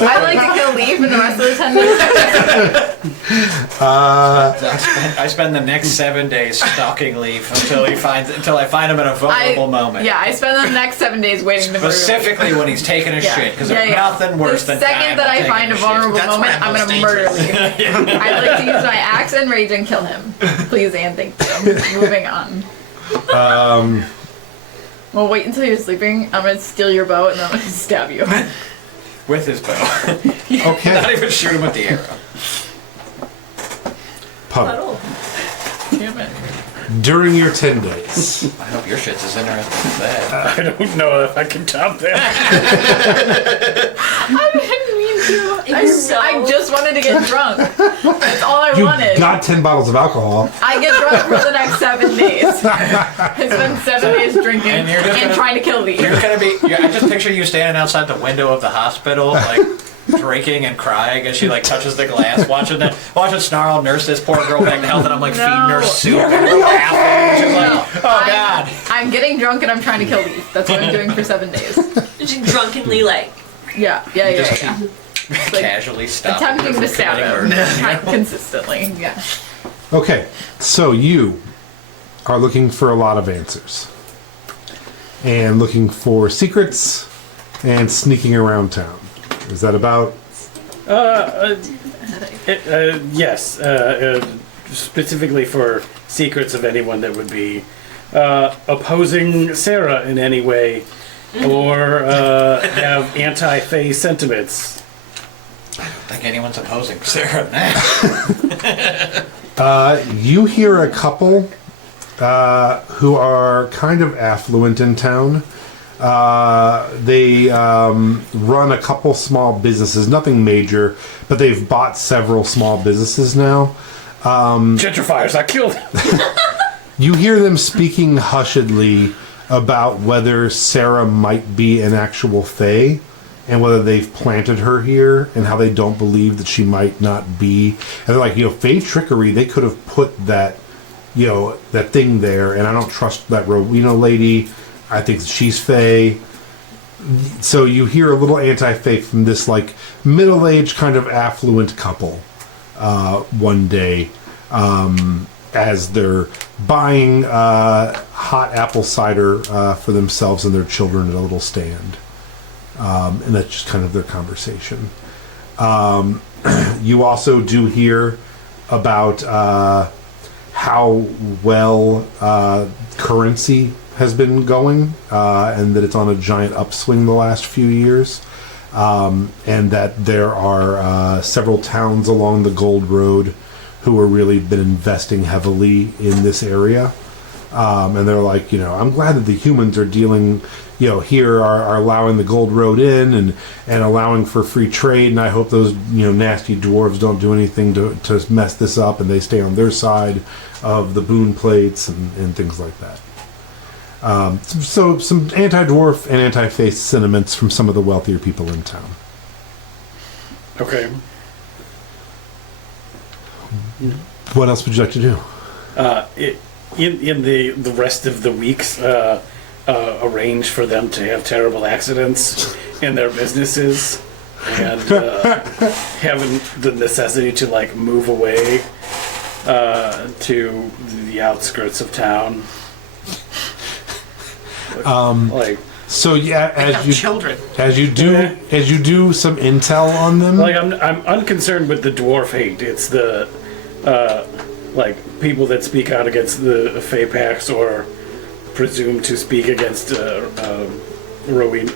I like to kill Leaf and the rest of the 10 days. I spend the next 7 days stalking Leaf until I find him at a vulnerable moment. Yeah, I spend the next 7 days waiting to murder him. Specifically when he's taking a shit, because there's nothing worse the than second dying that while I taking find a shit. vulnerable That's when moment, I'm I'm most gonna murder dangerous. Leaf. I'd like to use my axe and rage and kill him. Please and thank you. Moving on. Well, wait until you're sleeping. I'm gonna steal your bow and then I'm gonna stab you. With his bow. Not Okay, even shoot him with the arrow. Puddle. Damn it. During your 10 days, I hope your shit's as interesting as that. I don't know if I can top that. I didn't mean to. It was so- I just wanted to get drunk. That's all I you wanted. got 10 bottles of alcohol. I get drunk for the next 7 days. I spend 7 days drinking And and, you're just gonna- trying to kill Leaf. You're gonna be. I just picture you standing outside the window of the hospital, like drinking and crying as she like touches the glass, watching Snarl nurse this poor girl back to health, and I'm like feeding her soup and we're laughing. She's like, oh god. I'm getting drunk and I'm trying to kill Leaf. That's what I'm doing for 7 days. Just drunkenly like. Yeah. Casually stop. Attempting to stab him Murder. consistently. Yeah. Okay, so you are looking for a lot of answers. And looking for secrets and sneaking around town. Is that about? Yes. specifically for secrets of anyone that would be opposing Sarah in any way, or have anti-Fae sentiments. I don't think anyone's opposing Sarah now. You hear a couple who are kind of affluent in town. They run a couple small businesses, nothing major, but they've bought several small businesses now. Gentrifiers, I killed him. You hear them speaking hushedly about whether Sarah might be an actual Fae and whether they've planted her here and how they don't believe that she might not be. And they're like, Fae trickery, they could have put that, that thing there, and I don't trust that Rowena lady. I think she's Fae. So you hear a little anti-Fae from this, like, middle-aged kind of affluent couple one day as they're buying hot apple cider for themselves and their children at a little stand. And that's just kind of their conversation. You also do hear about how well currency has been going, and that it's on a giant upswing the last few years, and that there are several towns along the Gold Road who have really been investing heavily in this area. And they're like, I'm glad that the humans are dealing, here are allowing the Gold Road in and allowing for free trade. And I hope those, nasty dwarves don't do anything to mess this up, and they stay on their side of the boon plates and things like that. So some anti-dwarf and anti-Fae sentiments from some of the wealthier people in town. Okay. What else would you like to do? In the rest of the weeks, arrange for them to have terrible accidents in their businesses, and having the necessity to move away to the outskirts of town. So yeah, as you do some intel on them. I'm unconcerned with the dwarf hate. It's the people that speak out against the Fae Pacts or presume to speak against Rowena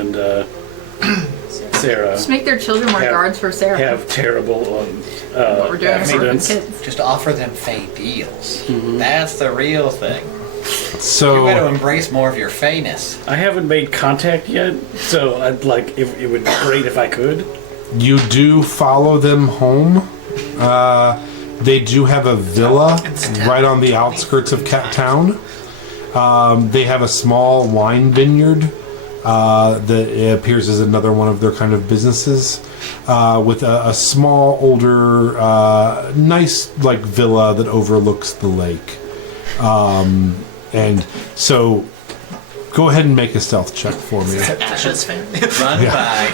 and Sarah. Just make their children more guards for Sarah. Have terrible what we're doing for the kids. Just offer them Fae deals. Mm-hmm. That's the real thing. So you got to embrace more of your Fae-ness. I haven't made contact yet, so I'd if it would be great if I could. You do follow them home. They do have a villa right on the outskirts of town. They have a small wine vineyard that appears as another one of their kind of businesses, with a small, older, nice villa that overlooks the lake. And so, go ahead and make a stealth check for me. Ash's family. Run by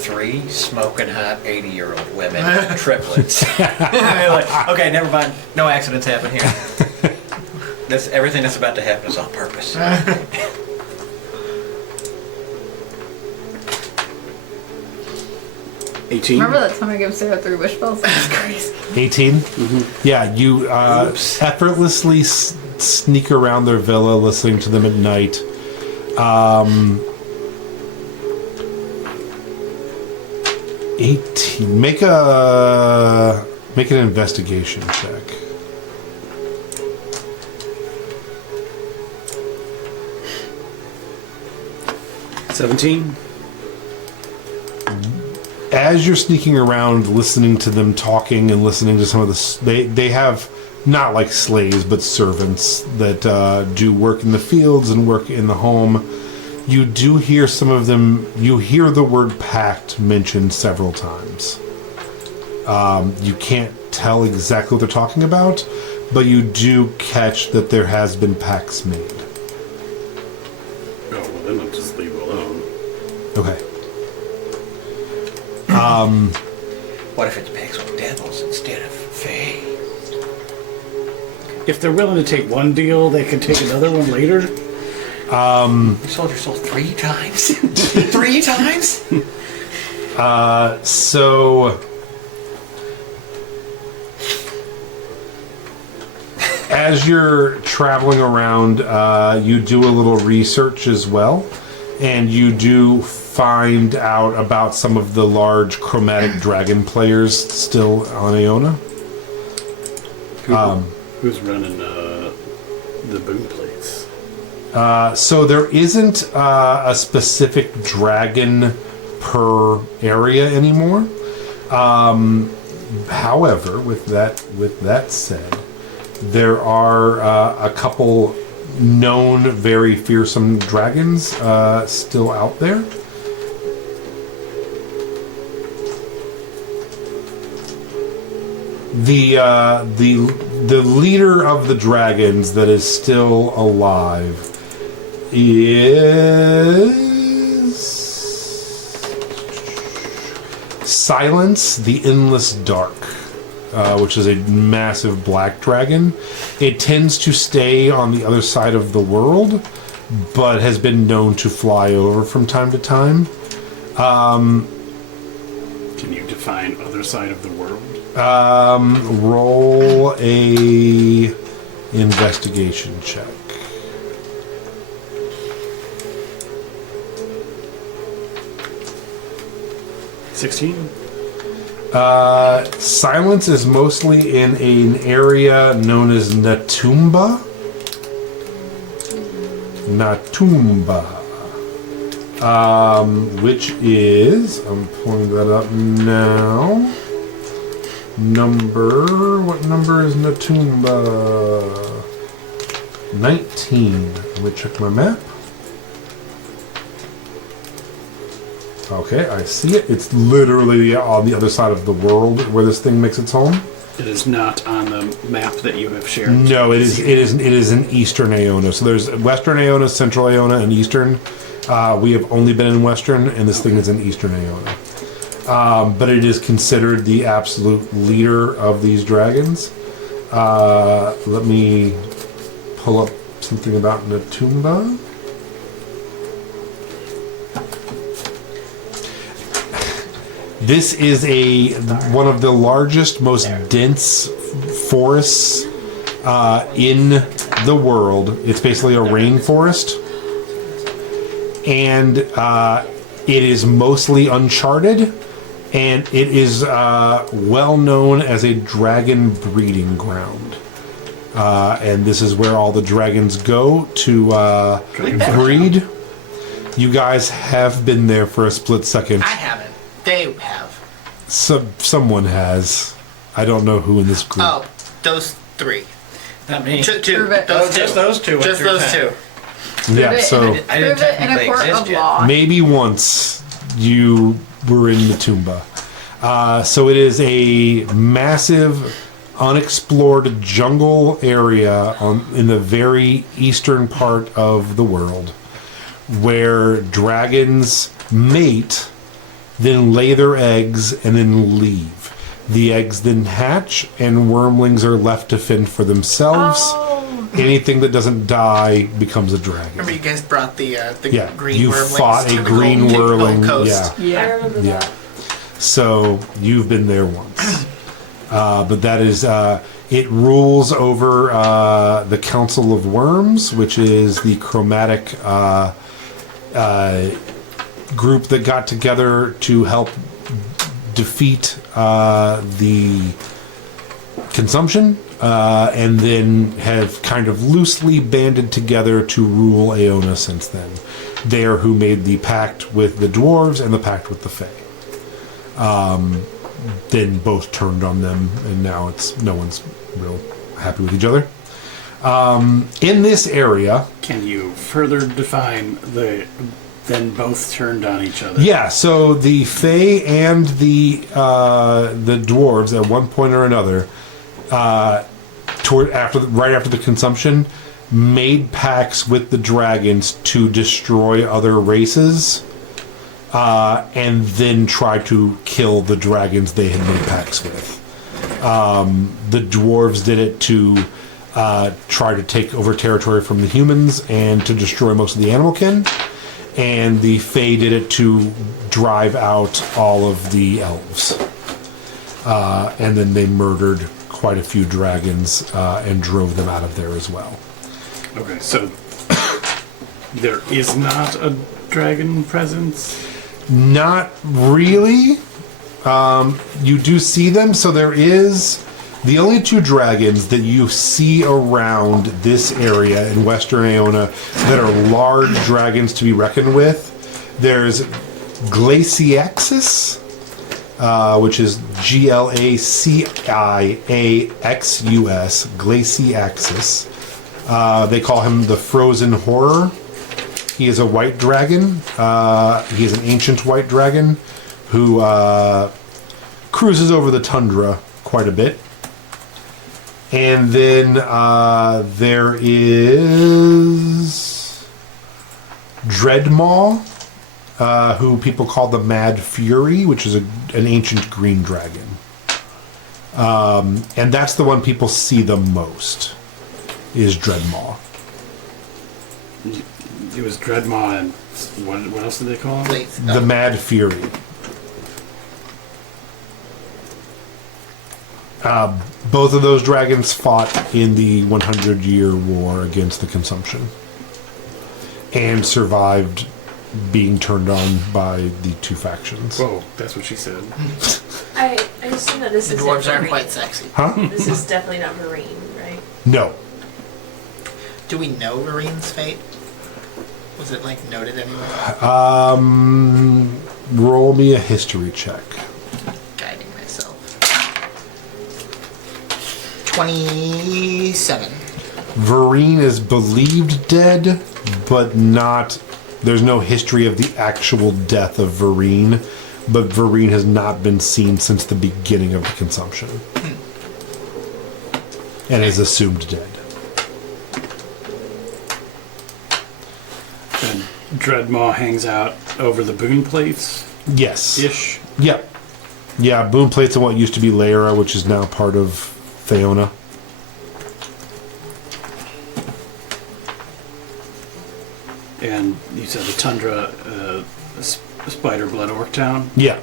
3 smoking hot 80-year-old women, triplets. Okay, never mind. No accidents happen here. Everything that's about to happen is on purpose. 18. Remember that time I gave Sarah 3 wish spells? That was crazy. 18? Mm-hmm. Yeah, you effortlessly sneak around their villa, listening to them at night. 18. Make an investigation check. $17. As you're sneaking around, listening to them talking and listening to some of the... They have not like slaves, but servants that do work in the fields and work in the home. You do hear some of them... You hear the word pact mentioned several times. You can't tell exactly what they're talking about, but you do catch that there has been pacts made. Oh, well, then I'll just leave it alone. Okay. What if it's pacts with devils instead of Fae? If they're willing to take one deal, they can take another one later. You sold your soul 3 times? 3 times? So As you're traveling around, you do a little research as well, and you do find out about some of the large chromatic dragon players still on Aona. Who's running the boom plates? So there isn't a specific dragon per area anymore. However, with that said, there are a couple known very fearsome dragons still out there. The leader of the dragons that is still alive is Silence the Endless Dark, which is a massive black dragon. It tends to stay on the other side of the world, but has been known to fly over from time to time. Can you define other side of the world? Roll a investigation check. Silence is mostly in an area known as Natumba. Which is, I'm pulling that up now. What number is Natumba? 19. Let me check my map. Okay, I see it. It's literally on the other side of the world where this thing makes its home. It is not on the map that you have shared. No, it is in Eastern Aona. So there's Western Aona, Central Aona, and Eastern. We have only been in Western, and this thing is in Eastern Aona. But it is considered the absolute leader of these dragons. Let me pull up something about Natumba. This is one of the largest, most dense forests in the world. It's basically a rainforest. And it is mostly uncharted. And it is well known as a dragon breeding ground. And this is where all the dragons go to breed. You guys have been there for a split second. I haven't. They have. Someone has. I don't know who in this group. Oh, those three. Not me. Two. Prove it. Those Just those two. went Just through those town. two. Yeah, so I didn't Prove it in a technically court exist of yet. law. maybe once you were in Natumba. So it is a massive, unexplored jungle area in the very eastern part of the world, where dragons mate, then lay their eggs, and then leave. The eggs then hatch, and wormlings are left to fend for themselves. Oh. Anything that doesn't die becomes a dragon. Remember you guys brought the Yeah, green you wormlings fought to a the green Gold whirling. Coast. Yeah, I Yeah. remember yeah. that. So you've been there once, but that is it rules over the Council of Worms, which is the chromatic group that got together to help defeat the consumption, and then have kind of loosely banded together to rule Aona since then. They are who made the pact with the dwarves and the pact with the Fae. Then both turned on them, and now no one's real happy with each other. In this area, Can you further define then both turned on each other? yeah. So the Fae and the dwarves, at one point or another, right after the consumption, made pacts with the dragons to destroy other races. And then try to kill the dragons they had made pacts with. The dwarves did it to try to take over territory from the humans and to destroy most of the animalkin. And the Fae did it to drive out all of the elves. And then they murdered quite a few dragons and drove them out of there as well. Okay, so there is not a dragon presence? Not really. You do see them, so there is the only two dragons that you see around this area in Western Aona that are large dragons to be reckoned with. There's Glaciaxus, which is Glaciaxus, Glaciaxus. They call him the Frozen Horror. He is a white dragon. He is an ancient white dragon who cruises over the tundra quite a bit. And then there is Dreadmaw, who people call the Mad Fury, which is an ancient green dragon. And that's the one people see the most, is Dreadmaw. It was Dreadmaw and what else did they call him? The Mad Fury. Both of those dragons fought in the 100-year war against the consumption and survived being turned on by the two factions. Whoa, that's what she said. I assume that this The is dwarves aren't quite sexy. Huh? This is definitely not marine, right? No. Do we know Marine's fate? Was it like noted anywhere? Roll me a history check. Guiding myself. 27. Vereen is believed dead, but not... There's no history of the actual death of Vereen, but Vereen has not been seen since the beginning of the consumption. And is assumed dead. And Dreadmaw hangs out over the boon plates Yes. ish. Yep. Yeah, Boom Plates and what used to be Lyra, which is now part of Theona. And you said the tundra, Spider Blood Orc Town. Yeah.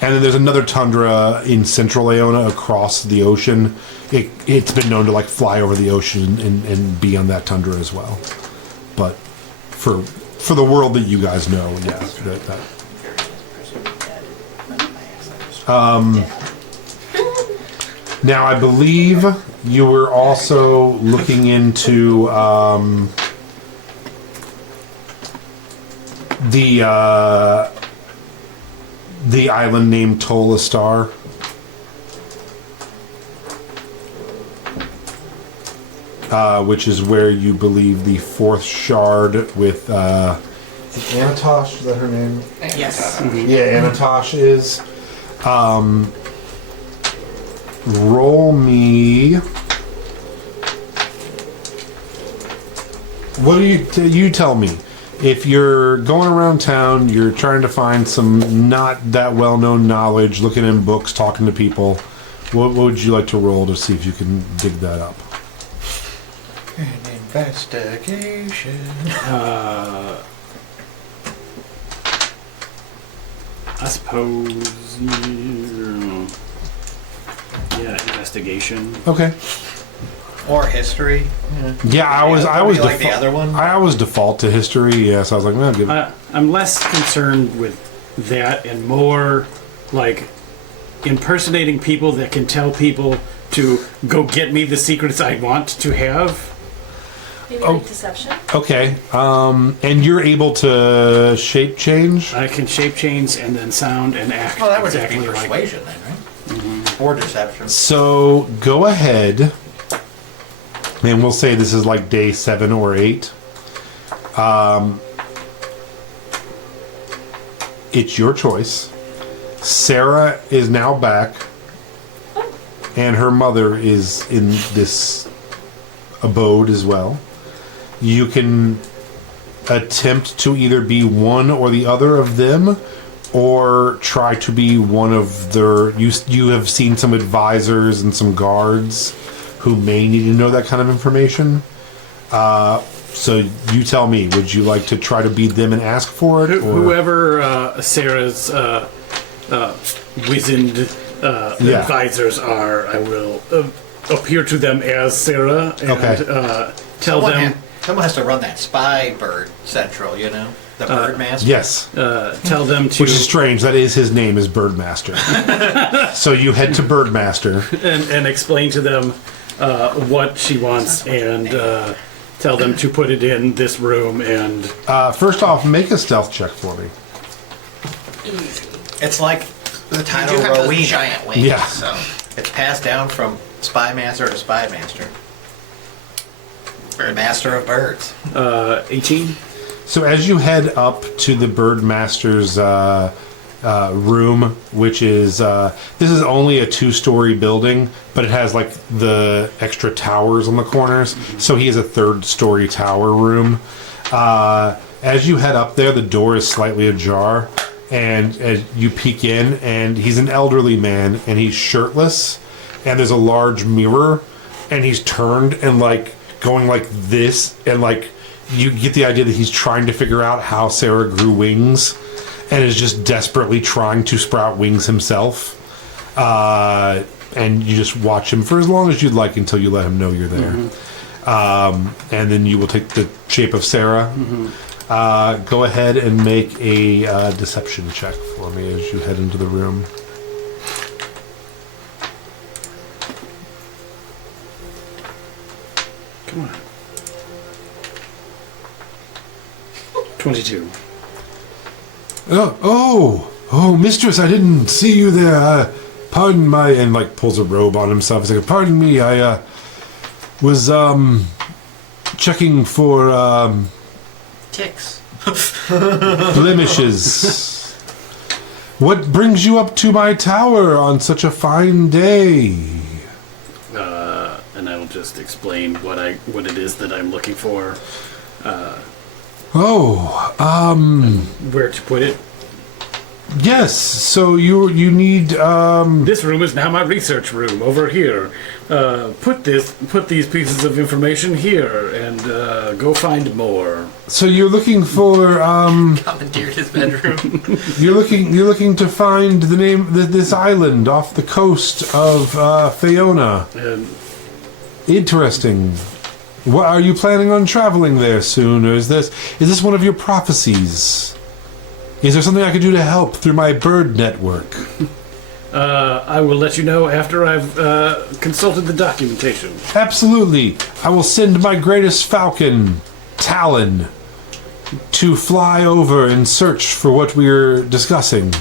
And then there's another tundra in central Aona across the ocean. It's been known to like fly over the ocean and be on that tundra as well. But for the world that you guys know, yeah. That. Now I believe you were also looking into the island named Tolastar. Which is where you believe the fourth shard with is it Anatosh, is that her name? Yes. Yeah, Anatosh is. Roll me. What do you tell me? If you're going around town, you're trying to find some not that well-known knowledge, looking in books, talking to people, what would you like to roll to see if you can dig that up? An investigation. I suppose. Yeah, investigation. Okay. Or history. Yeah, I was like the other one. I always default to history. Yeah, so I was like, well, give it. I'm less concerned with that and more like impersonating people that can tell people to go get me the secrets I want to have. Maybe Oh. like deception? Okay. And you're able to shape change. I can shape change and then sound and act Well, that would exactly just be like. persuasion then, right? Or deception. So go ahead, and we'll say this is like day 7 or 8. It's your choice. Sarah is now back, and her mother is in this abode as well. You can attempt to either be one or the other of them, or try to be one of their... You have seen some advisors and some guards who may need to know that kind of information. So you tell me, would you like to try to be them and ask for it? Or? Whoever Sarah's wizened Yeah. advisors are, I will appear to them as Sarah and Okay. tell them Someone has to run that spy bird central, you know? The bird master. Yes. tell them to Which is strange. That is his name, is Birdmaster. So you head to Birdmaster. and explain to them what she wants and tell them to put it in this room and First off, make a stealth check for me. Easy. It's like the You title do have those Rowena. giant wings, Yeah. so It's passed down from spy master to spy master. The master of birds. 18. So as you head up to the Birdmaster's room, which is this is only a 2-story building, but it has like the extra towers on the corners. So he has a 3rd-story tower room. As you head up there, the door is slightly ajar, and as you peek in, and he's an elderly man, and he's shirtless, and there's a large mirror, and he's turned and like going like this, and like you get the idea that he's trying to figure out how Sarah grew wings and is just desperately trying to sprout wings himself. And you just watch him for as long as you'd like until you let him know you're there. And then you will take the shape of Sarah. Go ahead and make a deception check for me as you head into the room. Come on. 22. Oh, mistress, I didn't see you there. Pardon my, and like pulls a robe on himself. He's like, pardon me, I was checking for ticks. blemishes. What brings you up to my tower on such a fine day? And I'll just explain what it is that I'm looking for. Where to put it. Yes, so you need This room is now my research room over here. Put these pieces of information here and go find more. so you're looking for Commandeered his bedroom. you're looking to find the name this island off the coast of Aona. And Interesting. What, are you planning on traveling there soon, or is this one of your prophecies? Is there something I could do to help through my bird network? I will let you know after I've consulted the documentation. Absolutely. I will send my greatest falcon, Talon, to fly over and search for what we're discussing.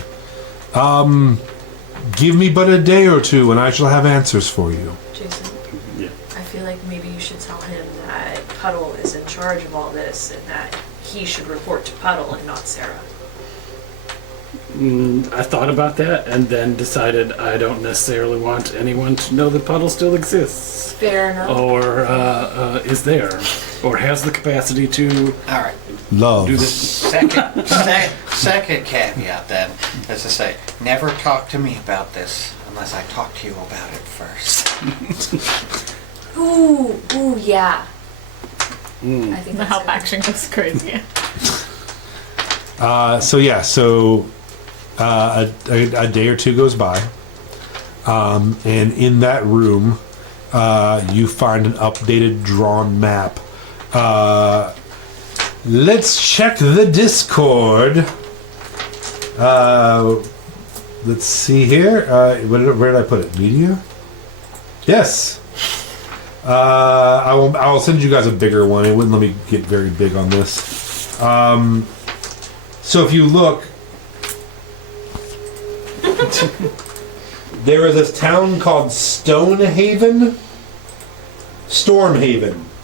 Give me but a day or two and I shall have answers for you. Jason, Yeah. I feel like maybe you should tell him that Puddle is in charge of all this and that he should report to Puddle and not Sarah. I thought about that and then decided I don't necessarily want anyone to know that Puddle still exists. Fair enough. Or is there. Or has the capacity to All right. Love. do this. Second caveat then is to say, never talk to me about this unless I talk to you about it first. Ooh, yeah. I think The that's help good. action goes crazy. A day or two goes by, and in that room, you find an updated drawn map. Let's check the Discord. Let's see here. Where did I put it? Media? Yes. I will send you guys a bigger one. It wouldn't let me get very big on this. So if you look, there is a town called Stormhaven.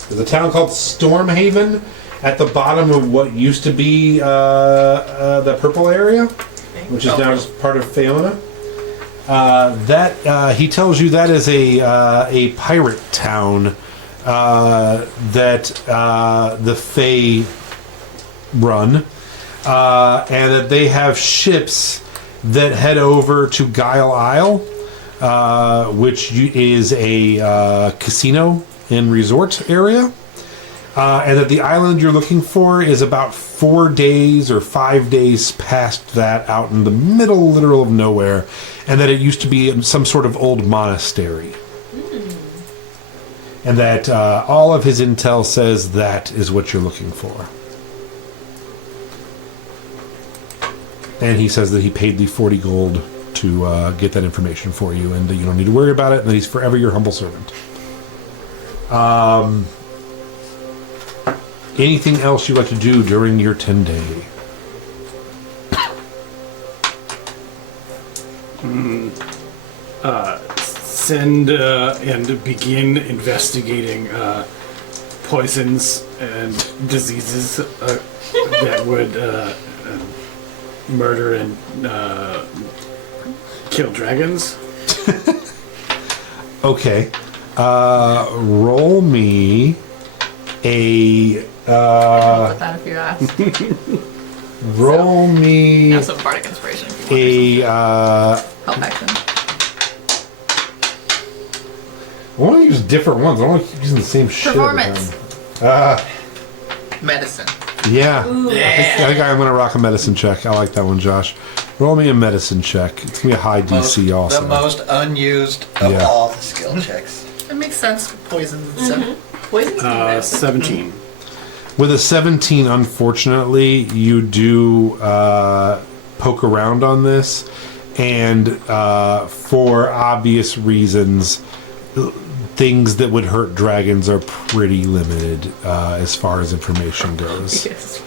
There's a town called Stormhaven at the bottom of what used to be the purple area, which is now just part of Aona. He tells you that is a pirate town that the Fae run, and that they have ships that head over to Guile Isle, which is a casino and resort area, and that the island you're looking for is about 4 days or 5 days past that, out in the literal of nowhere, and that it used to be some sort of old monastery. and that all of his intel says that is what you're looking for. And he says that he paid the 40 gold to get that information for you, and that you don't need to worry about it, and that he's forever your humble servant. Anything else you'd like to do during your 10-day? Send and begin investigating poisons and diseases that would murder and kill dragons. Okay. Roll me a... Put that if you ask. roll me Have some bardic inspiration if you want. a... Help action. I want to use different ones. I don't want to keep using the same shit every Performance. time. Medicine. Yeah. Ooh. I think I'm going to rock a medicine check. I like that one, Josh. Roll me a medicine check. It's going to be a high DC also. The most unused of Yeah. all the skill checks. It makes sense with poison and stuff. Poison's 17. With a 17, unfortunately, you do poke around on this, and for obvious reasons, things that would hurt dragons are pretty limited as far as information goes. Yes.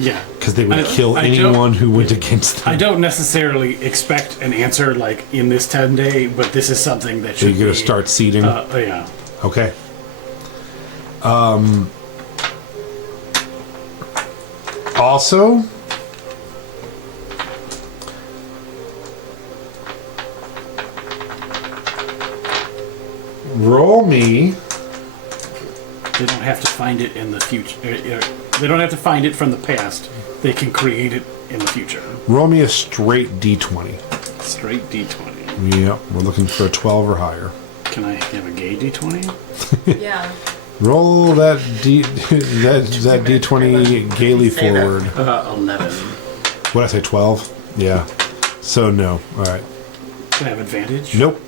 Yeah. Because they would kill I don't- anyone who went against them. I don't necessarily expect an answer like in this 10-day, but this is something that So should you're going be, to start seeding? yeah. Okay. Also, roll me. They don't have to find it in the future. They don't have to find it from the past. They can create it in the future. Roll me a straight D20. Straight D20. Yep, we're looking for a 12 or higher. Can I have a gay D20? Yeah. Roll that that D20 gaily Say that. forward. 11. What did I say, 12? Yeah. So no. All right. Can I have advantage? Nope.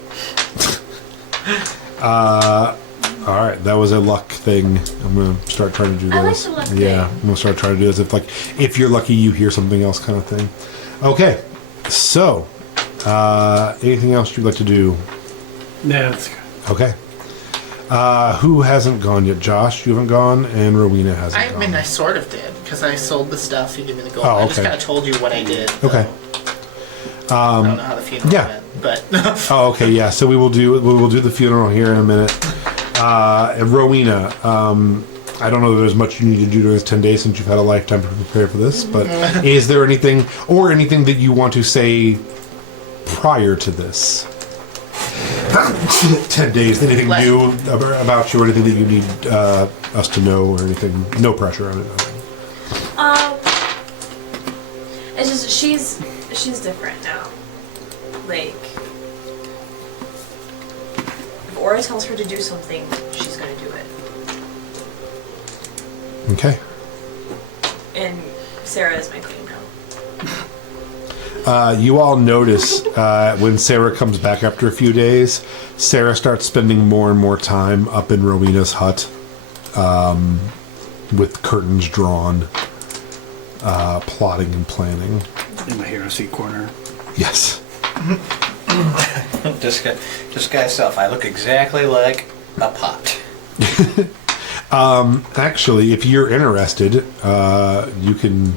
All right, that was a luck thing. I'm gonna start trying to do I like this. the luck Yeah, thing. I'm gonna start trying to do this. If you're lucky, you hear something else, kind of thing. Okay, so anything else you'd like to do? Nah, that's good. Okay. Who hasn't gone yet? Josh, you haven't gone, and Rowena hasn't I gone. mean, I sort of did because I sold the stuff. You give me the gold. Oh, I just okay. kind of told you what I did. Okay. I don't know how the funeral yeah. went, but Oh, okay, yeah. So we will do the funeral here in a minute. And Rowena, I don't know that there's much you need to do during this 10 days since you've had a lifetime to prepare for this, but is there anything that you want to say prior to this? 10 days. Anything new about you or anything that you need us to know or anything? No pressure on it. It's just she's different now. Like, if Aura tells her to do something, she's gonna do it. Okay. And Sarah is my queen now. You all notice when Sarah comes back after a few days, Sarah starts spending more and more time up in Rowena's hut with curtains drawn, plotting and planning. In my hero seat corner. Yes. Disguise self. I look exactly like a pot. Actually, if you're interested, you can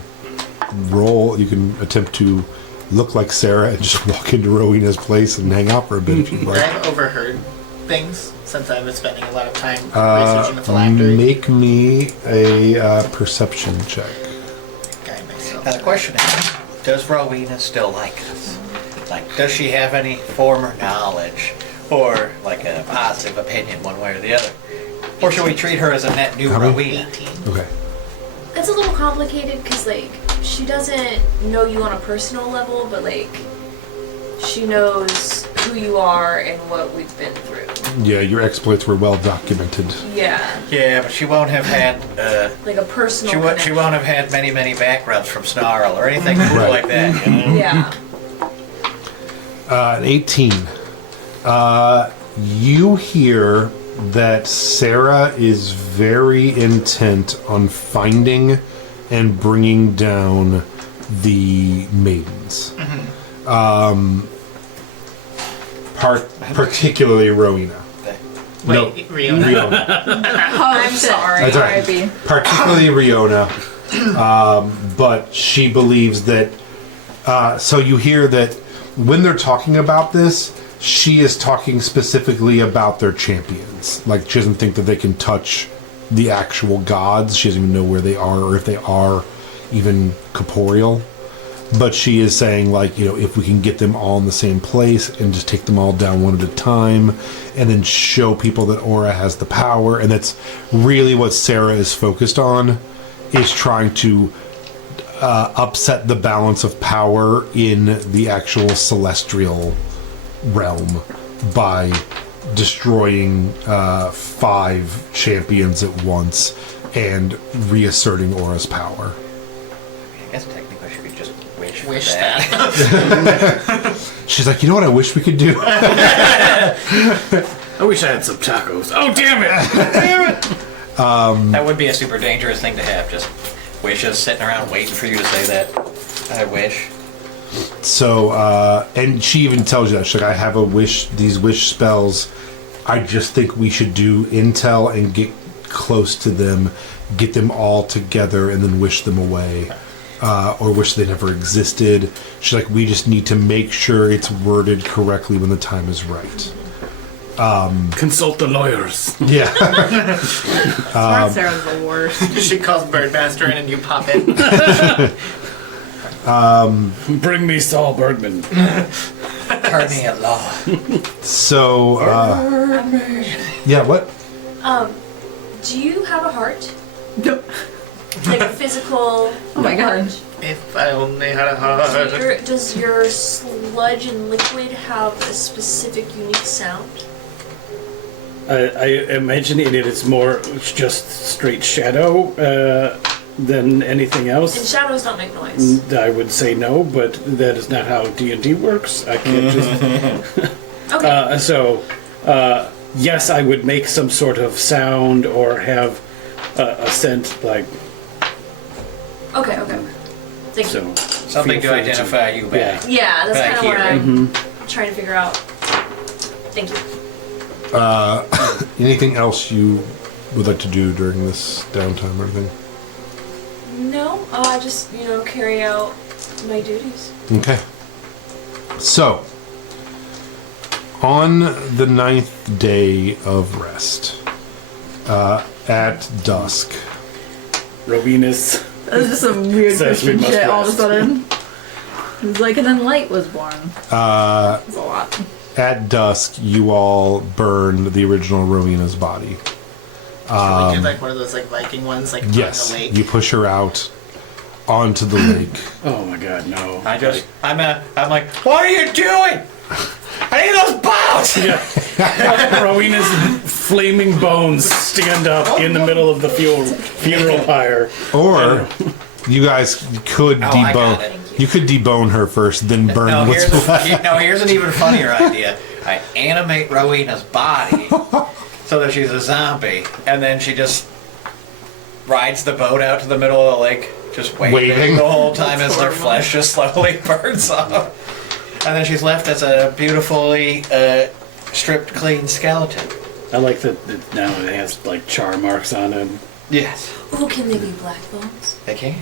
attempt to look like Sarah and just walk into Rowena's place and hang out for a bit if you'd like. I've overheard things since I've been spending a lot of time researching the phylactery. Make me a perception check. Guy myself. Now the question is, does Rowena still like us? Like, does she have any former knowledge or like a positive opinion one way or the other? Or should we treat her as a net new How many? Rowena? 18. Okay. It's a little complicated because, like, she doesn't know you on a personal level, but, like, she knows who you are and what we've been through. Yeah, your exploits were well documented. Yeah. Yeah, but she won't have had Like a personal she connection. won't have had many backgrounds from Snarl or anything cool Right. like that. You know? Yeah. An 18. You hear that Sarah is very intent on finding and bringing down the maidens. Particularly Rowena. Wait, Riona. Riona. I'm sorry. That's all right. R.I.P. Particularly Riona. But she believes that. So you hear that when they're talking about this, she is talking specifically about their champions. Like, she doesn't think that they can touch the actual gods. She doesn't even know where they are or if they are even corporeal. But she is saying, like, you know, if we can get them all in the same place and just take them all down one at a time and then show people that Aura has the power. And that's really what Sarah is focused on, is trying to upset the balance of power in the actual celestial realm by destroying 5 champions at once and reasserting Aura's power. I guess technically she could just wish That. She's like, you know what I wish we could do? I wish I had some tacos. Oh, damn it! That would be a super dangerous thing to have. Just wishes sitting around waiting for you to say that. I wish. So, and she even tells you that. She's like, I have a wish, these wish spells. I just think we should do intel and get close to them, get them all together, and then wish them away. Or wish they never existed. She's like, we just need to make sure it's worded correctly when the time is right. Consult the lawyers. Yeah. Smart Sarah's the worst. She calls Birdmaster in and you pop in. Bring me Saul Bergman. Attorney at law. So, yeah, what? Do you have a heart? Nope. Like a physical. Oh my god. If I only had a heart. Does your sludge and liquid have a specific unique sound? I imagine it is more just straight shadow than anything And else. shadows don't make noise. I would say no, but that is not how D&D works. I can't just... Okay. Yes, I would make some sort of sound or have a scent, like... Okay. Thank So, you. Something feel to free identify you by. Yeah. Yeah, that's Back kind of what here. I'm trying to figure out. Thank you. Anything else you would like to do during this downtime or anything? No, I just, carry out my duties. Okay. So, on the 9th day of rest, at dusk, Rowena's... That was just some weird Says we Christian must shit all of a rest. sudden. It was like, and then light was born. It was a lot. at dusk, you all burn the original Rowena's body. We did like one of those like Viking ones, like Yes, on the lake. you push her out onto the lake. Oh my god, no. I'm like, what are you doing? I need those bones! Rowena's flaming bones stand up in the middle of the funeral pyre. Or you guys could I got it. You could debone her first, then burn what's left. Here's an even funnier idea. I animate Rowena's body so that she's a zombie, and then she just rides the boat out to the middle of the lake, just waving the whole time as their flesh just slowly burns off. And then she's left as a beautifully stripped, clean skeleton. I like that now it has like char marks on it. Yes. Ooh, can they be black bones? They can.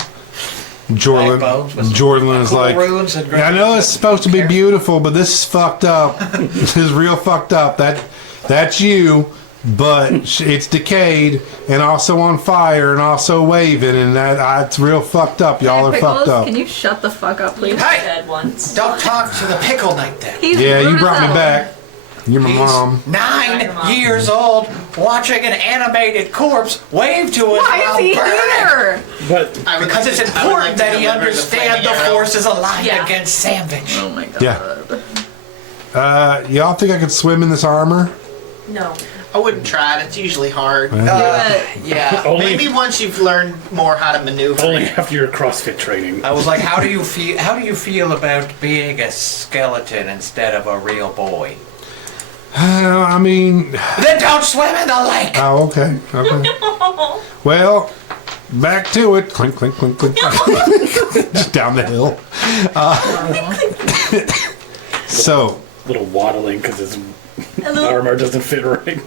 Jordan is cool like, runes and I know it's supposed to be beautiful, but this is fucked up. This is real fucked up. That's you, but it's decayed and also on fire and also waving, and it's real fucked up. Y'all are Pickles, fucked up. Can you shut the fuck up, please? Hey! Dead ones. Don't talk to the pickle knight then. He's Yeah, you rude brought as me hell. back. You're my He's mom. 9 years old, watching an animated corpse wave to us Why is while he burning. here? But I would Because like it's to- I would important like to that he deliver understand the flaming arrow. forces aligned Yeah. against Sandwich. Oh my god. Yeah. Y'all think I could swim in this armor? No. I wouldn't try it. It's usually hard. Yeah. only, Maybe once you've learned more how to maneuver. only after your CrossFit training. I was like, how do you feel about being a skeleton instead of a real boy? I mean, Then don't swim in the lake. oh, okay. Well, back to it. Clink, clink, clink, clink. Just down the hill. So, Little waddling because his armor doesn't fit right.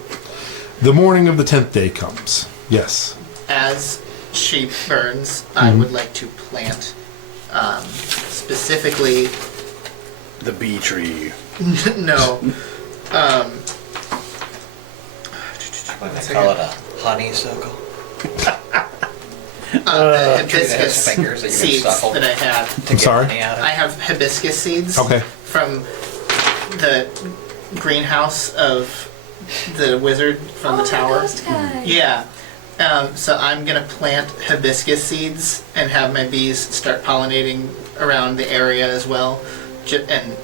the morning of the 10th day comes. Yes. As she burns, I would like to plant specifically. The bee tree. No. I'm going to call it a honeysuckle. The Tree that has hibiscus fingers that you can seeds suckle. that I have. To I'm get sorry? honey out of. I have hibiscus seeds Okay. from the greenhouse of the wizard from the tower. Ghost guy. Yeah. So I'm gonna plant hibiscus seeds and have my bees start pollinating around the area as well, and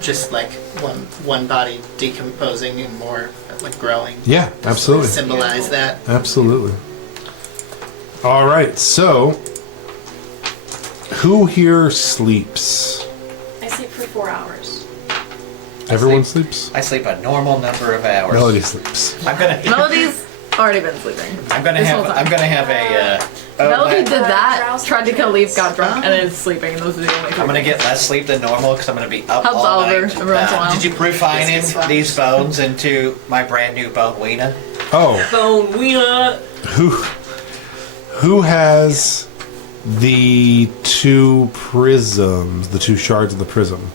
just like one body decomposing and more like growing. Yeah, absolutely. Symbolize that. Absolutely. All right, so who here sleeps? I sleep for 4 hours. Everyone sleeps? I sleep a normal number of hours. Melody sleeps. I'm gonna. Melody's already been sleeping. I'm gonna This have. whole time. I'm gonna have a. Melody did Uh, that, drowsy tried to kill Leaf, dreams. got drunk, and is sleeping. And those are the only two. I'm gonna get less sleep than normal because I'm gonna be up Helps all Oliver night. every once in a while. Did you Refining hibiscus flowers? these bones into my brand new bone weena. Oh, Bone wiener. who has the two prisms, the two shards of the prism?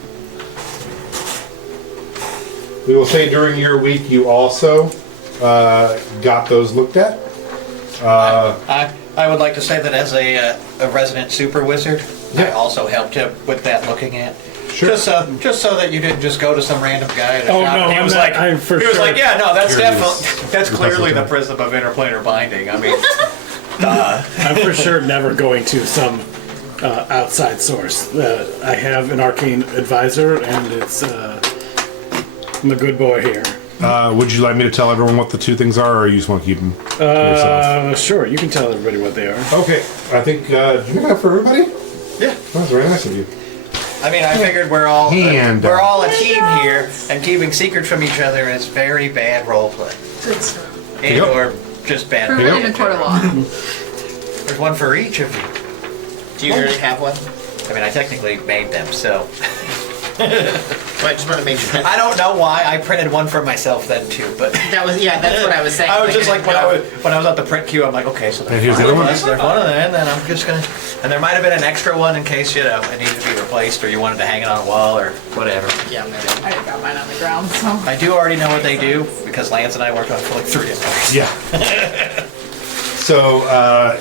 We will say during your week you also got those looked at. I would like to say that as a resident super wizard, I Yeah. also helped him with that looking at. Sure. Just so that you didn't just go to some random guy at a Oh, shop. no, and he I'm was not- like, I'm for he was sure like, yeah, no, that's curious. definitely that's clearly the prism of interplanar binding. I mean, I'm for sure never going to some outside source. I have an arcane advisor, and it's I'm a good boy here. Would you like me to tell everyone what the two things are, or you just want to keep them to yourself? Sure, you can tell everybody what they are. Okay, I think, did you make that for everybody? yeah. That was very nice of you. I mean, I figured we're all Hand. a team here, and keeping secrets from each other is very bad roleplay, Good stuff. and Yep. or just bad. Proven roleplay in a court of law. There's one for each of you. Do you already have one? I mean, I technically made them, so Well, I just want to make sure. I don't know why I printed one for myself then too, but. That's what I was saying. I was just like when didn't when I was at the print queue, I'm like, okay, so And here's the other one? There's one of them, and then I'm just gonna, and there might have been an extra one in case it needed to be replaced or you wanted to hang it on a wall or whatever. know. Yeah, maybe. I got mine on the ground, so. I do already know what they do because Lance and I worked on it for like 3 hours. Yeah. So,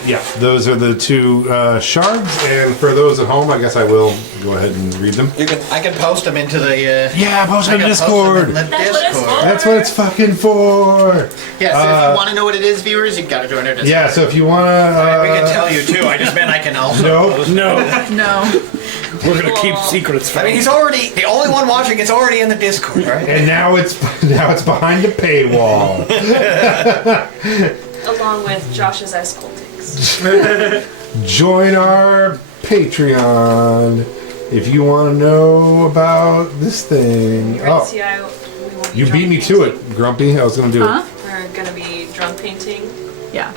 yeah, those are the two shards, and for those at home, I guess I will go ahead and read them. I can post them into the. Yeah, post them I in can post them Discord. in the That's what it's Discord. for. That's what it's fucking for. Yeah, so if you want to know what it is, viewers, you've got to join our Discord. Yeah, so if you want We can to... tell you too. I just meant I can also. No. post. No, No. we're gonna keep secrets from I mean, he's already the only one watching. It's already in the Discord, right? And now it's behind a paywall. Along with Josh's escultings. Join our Patreon if you want to know about this thing. You ready Oh, to see how we will be you drunk beat me to painting? it, Grumpy. I was going to do Huh? We're gonna be drunk painting. Yeah.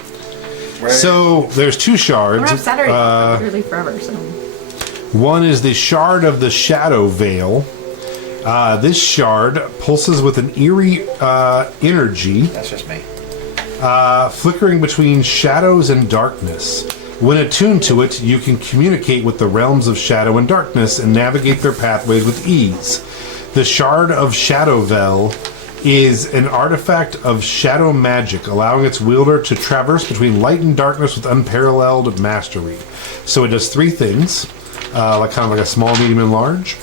it. So there's two We're shards. off Saturday. Literally forever, so. One is the Shard of the Shadow Veil. This shard pulses with an eerie energy, That's just me. flickering between shadows and darkness. When attuned to it, you can communicate with the realms of shadow and darkness and navigate their pathways with ease. The Shard of Shadow Veil is an artifact of shadow magic, allowing its wielder to traverse between light and darkness with unparalleled mastery. So it does three things, like kind of like a small, medium, and large.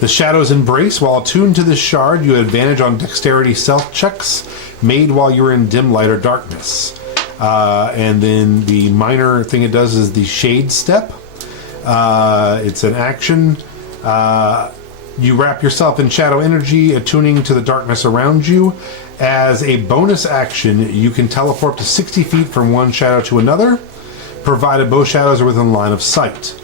The Shadow's Embrace. While attuned to this shard, you have advantage on dexterity stealth checks made while you're in dim light or darkness. And then the minor thing it does is the Shade Step. It's an action. You wrap yourself in shadow energy, attuning to the darkness around you. As a bonus action, you can teleport to 60 feet from one shadow to another, provided both shadows are within line of sight.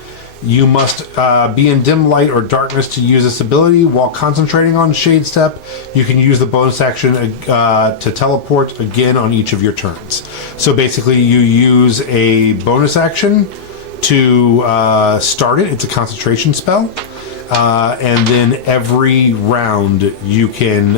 You must be in dim light or darkness to use this ability. While concentrating on Shade Step, you can use the bonus action to teleport again on each of your turns. So basically, you use a bonus action to start it. It's a concentration spell. And then every round you can...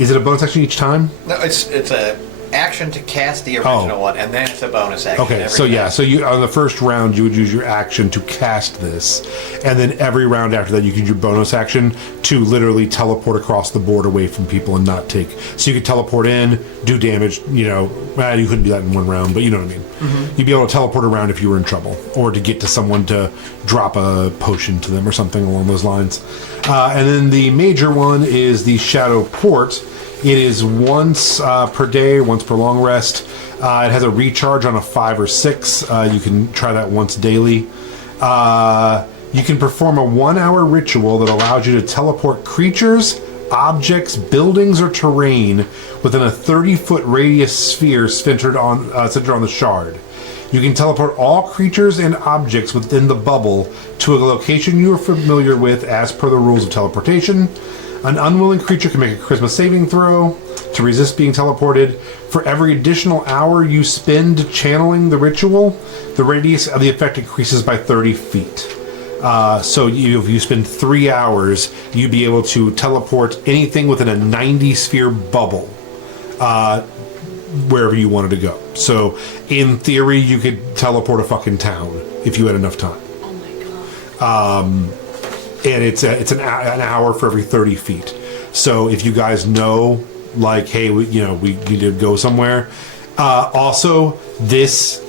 is it a bonus action each time? No, it's a action to cast the original one, and then it's a bonus action. Okay, every so time. yeah, so you on the first round you would use your action to cast this, and then every round after that you can use your bonus action to literally teleport across the board away from people and not take. So you could teleport in, do damage. You couldn't do that in one round, but you know what I mean. Mm-hmm. You'd be able to teleport around if you were in trouble, or to get to someone to drop a potion to them or something along those lines. And then the major one is the Shadow Port. It is once per day, once per long rest. It has a recharge on a 5 or 6. You can try that once daily. You can perform a 1-hour ritual that allows you to teleport creatures, objects, buildings, or terrain within a 30-foot radius sphere centered on the shard. You can teleport all creatures and objects within the bubble to a location you are familiar with as per the rules of teleportation. An unwilling creature can make a charisma saving throw to resist being teleported. For every additional hour you spend channeling the ritual, the radius of the effect increases by 30 feet. So if you spend 3 hours, you'd be able to teleport anything within a 90-sphere bubble wherever you wanted to go. So in theory, you could teleport a fucking town if you had enough time. Oh my god. And it's an hour for every 30 feet. So if you guys know, like, hey, we need to go somewhere. Also, this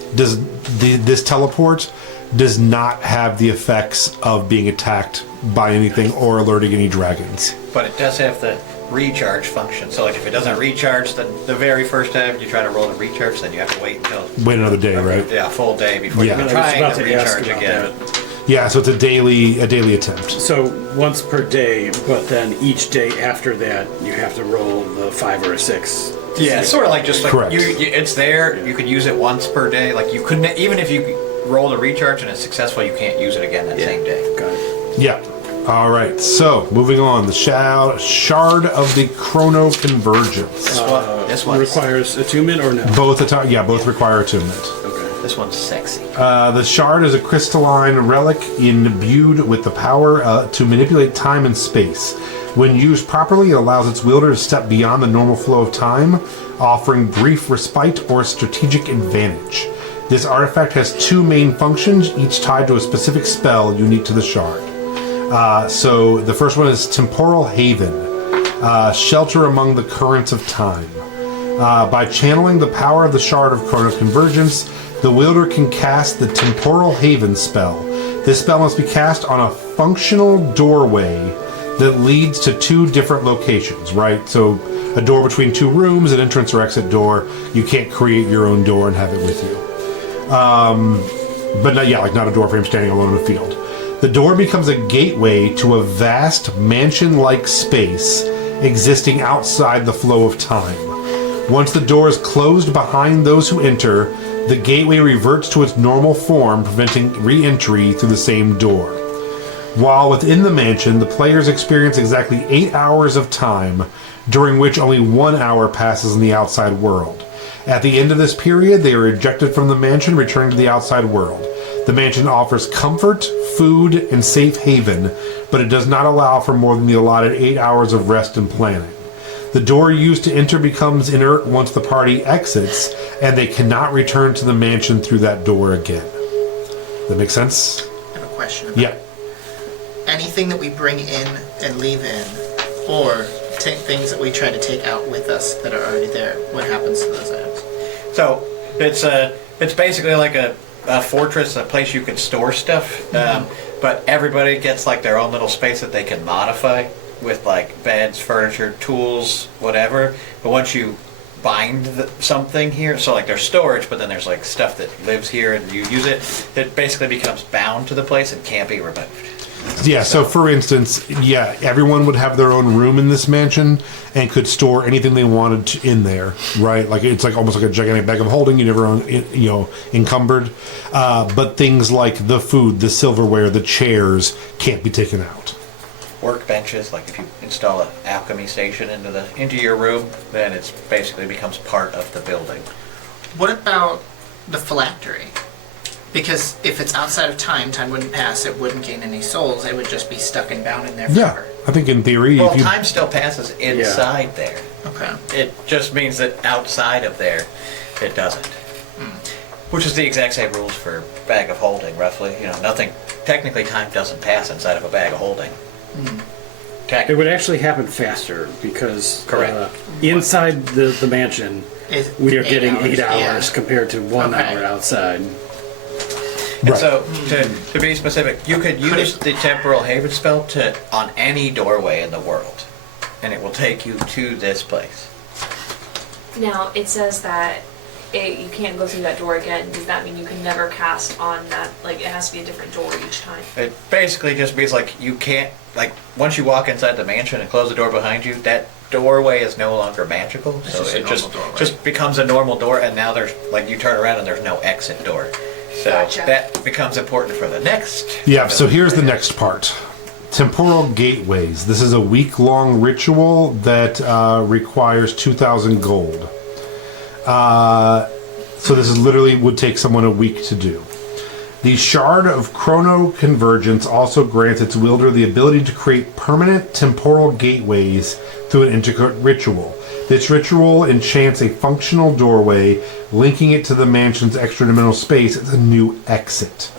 teleport does not have the effects of being attacked by anything or alerting any dragons. But it does have the recharge function. So like if it doesn't recharge the very first time you try to roll the recharge, then you have to wait another day, right? Yeah, full day before Yeah. you can I was try about to to ask recharge about again. that. Yeah, so it's a daily attempt. So once per day, but then each day after that, you have to roll the 5 or a 6. Yeah, it's sort of like just like Correct. it's there. You could use it once per day. Like you couldn't, even if you roll the recharge and it's successful, you can't use it again that same day. Got it. Yeah. All right. So moving on, the Shard of the Chrono Convergence. This one Requires attunement or no? Both require attunement. Okay. This one's sexy. The shard is a crystalline relic imbued with the power to manipulate time and space. When used properly, it allows its wielder to step beyond the normal flow of time, offering brief respite or strategic advantage. This artifact has 2 main functions, each tied to a specific spell unique to the shard. So the first one is Temporal Haven, shelter among the currents of time. By channeling the power of the Shard of Chrono Convergence, the wielder can cast the Temporal Haven spell. This spell must be cast on a functional doorway that leads to 2 different locations, right? So a door between 2 rooms, an entrance or exit door. You can't create your own door and have it with you. But not a door frame standing alone in a field. The door becomes a gateway to a vast mansion-like space existing outside the flow of time. Once the door is closed behind those who enter, the gateway reverts to its normal form, preventing re-entry through the same door. While within the mansion, the players experience exactly 8 hours of time, during which only 1 hour passes in the outside world. At the end of this period, they are ejected from the mansion, returning to the outside world. The mansion offers comfort, food, and safe haven, but it does not allow for more than the allotted 8 hours of rest and planning. The door used to enter becomes inert once the party exits, and they cannot return to the mansion through that door again. That make sense? I have a question. Yeah. Anything that we bring in and leave in, or take things that we try to take out with us that are already there, what happens to those items? So it's basically like a fortress, a place you can store stuff, but everybody gets like their own little space that they can modify with like beds, furniture, tools, whatever. But once you bind something here, so like there's storage, but then there's like stuff that lives here and you use it, it basically becomes bound to the place and can't be removed. Yeah, so for instance, everyone would have their own room in this mansion and could store anything they wanted in there, right? Like it's like almost like a gigantic bag of holding. You never own, encumbered. But things like the food, the silverware, the chairs can't be taken out. Workbenches, like if you install an alchemy station into your room, then it's basically becomes part of the building. What about the phylactery? Because if it's outside of time, time wouldn't pass, it wouldn't gain any souls, it would just be stuck and bound in there forever. Yeah, I think in theory, Well, time still passes inside there. Okay. It just means that outside of there, it doesn't. Which is the exact same rules for bag of holding, roughly. Nothing. Technically, time doesn't pass inside of a bag of holding. It would actually happen faster because Correct. Inside the mansion, we are getting 8 hours yeah. compared to 1 hour outside. And so, to be specific, you could use the Temporal Haven spell on any doorway in the world, and it will take you to this place. Now, it says that you can't go through that door again. Does that mean you can never cast on that? Like, it has to be a different door each time? It basically just means, like, you can't, like, once you walk inside the mansion and close the door behind you, that doorway is no longer magical. So it just becomes a normal door, and now there's, like, you turn around and there's no exit door. So Gotcha. that becomes important for the next. Yeah, so here's the next part. Temporal gateways. This is a week-long ritual that requires 2,000 gold. So this is literally would take someone a week to do. The Shard of Chrono Convergence also grants its wielder the ability to create permanent temporal gateways through an intricate ritual. This ritual enchants a functional doorway, linking it to the mansion's extra-dimensional space as a new exit.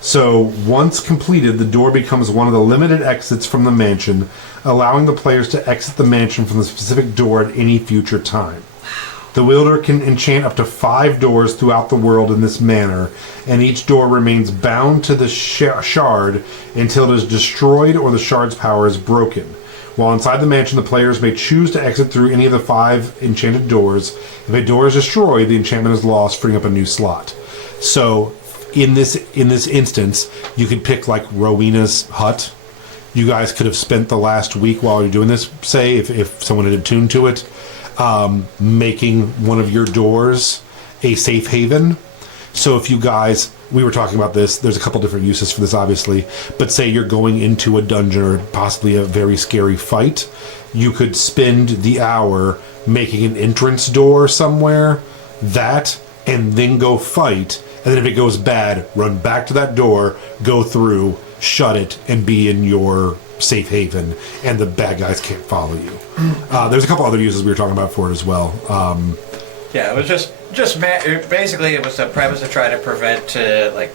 So, once completed, the door becomes one of the limited exits from the mansion, allowing the players to exit the mansion from the specific door at any future time. The wielder can enchant up to 5 doors throughout the world in this manner, and each door remains bound to the shard until it is destroyed or the shard's power is broken. While inside the mansion, the players may choose to exit through any of the 5 enchanted doors. If a door is destroyed, the enchantment is lost, freeing up a new slot. So, in this instance, you could pick like Rowena's hut. You guys could have spent the last week while you're doing this, say, if someone had attuned to it, making one of your doors a safe haven. So if you guys, we were talking about this, there's a couple different uses for this obviously, but say you're going into a dungeon or possibly a very scary fight, you could spend the hour making an entrance door somewhere, and then go fight, and then if it goes bad, run back to that door, go through, shut it, and be in your safe haven, and the bad guys can't follow you. There's a couple other uses we were talking about for it as well. Yeah, it was basically it was a premise to try to prevent like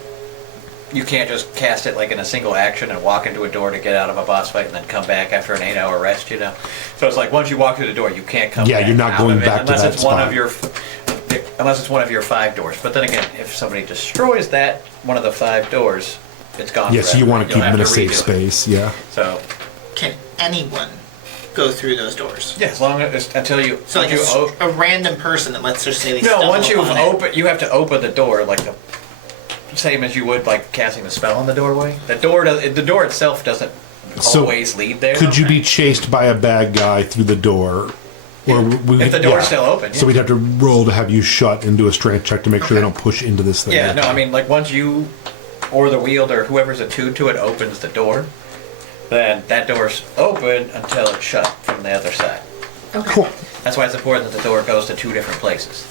you can't just cast it like in a single action and walk into a door to get out of a boss fight and then come back after an 8-hour rest, So it's like once you walk through the door, you can't come back. Yeah, you're not going back to that spot. Unless it's one of your 5 doors. But then again, if somebody destroys one of the 5 doors, it's gone. Yeah, so you want to keep them in a safe space, yeah. So Can anyone go through those doors? yeah, as long as until you So like a random person that let's just say they stumble once you've upon it. opened, you have to open the door like the same as you would like casting the spell on the doorway. The door itself doesn't always lead there. Could you be chased by a bad guy through the door? Or if the door's still open. So we'd have to roll to have you shut and do a strength check to make sure they don't push into this thing. Yeah, no, I mean like once you or the wielder, whoever's attuned to it, opens the door, then that door's open until it's shut from the other side. Okay. Cool. That's why it's important that the door goes to 2 different places.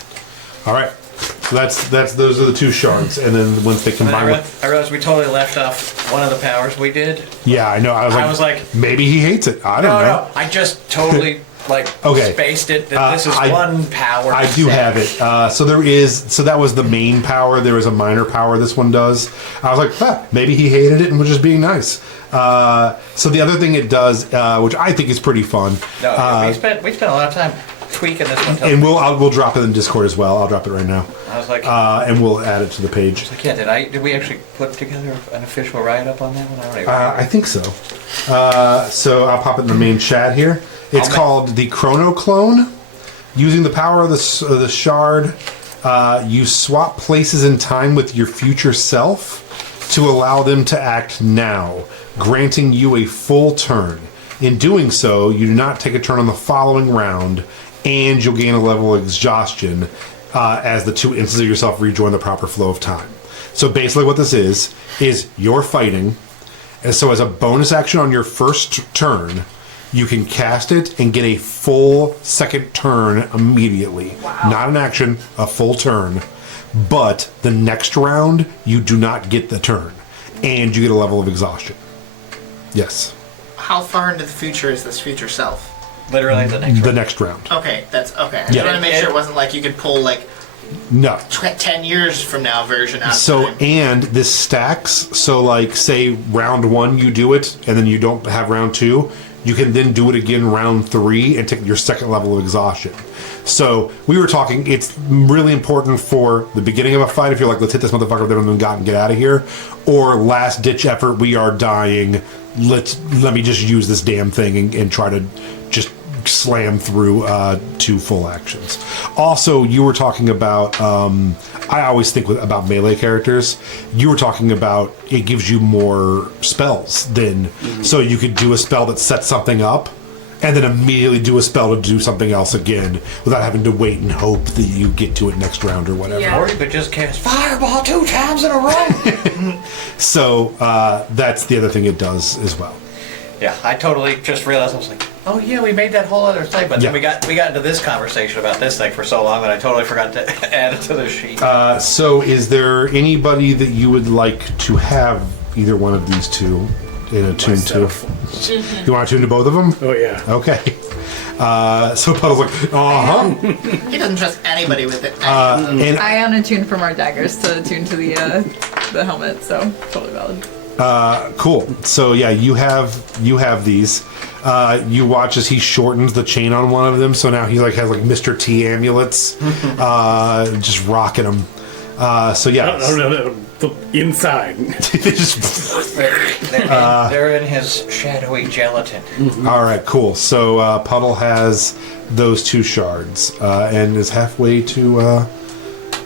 All right. So those are the 2 shards, and then once they And then combine I realized we totally left off one of the powers we did. yeah, I know. I was like, maybe he hates it. I don't know. No, I just totally Okay. spaced it. This is one power. I do have it. So that was the main power. There is a minor power this one does. I was like, maybe he hated it and was just being nice. So the other thing it does, which I think is pretty fun. No, we spent a lot of time tweaking this one. And we'll drop it in Discord as well. I'll drop it right now. I was like, and we'll add it to the page. like, yeah, did we actually put together an official write-up on that one? I don't even I think so. So I'll pop it in the main chat here. It's called the Chrono Clone. Using the power of the shard, you swap places in time with your future self to allow them to act now, granting you a full turn. In doing so, you do not take a turn on the following round, and you'll gain a level of exhaustion as the 2 instances of yourself rejoin the proper flow of time. So basically what this is you're fighting, and so as a bonus action on your first turn, you can cast it and get a full second turn immediately. Wow. Not an action, a full turn. But the next round, you do not get the turn. And you get a level of exhaustion. Yes. How far into the future is this future self? Literally the next The round. next round. Okay, that's okay. I Yeah. just want to make sure it wasn't like you could pull like No. 10 years from now version out. So, of time. and this stacks. So, like, say round 1 you do it, and then you don't have round 2. You can then do it again round 3 and take your second level of exhaustion. So, we were talking, it's really important for the beginning of a fight, if you're like, let's hit this motherfucker with everything we got and get out of here. Or last ditch effort, we are dying. Let me just use this damn thing and try to just slam through 2 full actions. Also, you were talking about, I always think about melee characters. You were talking about it gives you more spells than, so you could do a spell that sets something up and then immediately do a spell to do something else again without having to wait and hope that you get to it next round or whatever. Yeah. Or you could just cast Fireball 2 times in a row. So that's the other thing it does as well. Yeah, I totally just realized, I was like, oh yeah, we made that whole other thing, but then we got into this conversation about this thing for so long that I totally forgot to add it to the sheet. So is there anybody that you would like to have either one of these two in a tune to? You want to tune to both of them? Oh yeah. Okay. So Puddle's like, uh-huh. He doesn't trust anybody with it. And Iona tuned from our daggers to tune to the helmet, so totally valid. cool. So yeah, you have these. You watch as he shortens the chain on one of them, so now he like has like Mr. T amulets, just rocking them. So yeah, No. The inside. they just They're in his shadowy gelatin. all right, cool. So Puddle has those 2 shards and is halfway to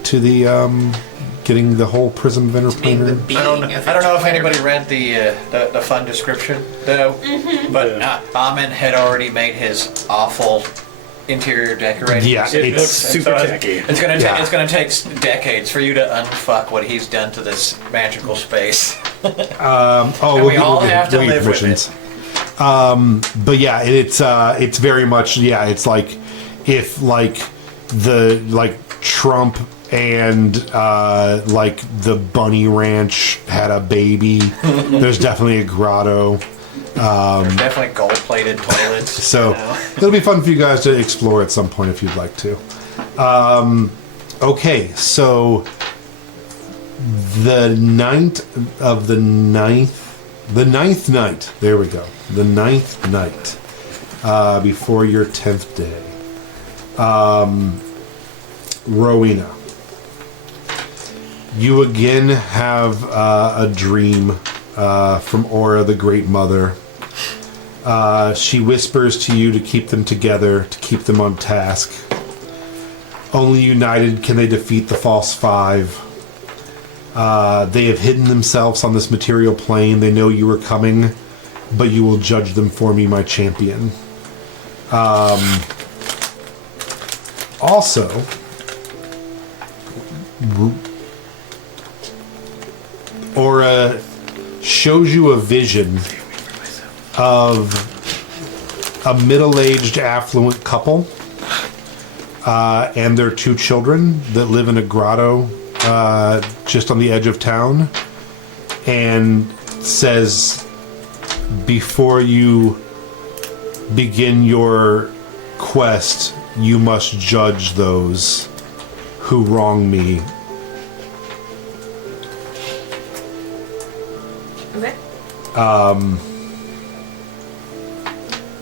the getting the whole Prism of Being the Interplanar. being I don't know if of anybody read the fun description though, but Amen had already made his awful interior decorating. Yeah, It looks it's super tacky. It's gonna Yeah. it's gonna take decades for you to unfuck what he's done to this magical space. oh, we all have to we'll get live with permissions. But yeah, it's very much it's like if like the Trump and like the Bunny Ranch had a baby. There's definitely a grotto. There's definitely gold-plated toilets. So you know? it'll be fun for you guys to explore at some point if you'd like to. Okay, so the ninth night. There we go. The 9th night before your 10th day. Rowena, you again have a dream from Aura, the Great Mother. She whispers to you to keep them together, to keep them on task. Only united can they defeat the False Five. They have hidden themselves on this material plane. They know you are coming, but you will judge them for me, my champion. Also, Aura shows you a vision of a middle-aged affluent couple and their 2 children that live in a grotto just on the edge of town, and says, before you begin your quest, you must judge those who wrong me. Okay.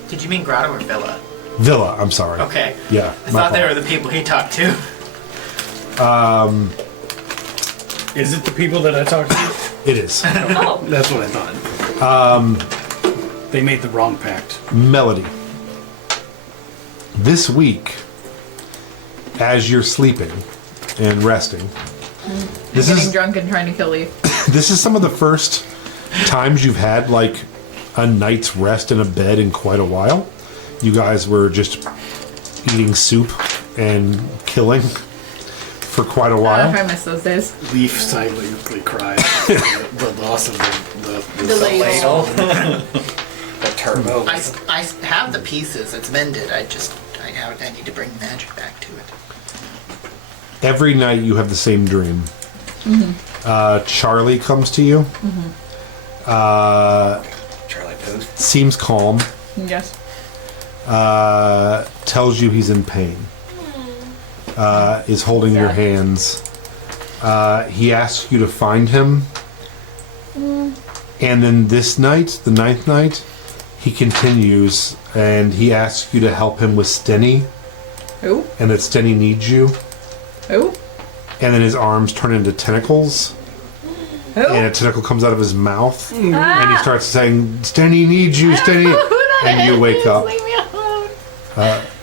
Did you mean grotto or villa? Villa, I'm sorry. Okay. Yeah. I my thought they fault. were the people he talked to. Is it the people that I talked to? It is. Oh. That's what I thought. They made the wrong pact. Melody. This week, as you're sleeping and resting, this Getting is drunk and trying to kill Leaf. This is some of the first times you've had like a night's rest in a bed in quite a while. You guys were just eating soup and killing for quite a while. I miss those days. Leaf silently cried the loss of the ladle. The turbo. I have the pieces. It's mended. I need to bring magic back to it. Every night you have the same dream. Charlie comes to you. Charlie Puth. Seems calm. Yes. Tells you he's in pain. Is holding your hands. He asks you to find him. And then this night, the 9th night, he continues and he asks you to help him with Stenny. Who? And that Stenny needs you. Who? And then his arms turn into tentacles. Who? And a tentacle comes out of his mouth. Ah. And he starts saying, Stenny needs you, Stenny. Who that And you is. wake up. Leave me alone.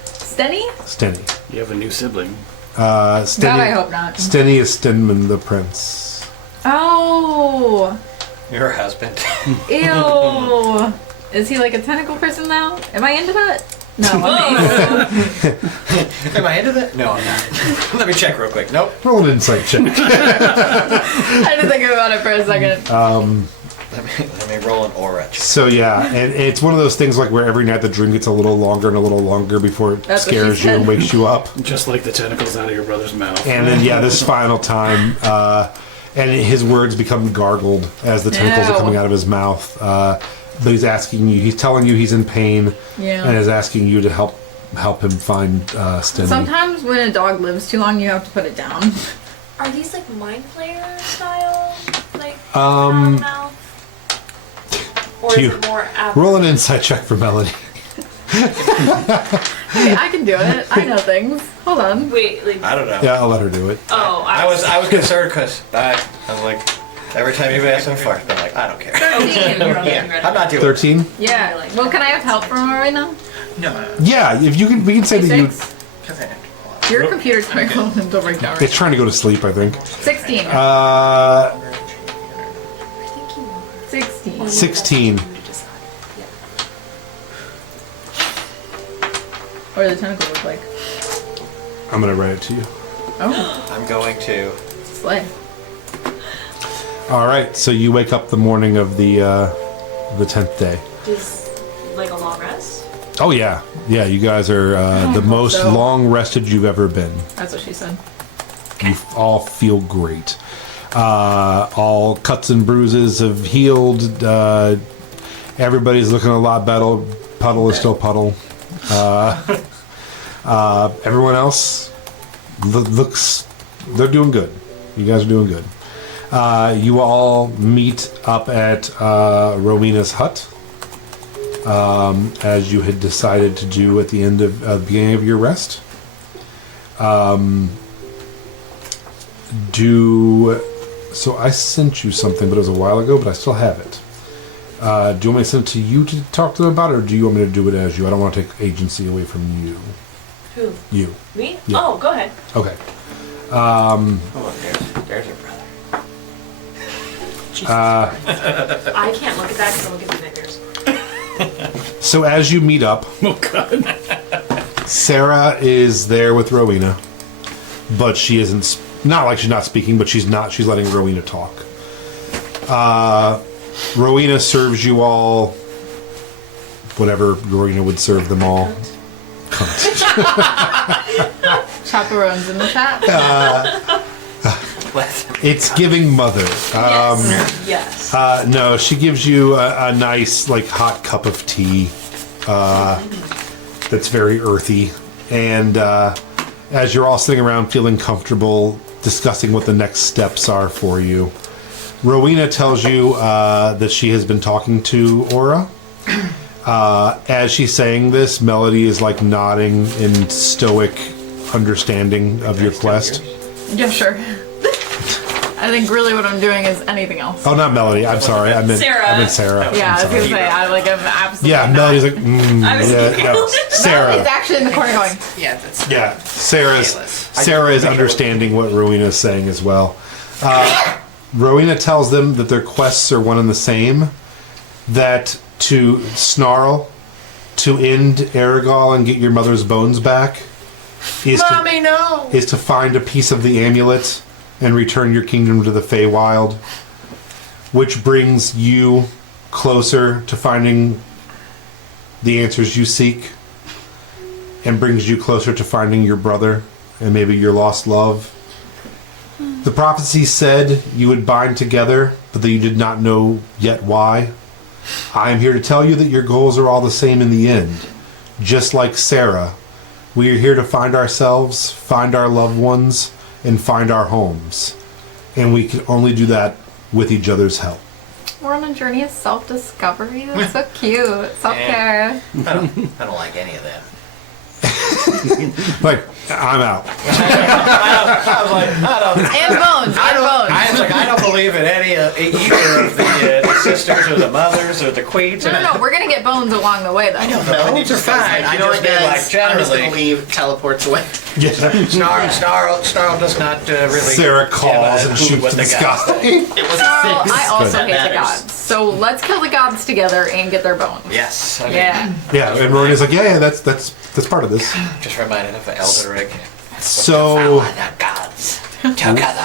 Stenny? Stenny. You have a new sibling. Stenny. God, I hope not. Stenny is Stenman the Prince. Oh. Your husband. Ew. Is he like a tentacle person now? Am I into that? No. I'm Am I into that? No, I'm not. Let me check real quick. Nope. Roll an insight check. I had to think about it for a second. Let me roll an aura check. So yeah, and it's one of those things like where every night the dream gets a little longer and a little longer before it That's what she scares you and said. wakes you up. Just like the tentacles out of your brother's mouth. And then yeah, this final time, and his words become gargled as the tentacles are Ew. coming out of his mouth. But he's asking you, he's telling you he's in pain, Yeah. and is asking you to help him find Stenny. Sometimes when a dog lives too long, you have to put it down. Are these like mind player style? Like mouth? Or Do is you it more roll an insight check for Melody. Hey, I can do it. I know things. Hold on. Wait, like I don't know. Yeah, I'll let her do it. oh, I was concerned because I'm like, every time you ask him fart, I'm like, I don't care. 13. Yeah, I'm not doing it. 13? Yeah. Well, can I have help from her right now? No, Yeah, if you can, we can say that you. Six. because I have to pull out. Your computer's going to go into breakdown right It's trying to go to sleep, I think. now. 16. 16. 16. What do the tentacles look like? I'm gonna write it to you. Oh, I'm going to. slay. All right, so you wake up the morning of the 10th day. Is like a long rest? Oh yeah, yeah. You guys are the most so. long rested you've ever been. That's what she said. You all feel great. All cuts and bruises have healed. Everybody's looking a lot better. Puddle is still Puddle. Everyone else looks. They're doing good. You guys are doing good. You all meet up at Rowena's hut, as you had decided to do at the end of beginning of your rest. So I sent you something, but it was a while ago, but I still have it. Do you want me to send it to you to talk to them about it, or do you want me to do it as you? I don't want to take agency away from you. Who? You. Me? Yeah. Oh, go ahead. Okay. Oh, there's your brother. I can't look at that because I'm looking at my fingers. So as you meet up, Oh god. Sarah is there with Rowena, but she isn't. Not like she's not speaking, but she's letting Rowena talk. Rowena serves you all whatever Rowena would serve them all. Chaperones in the chat. It's giving mother. Yes. No, she gives you a nice, like, hot cup of tea that's very earthy. And as you're all sitting around feeling comfortable, discussing what the next steps are for you, Rowena tells you that she has been talking to Aura. As she's saying this, Melody is, like, nodding in stoic understanding of your quest. Yeah, sure. I think really what I'm doing is anything else. Oh, not Melody. I'm sorry. I meant Sarah. Sarah. Yeah, I I'm was gonna sorry. say I'm absolutely. Yeah, not. Melody's like, I was yeah, no. Melody's Sarah. actually in the corner going. Yeah, that's Yeah, Sarah is I understanding what Rowena's saying as well. Rowena tells them that their quests are one and the same. That to snarl, to end Aragol and get your mother's bones back, is to find a piece of the amulet and return your kingdom to the Feywild, which brings you closer to finding the answers you seek, and brings you closer to finding your brother and maybe your lost love. The prophecy said you would bind together, but that you did not know yet why. I am here to tell you that your goals are all the same in the end. Just like Sarah, we are here to find ourselves, find our loved ones, and find our homes. And we can only do that with each other's help. We're on a journey of self-discovery. That's so cute. Self-care. I don't like any of that. Like, I'm out. I was like, And bones. I don't believe in any either of the sisters or the mothers or the queens. No. We're going to get bones along the way, though. I know the bones are fine. I just mean, like, I'm just generally. gonna leave, teleports away. Yeah. Snarl does not really. Sarah calls and who shoots was to the the guy. sky. It was Snarl, a 6. I also That hate the matters. gods. So let's kill the gods together and get their bones. Yes. I mean, Yeah. Yeah, and Rory's like, yeah, that's part of this. Just reminded of Elderic. So, The gods together.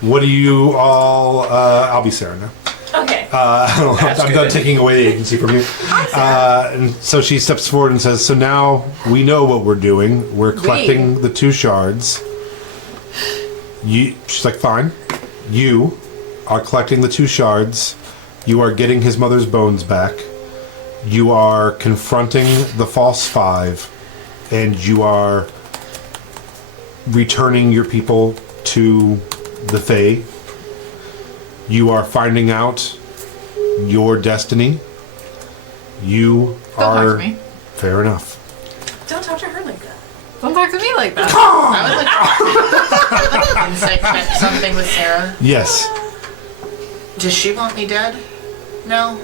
what do you all... I'll be Sarah now. Okay. I'm done taking away the agency from you. And so she steps forward and says, so now we know what we're doing. We're collecting the 2 shards. She's like, fine. You are collecting the 2 shards. You are getting his mother's bones back. You are confronting the false 5. And you are returning your people to the Fae. You are finding out your destiny. You Don't are... talk to me. Fair enough. Don't talk to her like that. Don't talk to me like that. I would like insight check something with Sarah. Yes. Does she want me dead? No.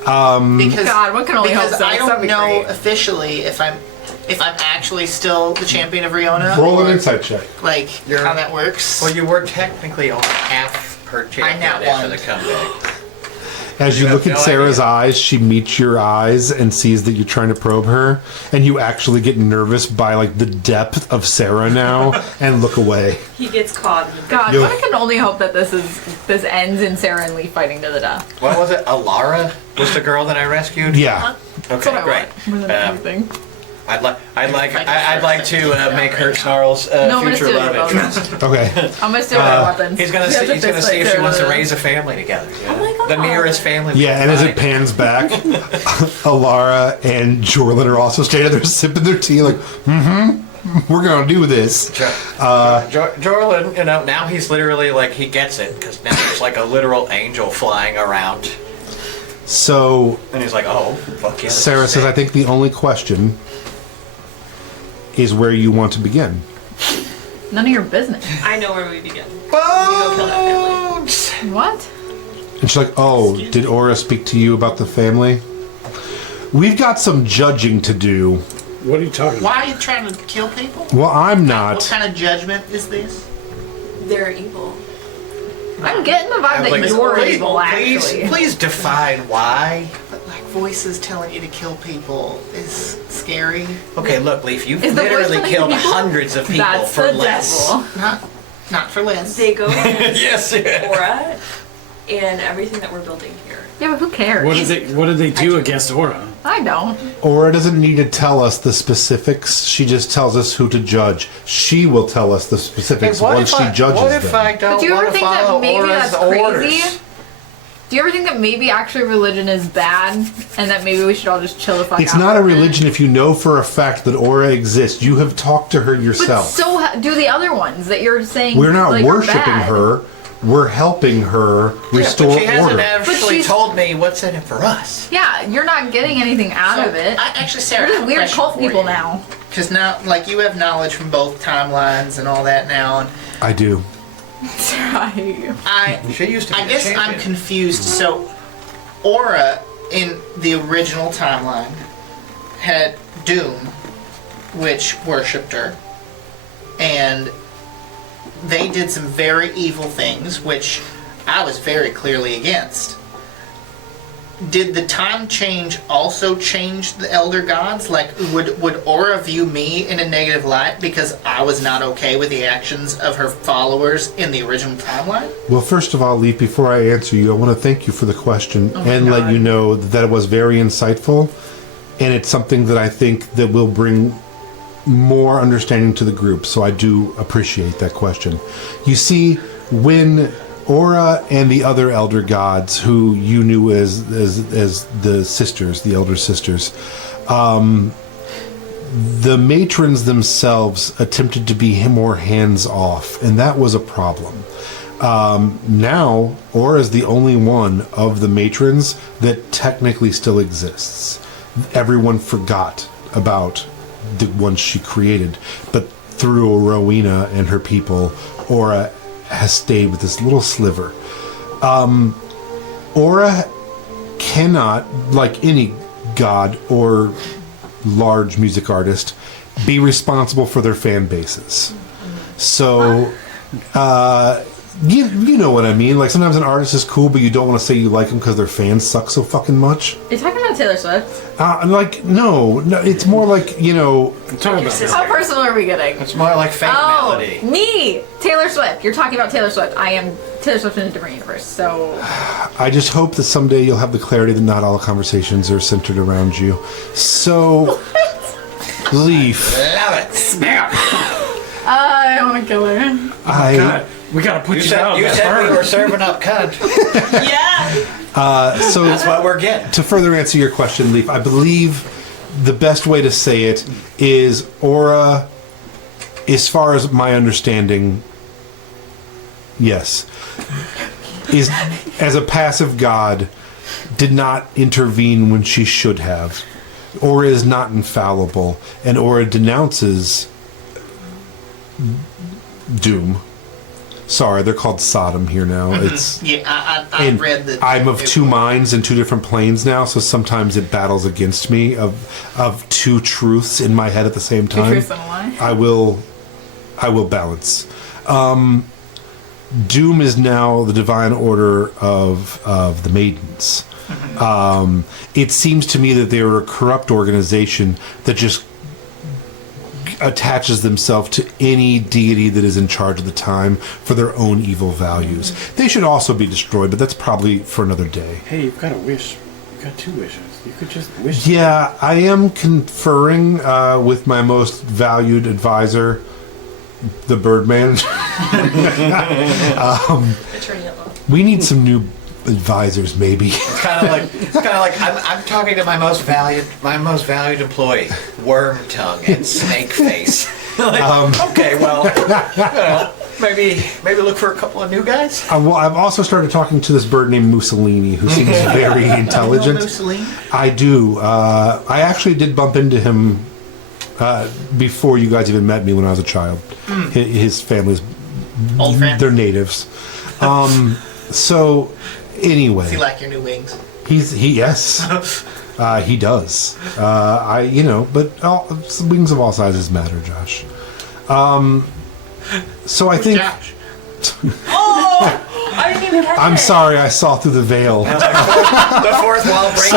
Because God, one can only hope because so. I That'd don't be know great. officially if I'm actually still the champion of Riona. Roll an or, insight check. Like You're- how that works. Well, you were technically only half per champion not after one. the comeback. As you You look have at no Sarah's idea. eyes, she meets your eyes and sees that you're trying to probe her, and you actually get nervous by like the depth of Sarah now and look away. He gets caught in the God, You're one like- can only hope that this ends in Sarah and Lee fighting to the death. What was it? Alara was the girl that I rescued. Yeah. That's what Okay, I great. want more than anything. I'd like to make her Snarl's No, I'm gonna future steal love your bones. interest. Okay. I'm gonna steal my weapons. He's gonna see if she wants to raise a family together. Oh my God. The nearest family. we Yeah, can and as it find. pans back, Alara and Jorlin are also standing there sipping their tea like, we're gonna do this. Jorlin, now he's literally like, he gets it, because now there's like a literal angel flying around. So And he's like, oh, fuck yeah. this Sarah is says, sick. I think the only question is where you want to begin. None of your business. I know where we begin. We go kill that Bones! What? And she's like, oh, did Aura speak to you about the family? We've got some judging to do. What are you talking about? Why are you trying to kill people? Well, I'm What not. kind of judgment is this? family. They're evil. I'm getting the vibe I'm that like, you're please, evil, actually. please define why. But like voices telling you to kill people is scary. Okay, look, Leaf, you've Is the voice literally telling killed people? hundreds of people That's for the less. devil. Not for less. They go against Yes, yeah. Aura and everything that we're building here. Yeah, but who cares? What did they do against Aura? I don't. Aura doesn't need to tell us the specifics. She just tells us who to judge. She will tell us the specifics once she judges what if them. I don't But do you want ever to think that follow maybe Aura's that's crazy? orders? Do you ever think that maybe actually religion is bad and that maybe we should all just chill the fuck out? It's not a for minute? religion if you know for a fact that Aura exists. You have talked to her But yourself. so do the other ones that you're saying. We're not like, are worshiping bad. her. We're helping her restore yeah, but she hasn't order. actually she's- told me what's in it for us. Yeah, you're not getting anything out of it. Actually, Sarah, We're just weird cult people now. Because now, like, you have knowledge from both timelines and all that now, and I do. She used to be I the guess I'm champion. confused. So, Aura in the original timeline had Doom, which worshipped her, and they did some very evil things, which I was very clearly against. Did the time change also change the Elder Gods? Like, would Aura view me in a negative light because I was not okay with the actions of her followers in the original timeline? Well, first of all, Leaf, before I answer you, I want to thank you for the question and God. let you know that it was very insightful, and it's something that I think that will bring more understanding to the group, so I do appreciate that question. You see, when Aura and the other Elder Gods, who you knew as the sisters, the Elder Sisters, the matrons themselves attempted to be more hands-off, and that was a problem. Now, Aura is the only one of the matrons that technically still exists. Everyone forgot about the ones she created, but through Rowena and her people, Aura has stayed with this little sliver. Aura cannot, like any god or large music artist, be responsible for their fan bases. So, you know what I mean. Like, sometimes an artist is cool, but you don't want to say you like them because their fans suck so fucking much. Are you talking about Taylor Swift? No, it's more like, you know... I'm talking about How personal are we getting? It's more like fake melody. Me! Taylor Swift. You're talking about Taylor Swift. I am Taylor Swift in a different universe, so... I just hope that someday you'll have the clarity that not all conversations are centered around you. So... Leaf. Love it. Snap! I want to kill her. God, we gotta put you down. You said we were serving up cunt. Yeah. So That's what we're getting. to further answer your question, Leaf, I believe the best way to say it is Aura, as far as my understanding, yes, is as a passive god, did not intervene when she should have. Aura is not infallible, and Aura denounces Doom. Sorry, they're called Sodom here now. It's Yeah, I and read that. I'm of two minds and two different planes now, so sometimes it battles against me of two truths in my head at the same Two time. truths and a lie. I will balance. Doom is now the divine order of the maidens. It seems to me that they are a corrupt organization that just attaches themselves to any deity that is in charge at the time for their own evil values. They should also be destroyed, but that's probably for another day. Hey, you've got a wish. You've got two wishes. You could just wish. Yeah, I am conferring with my most valued advisor, the Birdman. Attorney at law. We need some new advisors, maybe. It's kind of like I'm talking to my most valued employee, Worm Tongue and Snake Face. Okay, well, maybe look for a couple of new guys. Well, I've also started talking to this bird named Mussolini, who seems very intelligent. Mussolini? I do. I actually did bump into him before you guys even met me when I was a child. His family's Old friend. they're natives. So anyway, Does he like your new wings? yes, he does. But wings of all sizes matter, Josh. So I think. Josh. Oh! I didn't even catch I'm it. sorry, I saw through the veil. The fourth wall breaks.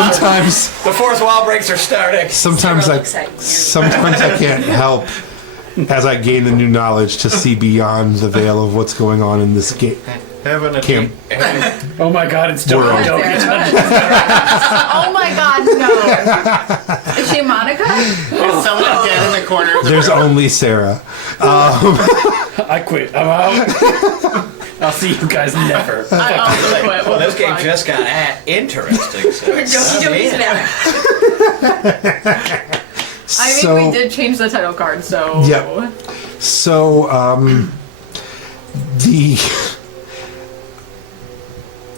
The fourth wall breaks are starting. Sometimes Sarah I looks at you. sometimes I can't help as I gain the new knowledge to see beyond the veil of what's going on in this game. Having a Camp. Oh my God, it's still World. don't get touched. Oh my god, no. Is she Monica? There's someone dead in the corner. Of the There's room. only Sarah. I quit. I'm out. I'll see you guys never. I also quit. Well, this game just got interesting. So Joey's back. I mean, So- we did change the title card, so... Yep. So,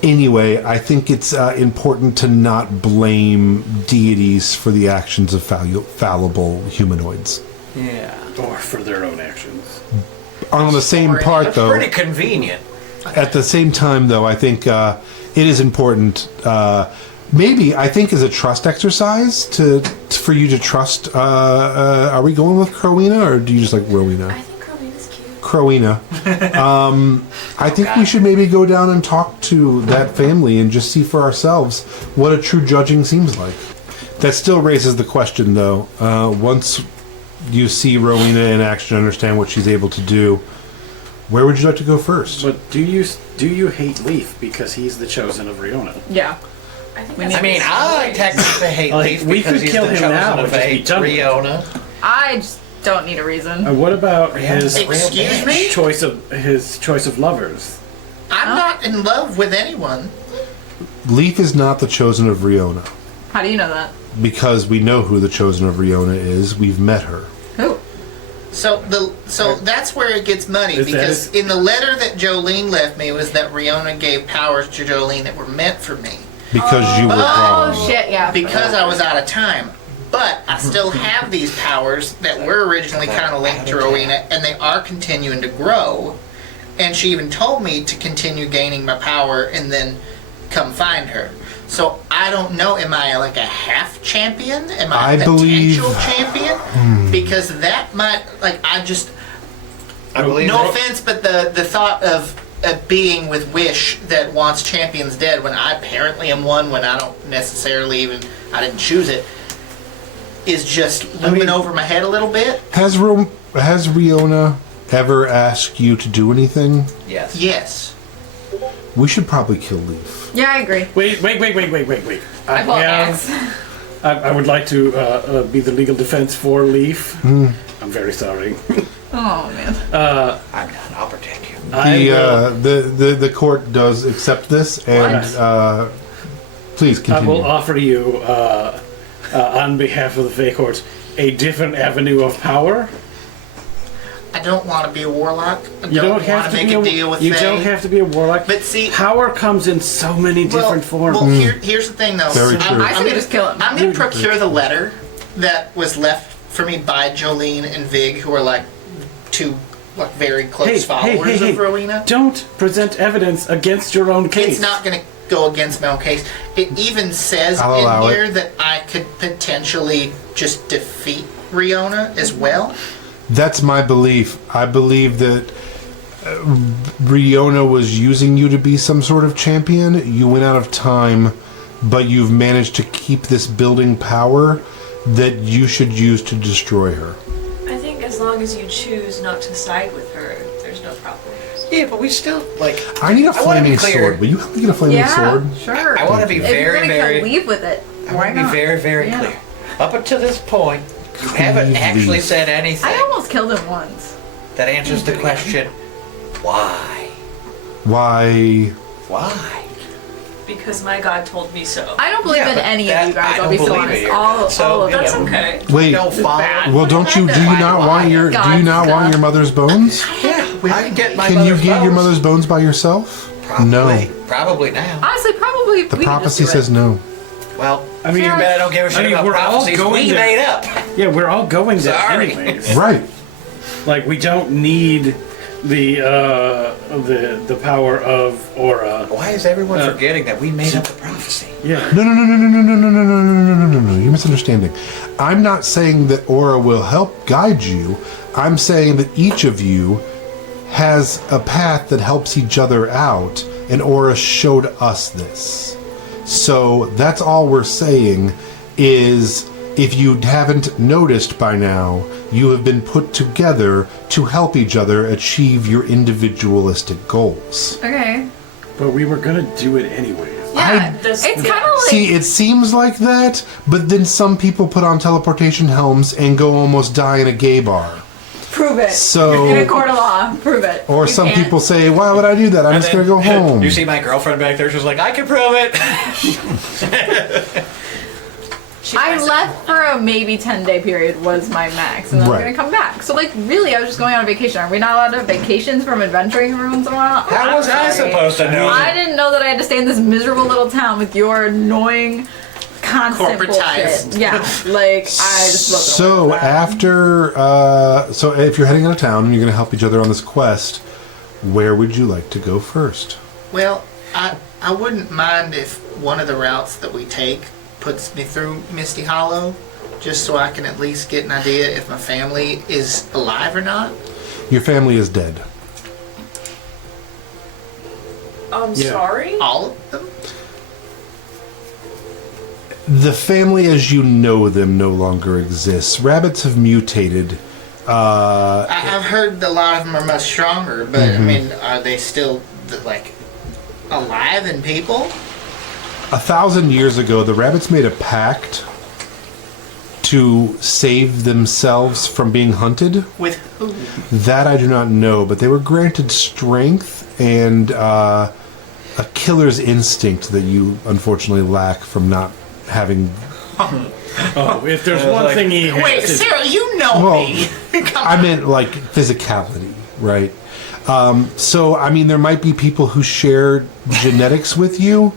anyway, I think it's important to not blame deities for the actions of fallible humanoids. Yeah. Or for their own actions. On the same part, That's though, pretty convenient. at the same time, though, I think it is important. Maybe I think as a trust exercise for you to trust. Are we going with Crowena or do you just like Rowena? I think Rowena's cute. Crowena. I think we should maybe go down and talk to that family and just see for ourselves what a true judging seems like. That still raises the question, though. Once you see Rowena in action, understand what she's able to do, where would you like to go first? But do you hate Leaf because he's the chosen of Riona? Yeah. I think We that's need- I mean, I technically hate Like, Leaf we because could he's kill the him chosen now of and just be hate done with it. Riona. I just don't need a reason. What about his Excuse me? choice of lovers? I'm not in love with anyone. Leaf is not the chosen of Riona. How do you know that? Because we know who the chosen of Riona is. We've met her. Who? So that's where it gets muddy, Is that because it? in the letter that Jolene left me was that Riona gave powers to Jolene that were meant for me Because you were gone. Oh shit, yeah. because I was out of time. But I still have these powers that were originally kind of linked to Rowena, and they are continuing to grow. And she even told me to continue gaining my power and then come find her. So I don't know, am I like a half champion? Am I a I believe- potential champion? Because that might, like, I believe no it. offense, but the thought of a being with Wish that wants champions dead when I apparently am one, when I don't necessarily even, I didn't choose it, is just looming over my head a little bit. Has Riona ever asked you to do anything? Yes. Yes. We should probably kill Leaf. Yeah, I agree. Wait. I bought axe. I would like to be the legal defense for Leaf. Hmm. I'm very sorry. Oh man. I'm done. I'll protect you. The court does accept this, and please I continue. will offer you, on behalf of the Fey Courts, a different avenue of power. I don't want to be a warlock. I You don't want have to make be a deal with You Fae. don't have to be a warlock. But see, power comes in so many different forms. Well, here's the thing, though. Very true. I say we just kill him. I'm going to procure the letter that was left for me by Jolene and Vig, who are like two like very close followers of Rowena. Don't present evidence against your own case. It's not going to go against my own case. It even says I'll allow in here it. that I could potentially just defeat Riona as well. That's my belief. I believe that Riona was using you to be some sort of champion. You went out of time, but you've managed to keep this building power that you should use to destroy her. I think as long as you choose not to side with her, there's no problem. Yeah, but we still, like, I need a I wanna be flaming clear. sword. Will you help me get a flaming Yeah, sword? sure. I want to be If you're very, gonna very, leave with it, I why want to not? be very, very Yeah. clear. Up until this point, you haven't Leave actually Leaf. said anything I almost killed him once. that answers the question, why? Why? Why? Because my God told me so. I don't believe Yeah, in but any that- of you guys. I I'll be don't so believe honest. it. All So, of That's you. okay. Wait. Don't follow. Well, don't you? Do you not want your? Do you not want your mother's bones? Yeah, I can get my Can you mother's get your bones. mother's bones by yourself? Probably. No. Probably now. Honestly, probably The we can prophecy just do it. says no. Well, I mean, you bet I don't give a shit about we're all prophecies going we there. made up. Yeah, we're all going there Sorry. anyways. Right. Like, we don't need the power of Aura. Why is everyone forgetting that we made up the prophecy? Yeah. No. You're misunderstanding. I'm not saying that Aura will help guide you. I'm saying that each of you has a path that helps each other out, and Aura showed us this. So that's all we're saying is, if you haven't noticed by now, you have been put together to help each other achieve your individualistic goals. Okay. But we were gonna do it anyways. Yeah. This- It's kind of like. See, it seems like that, but then some people put on teleportation helms and go almost die in a gay bar. Prove it. So- in a court of law, prove it. Or You some can't. people say, why would I do that? I'm And just then- going to go home. You see my girlfriend back there, she's like, I can prove it. I left for a maybe 10-day period was my max, and then Right. I'm gonna come back. So like, really, I was just going on a vacation. Are we not allowed to have vacations from adventuring once in a while? How was I supposed to know? I didn't know that I had to stay in this miserable little town with your annoying, constant Corporatized. bullshit. Yeah, like I just wasn't. So after, so if you're heading out of town and you're going to help each other on this quest, where would you like to go first? Well, I wouldn't mind if one of the routes that we take puts me through Misty Hollow, just so I can at least get an idea if my family is alive or not. Your family is dead. I'm Yeah. sorry. All of them? The family as you know them no longer exists. Rabbits have mutated. I've heard a lot of them are much stronger, but I mean, are they still like alive and people? 1,000 years ago, the rabbits made a pact to save themselves from being hunted. With who? That I do not know, but they were granted strength and a killer's instinct that you unfortunately lack from not having. Oh, if there's one like- thing he has, Wait, it's- Sarah, you know Well, me. Come I meant like physicality, right? So, I mean, there might be people who share genetics with you,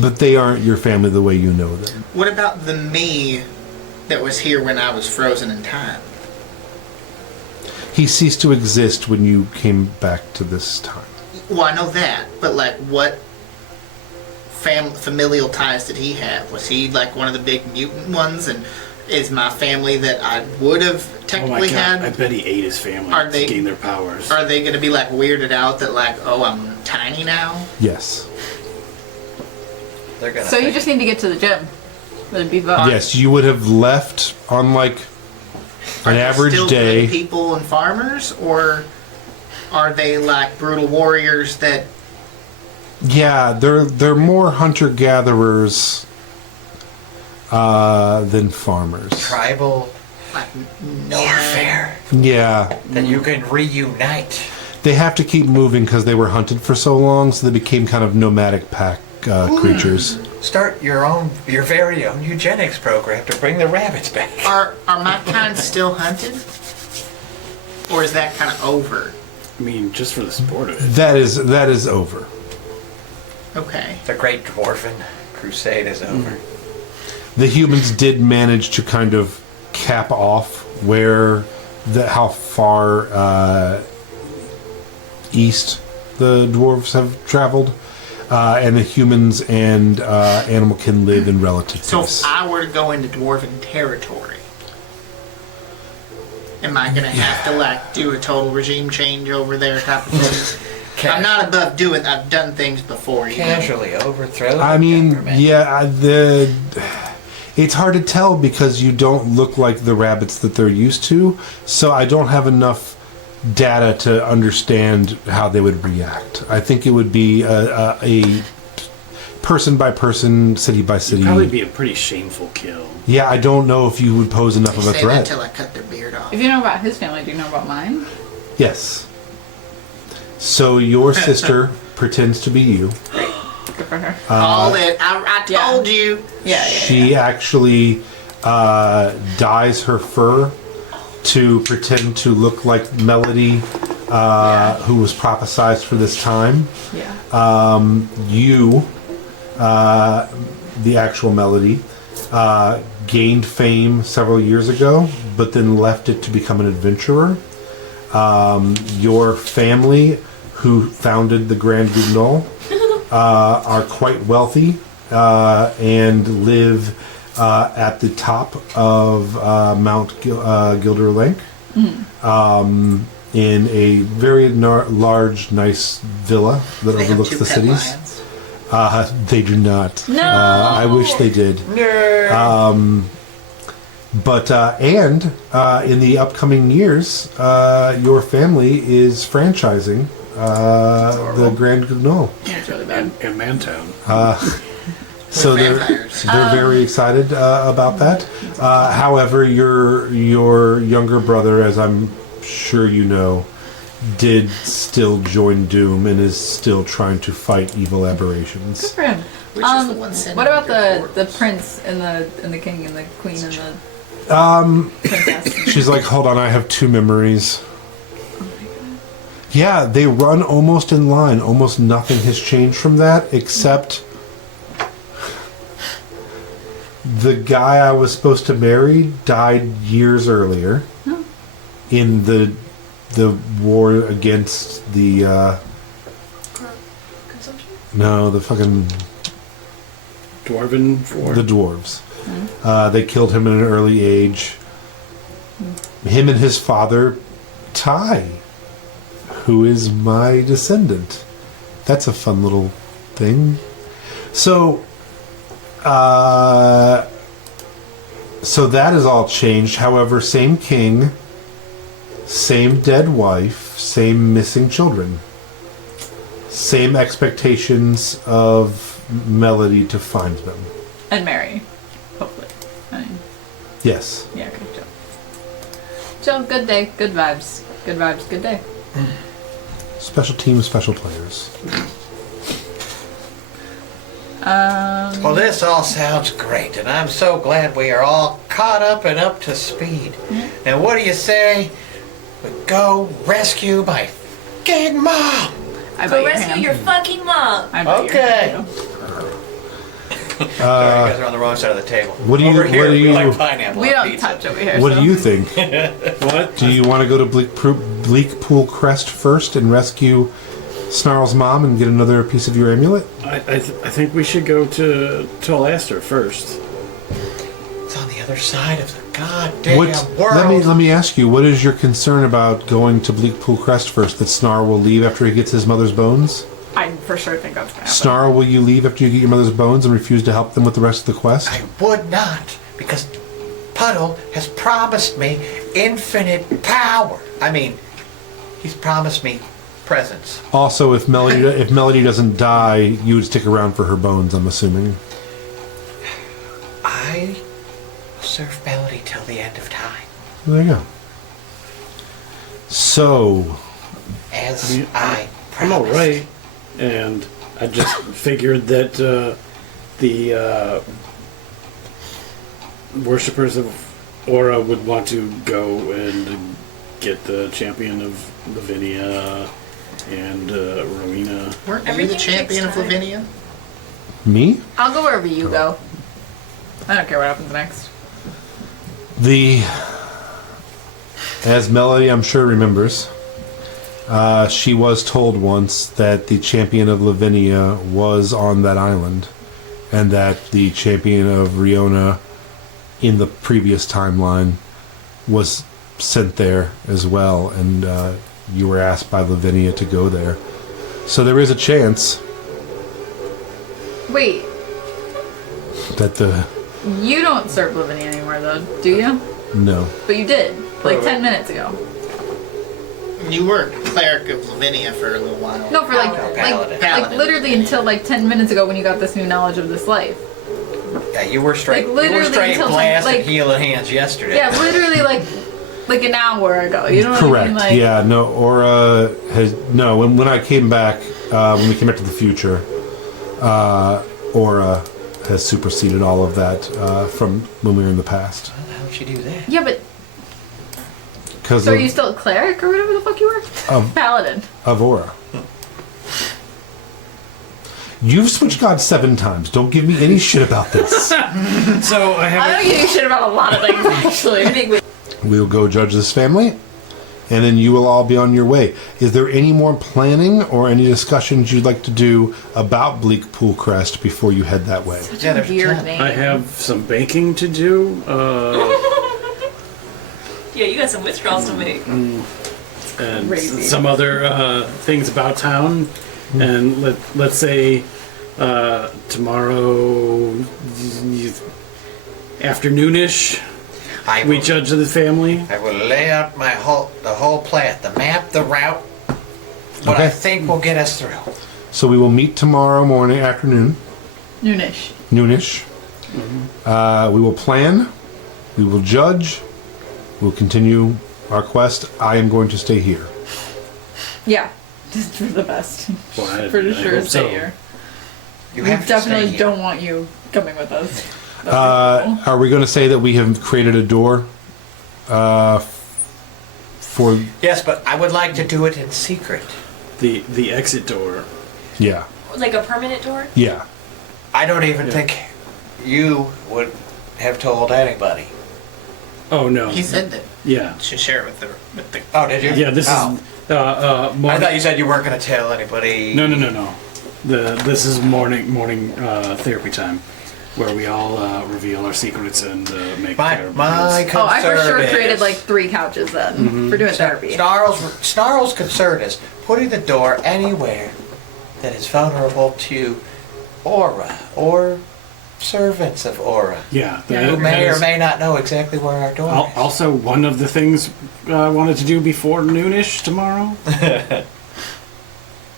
but they aren't your family the way you know them. What about the me that was here when I was frozen in time? He ceased to exist when you came back to this time. Well, I know that, but like, what familial ties did he have? Was he like one of the big mutant ones? And is my family that I would have oh my technically god, I had? bet he ate his family Are to they- gain their powers. Are they going to be like weirded out that like, oh, I'm tiny now? Yes. They're gonna. So you think- just need to get to the gym. With beef up. Yes, you would have left on like Are an they average still day. good people and farmers, or are they like brutal warriors that? Yeah, they're more hunter gatherers than farmers. tribal Like, no warfare Yeah, that you can reunite. they have to keep moving because they were hunted for so long, so they became kind of nomadic pack creatures. Start your very own eugenics program to bring the rabbits back. Are my kind still hunted, or is that kind of over? I mean, just for the sport of it. That is over. Okay. The great dwarven crusade is over. The humans did manage to kind of cap off how far east the dwarves have traveled, and the humans and animal can live in relative So peace. if I were to go into dwarven territory, am I gonna have to like do a total regime change over there type of thing? I'm not above doing. I've done things before. You know? Casually overthrow. I the mean, government. yeah, it's hard to tell because you don't look like the rabbits that they're used to, so I don't have enough data to understand how they would react. I think it would be a person by person, city by It'd city. probably be a pretty shameful kill. Yeah, I don't know if you would pose enough They of a say that threat. until I cut their beard off. If you know about his family, do you know about mine? Yes. So your sister pretends to be you. Good for her. All that I yeah. told you. Yeah. She actually dyes her fur to pretend to look like Melody, who was prophesized for this time. Yeah. You, the actual Melody, gained fame several years ago, but then left it to become an adventurer. Your family, who founded the Grand Guignol, are quite wealthy and live at the top of Mount Gilder Lake in a very large, nice villa that They have overlooks 2 the pet cities. lions. They do not. No! I wish they did. But in the upcoming years, your family is franchising the Grand Guignol. Yeah, it's really bad. And Mantown. So vampires. they're very excited about that. However, your younger brother, as I'm sure you know, did still join Doom and is still trying to fight evil Good aberrations. for him. Which is the one sending What about your the dwarves? prince and the king and the queen and the princess? She's like, hold on, I have 2 memories. Yeah, they run almost in line. Almost nothing has changed from that, except the guy I was supposed to marry died years earlier in the war against the Consumption? the fucking Dwarven for the dwarves. They killed him at an early age. Him and his father, Ty, who is my descendant. That's a fun little thing. So, so that is all changed. However, same king, same dead wife, same missing children, same expectations of Melody to find them. And Mary, hopefully. I mean, Yes. yeah, okay, Jill. Jill, good day, good vibes. Good vibes, good day. Special team, special players. Well, this all sounds great, and I'm so glad we are all caught up and up to speed. Now, what do you say we go rescue my fucking mom? I Go bet rescue your fucking mom. I bet Okay. Your hand, Sorry, you guys are on the wrong side of the table. What do you- Over what here, do we you- like pineapple we on don't pizza. touch over here. What so. do you think? What? Do you want to go to Bleakpool Crest first and rescue Snarl's mom and get another piece of your amulet? I think we should go to Tolaster first. It's on the other side of the goddamn What? world. Let me ask you. What is your concern about going to Bleakpool Crest first? That Snarl will leave after he gets his mother's bones? I for sure think that's gonna happen. Snarl, will you leave after you get your mother's bones and refuse to help them with the rest of the quest? I would not, because Puddle has promised me infinite power. I mean, he's promised me presence. Also, if Melody doesn't die, you would stick around for her bones. I'm assuming. I will serve Melody till the end of time, There you go. So, as Yeah, I I'm all promised. right, and I just figured that the worshippers of Aura would want to go and get the champion of Lavinia and Rowena. Weren't you the Everything champion of takes time. Lavinia? me? I'll go wherever you go. I don't care what happens next. As Melody, I'm sure, remembers, she was told once that the champion of Lavinia was on that island, and that the champion of Riona in the previous timeline was sent there as well, and you were asked by Lavinia to go there. So there is a chance Wait, that you don't serve Lavinia anymore, though, do you? no. But you did, like 10 minutes ago. You were cleric of Lavinia for a little while. No, for like, Paladin. Paladin. literally until like 10 minutes ago when you got this new knowledge of this life. Yeah, you were straight. Like, You were literally straight until blast like- and healing hands yesterday. Yeah, literally like an hour ago. You know what Correct. I mean? Like, Yeah. No. Aura has no. When I came back, when we came back to the future, Aura has superseded all of that from when we were in the past. How did she do that? Yeah, but Because so are you still a cleric or whatever the fuck you were? Paladin. of Aura. You've switched gods 7 times. Don't give me any shit about this. So I I have don't give a shit about a lot of things actually. We'll go judge this family, and then you will all be on your way. Is there any more planning or any discussions you'd like to do about Bleakpool Crest before you head that way? Yeah, there's a Weird ton. name. I have some baking to do, Yeah, you got some withdrawals to make. and Crazy. some other things about town. And let's say tomorrow afternoonish, I we will, judge the family. I will lay out the whole plan, the map, the route, what I Okay. think will get us through. So we will meet tomorrow morning, afternoon, Noonish. noonish. We will plan. We will judge. We'll continue our quest. I am going to stay here. Yeah. Just for the best. Well, I Pretty sure hope stay so. here. You We have to definitely stay here. don't want you coming with us. That'd be cool. Are we going to say that we have created a door for... Yes, but I would like to do it in secret. The exit door. Yeah. Like a permanent door? Yeah. I don't even think you would have told anybody. Oh no. He said that Yeah. you should share it with the Oh, did you? Yeah. This Oh. is. I Morning. thought you said you weren't going to tell anybody. No. This is morning therapy time. where we all reveal our secrets and make My terrible concern deals. Oh, I for sure is- created like 3 couches then for doing therapy. Snarl's concern is putting the door anywhere that is vulnerable to aura or servants of aura Yeah, who may or may not know exactly where our door is. Also, one of the things I wanted to do before noonish tomorrow.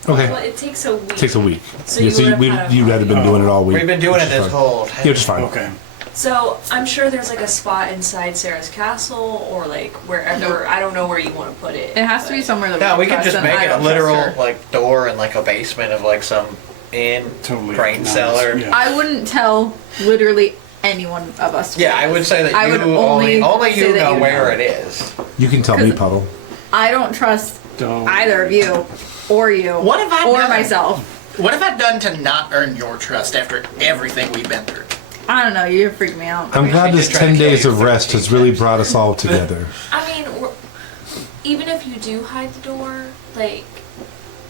Okay. Well, it takes a week. Takes a week. So Yeah, you so would've you had a- had been doing it all week. We've been doing it which is this fine. whole time. Yeah, which is fine. Okay. So I'm sure there's like a spot inside Sarah's castle or like wherever. I don't know where you want to put it. It has to be but- somewhere that No, we can could trust, just and make I it a don't trust literal her. like door in like a basement of like some inn, Totally. grain nice. cellar. Yeah. I wouldn't tell literally any one of us. Yeah, I would say that I you would only only say you that know you where know. it is. You can tell me, 'Cause- Puddle. I don't trust Don't. either of you, or you, What have I or done? myself. What have I done to not earn your trust after everything we've been through? I don't know. You freak me out. I'm glad she this did try to 10 kill days you of rest 13 has really times. brought us all together. I mean, even if you do hide the door, like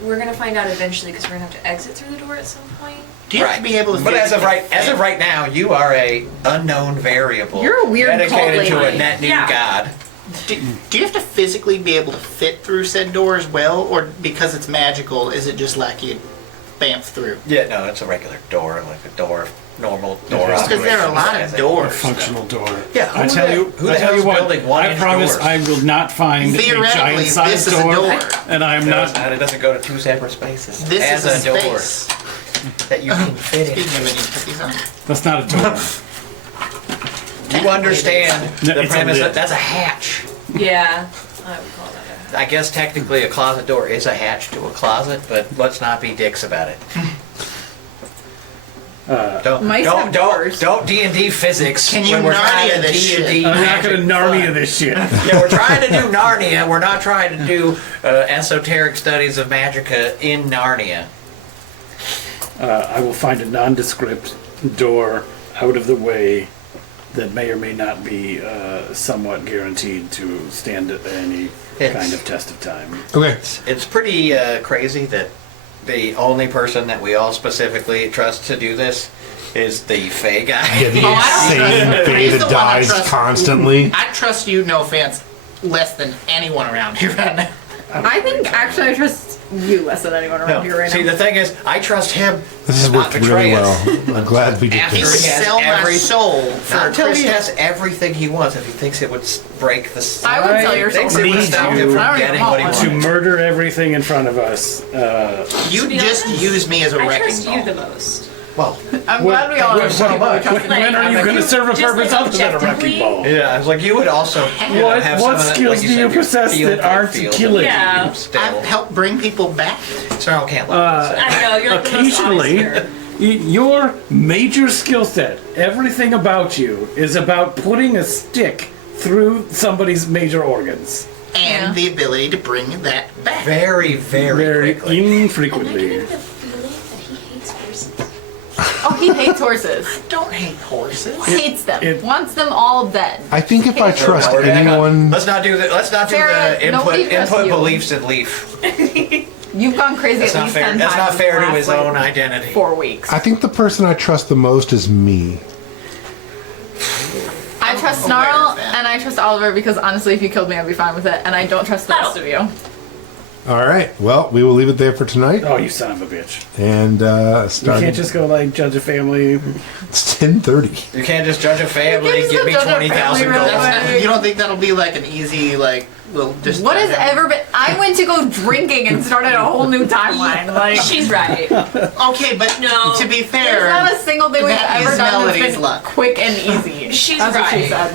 we're gonna find out eventually because we're gonna have to exit through the door at some point. Do you have to be able to? But as of physically- right now, you are a unknown variable. You're a weird dedicated cult to a lady. net new Yeah. god. Do you have to physically be able to fit through said door as well, or because it's magical, is it just like you bamf through? Yeah, no, it's a regular door, like a door, normal door. Because Because there are a lot operation. of A doors. functional door. Yeah, I who tell the- you, who the I tell hell's you what, building one I inch promise doors? I will not find a Theoretically, giant this sized is a door, door. and I am No, not. it's not. It doesn't go to 2 separate spaces. This as is a door space. that you can fit Speaking in. of, I need to put these on. That's not a door. You understand No, the it's a premise lid. that that's a hatch. Yeah, I would call that I guess technically a closet door is a hatch to a closet, but let's not be dicks about it. Don't Mice don't have don't doors. don't D&D physics Can you when we're trying Narnia to this shit? D&D. I'm not going to magic Narnia fun. this shit. Yeah, we're trying to do Narnia. We're not trying to do esoteric studies of Magica in Narnia. I will find a nondescript door out of the way that may or may not be somewhat guaranteed to stand any kind of test of time. Okay. It's pretty crazy that the only person that we all specifically trust to do this is the Fey guy. Yeah, the Oh, I don't insane trust him. Fae He's that the one I dies trust. constantly. I trust you, no offense, less than anyone around here right now. I think actually I trust you less than anyone around No, here right see, now. the thing is, I trust him. This has to not worked betray really us. well. I'm glad we did After He this. he has sell my every- soul for Not until he Christmas. has everything he wants. If he thinks it would break the. I would sell your soul. Thinks it would Need stop you him from I don't getting even what he want To wants. murder everything in front of us. You To be just honest, use me as a I wrecking trust ball. you the most. Well, I'm glad we all understand what we're talking When about. are you going to serve a Just purpose like other than a wrecking objectively- ball? yeah, I was like, you would also What- have what some of that, skills like you do said, you your possess field that aren't field killing Yeah. you still. I've helped bring people back. Snarl can't let me say. I know you're like the most Occasionally, honest here. your major skill set, everything about you, is about putting a stick through somebody's major organs. And Yeah. the ability to bring that back. Very, very, Very quickly. Am I infrequently. getting the feeling that he hates horses? Oh, he hates horses. Don't hate horses. Hates them. it- Wants them all dead. I think if I trust We're back on- anyone, Let's not do the. Let's not do Sarah, the input nobody trusts you. beliefs in Leaf. You've gone crazy That's at not least fair. 10 That's times not fair in to the his last, own like, identity. 4 weeks. I think the person I trust the most is me. I trust aware of Snarl that. and I trust Oliver because honestly, if you killed me, I'd be fine with it. And I don't trust the rest of you. All right. Well, we will leave it there for tonight. Oh, you son of a bitch. And You start. can't just go like judge a family. It's 10:30. You can't just judge a family. You can't Give me just judge a 20,000 family gold. real That's quick. not, you don't think that'll be like an easy, like, little just. What has ever been? I went to go drinking and started a whole new timeline. Like, She's right. Okay, but No. to be there's fair, not a single thing we've that ever is done that's Melody's been luck. quick and easy. She's That's what she right. said.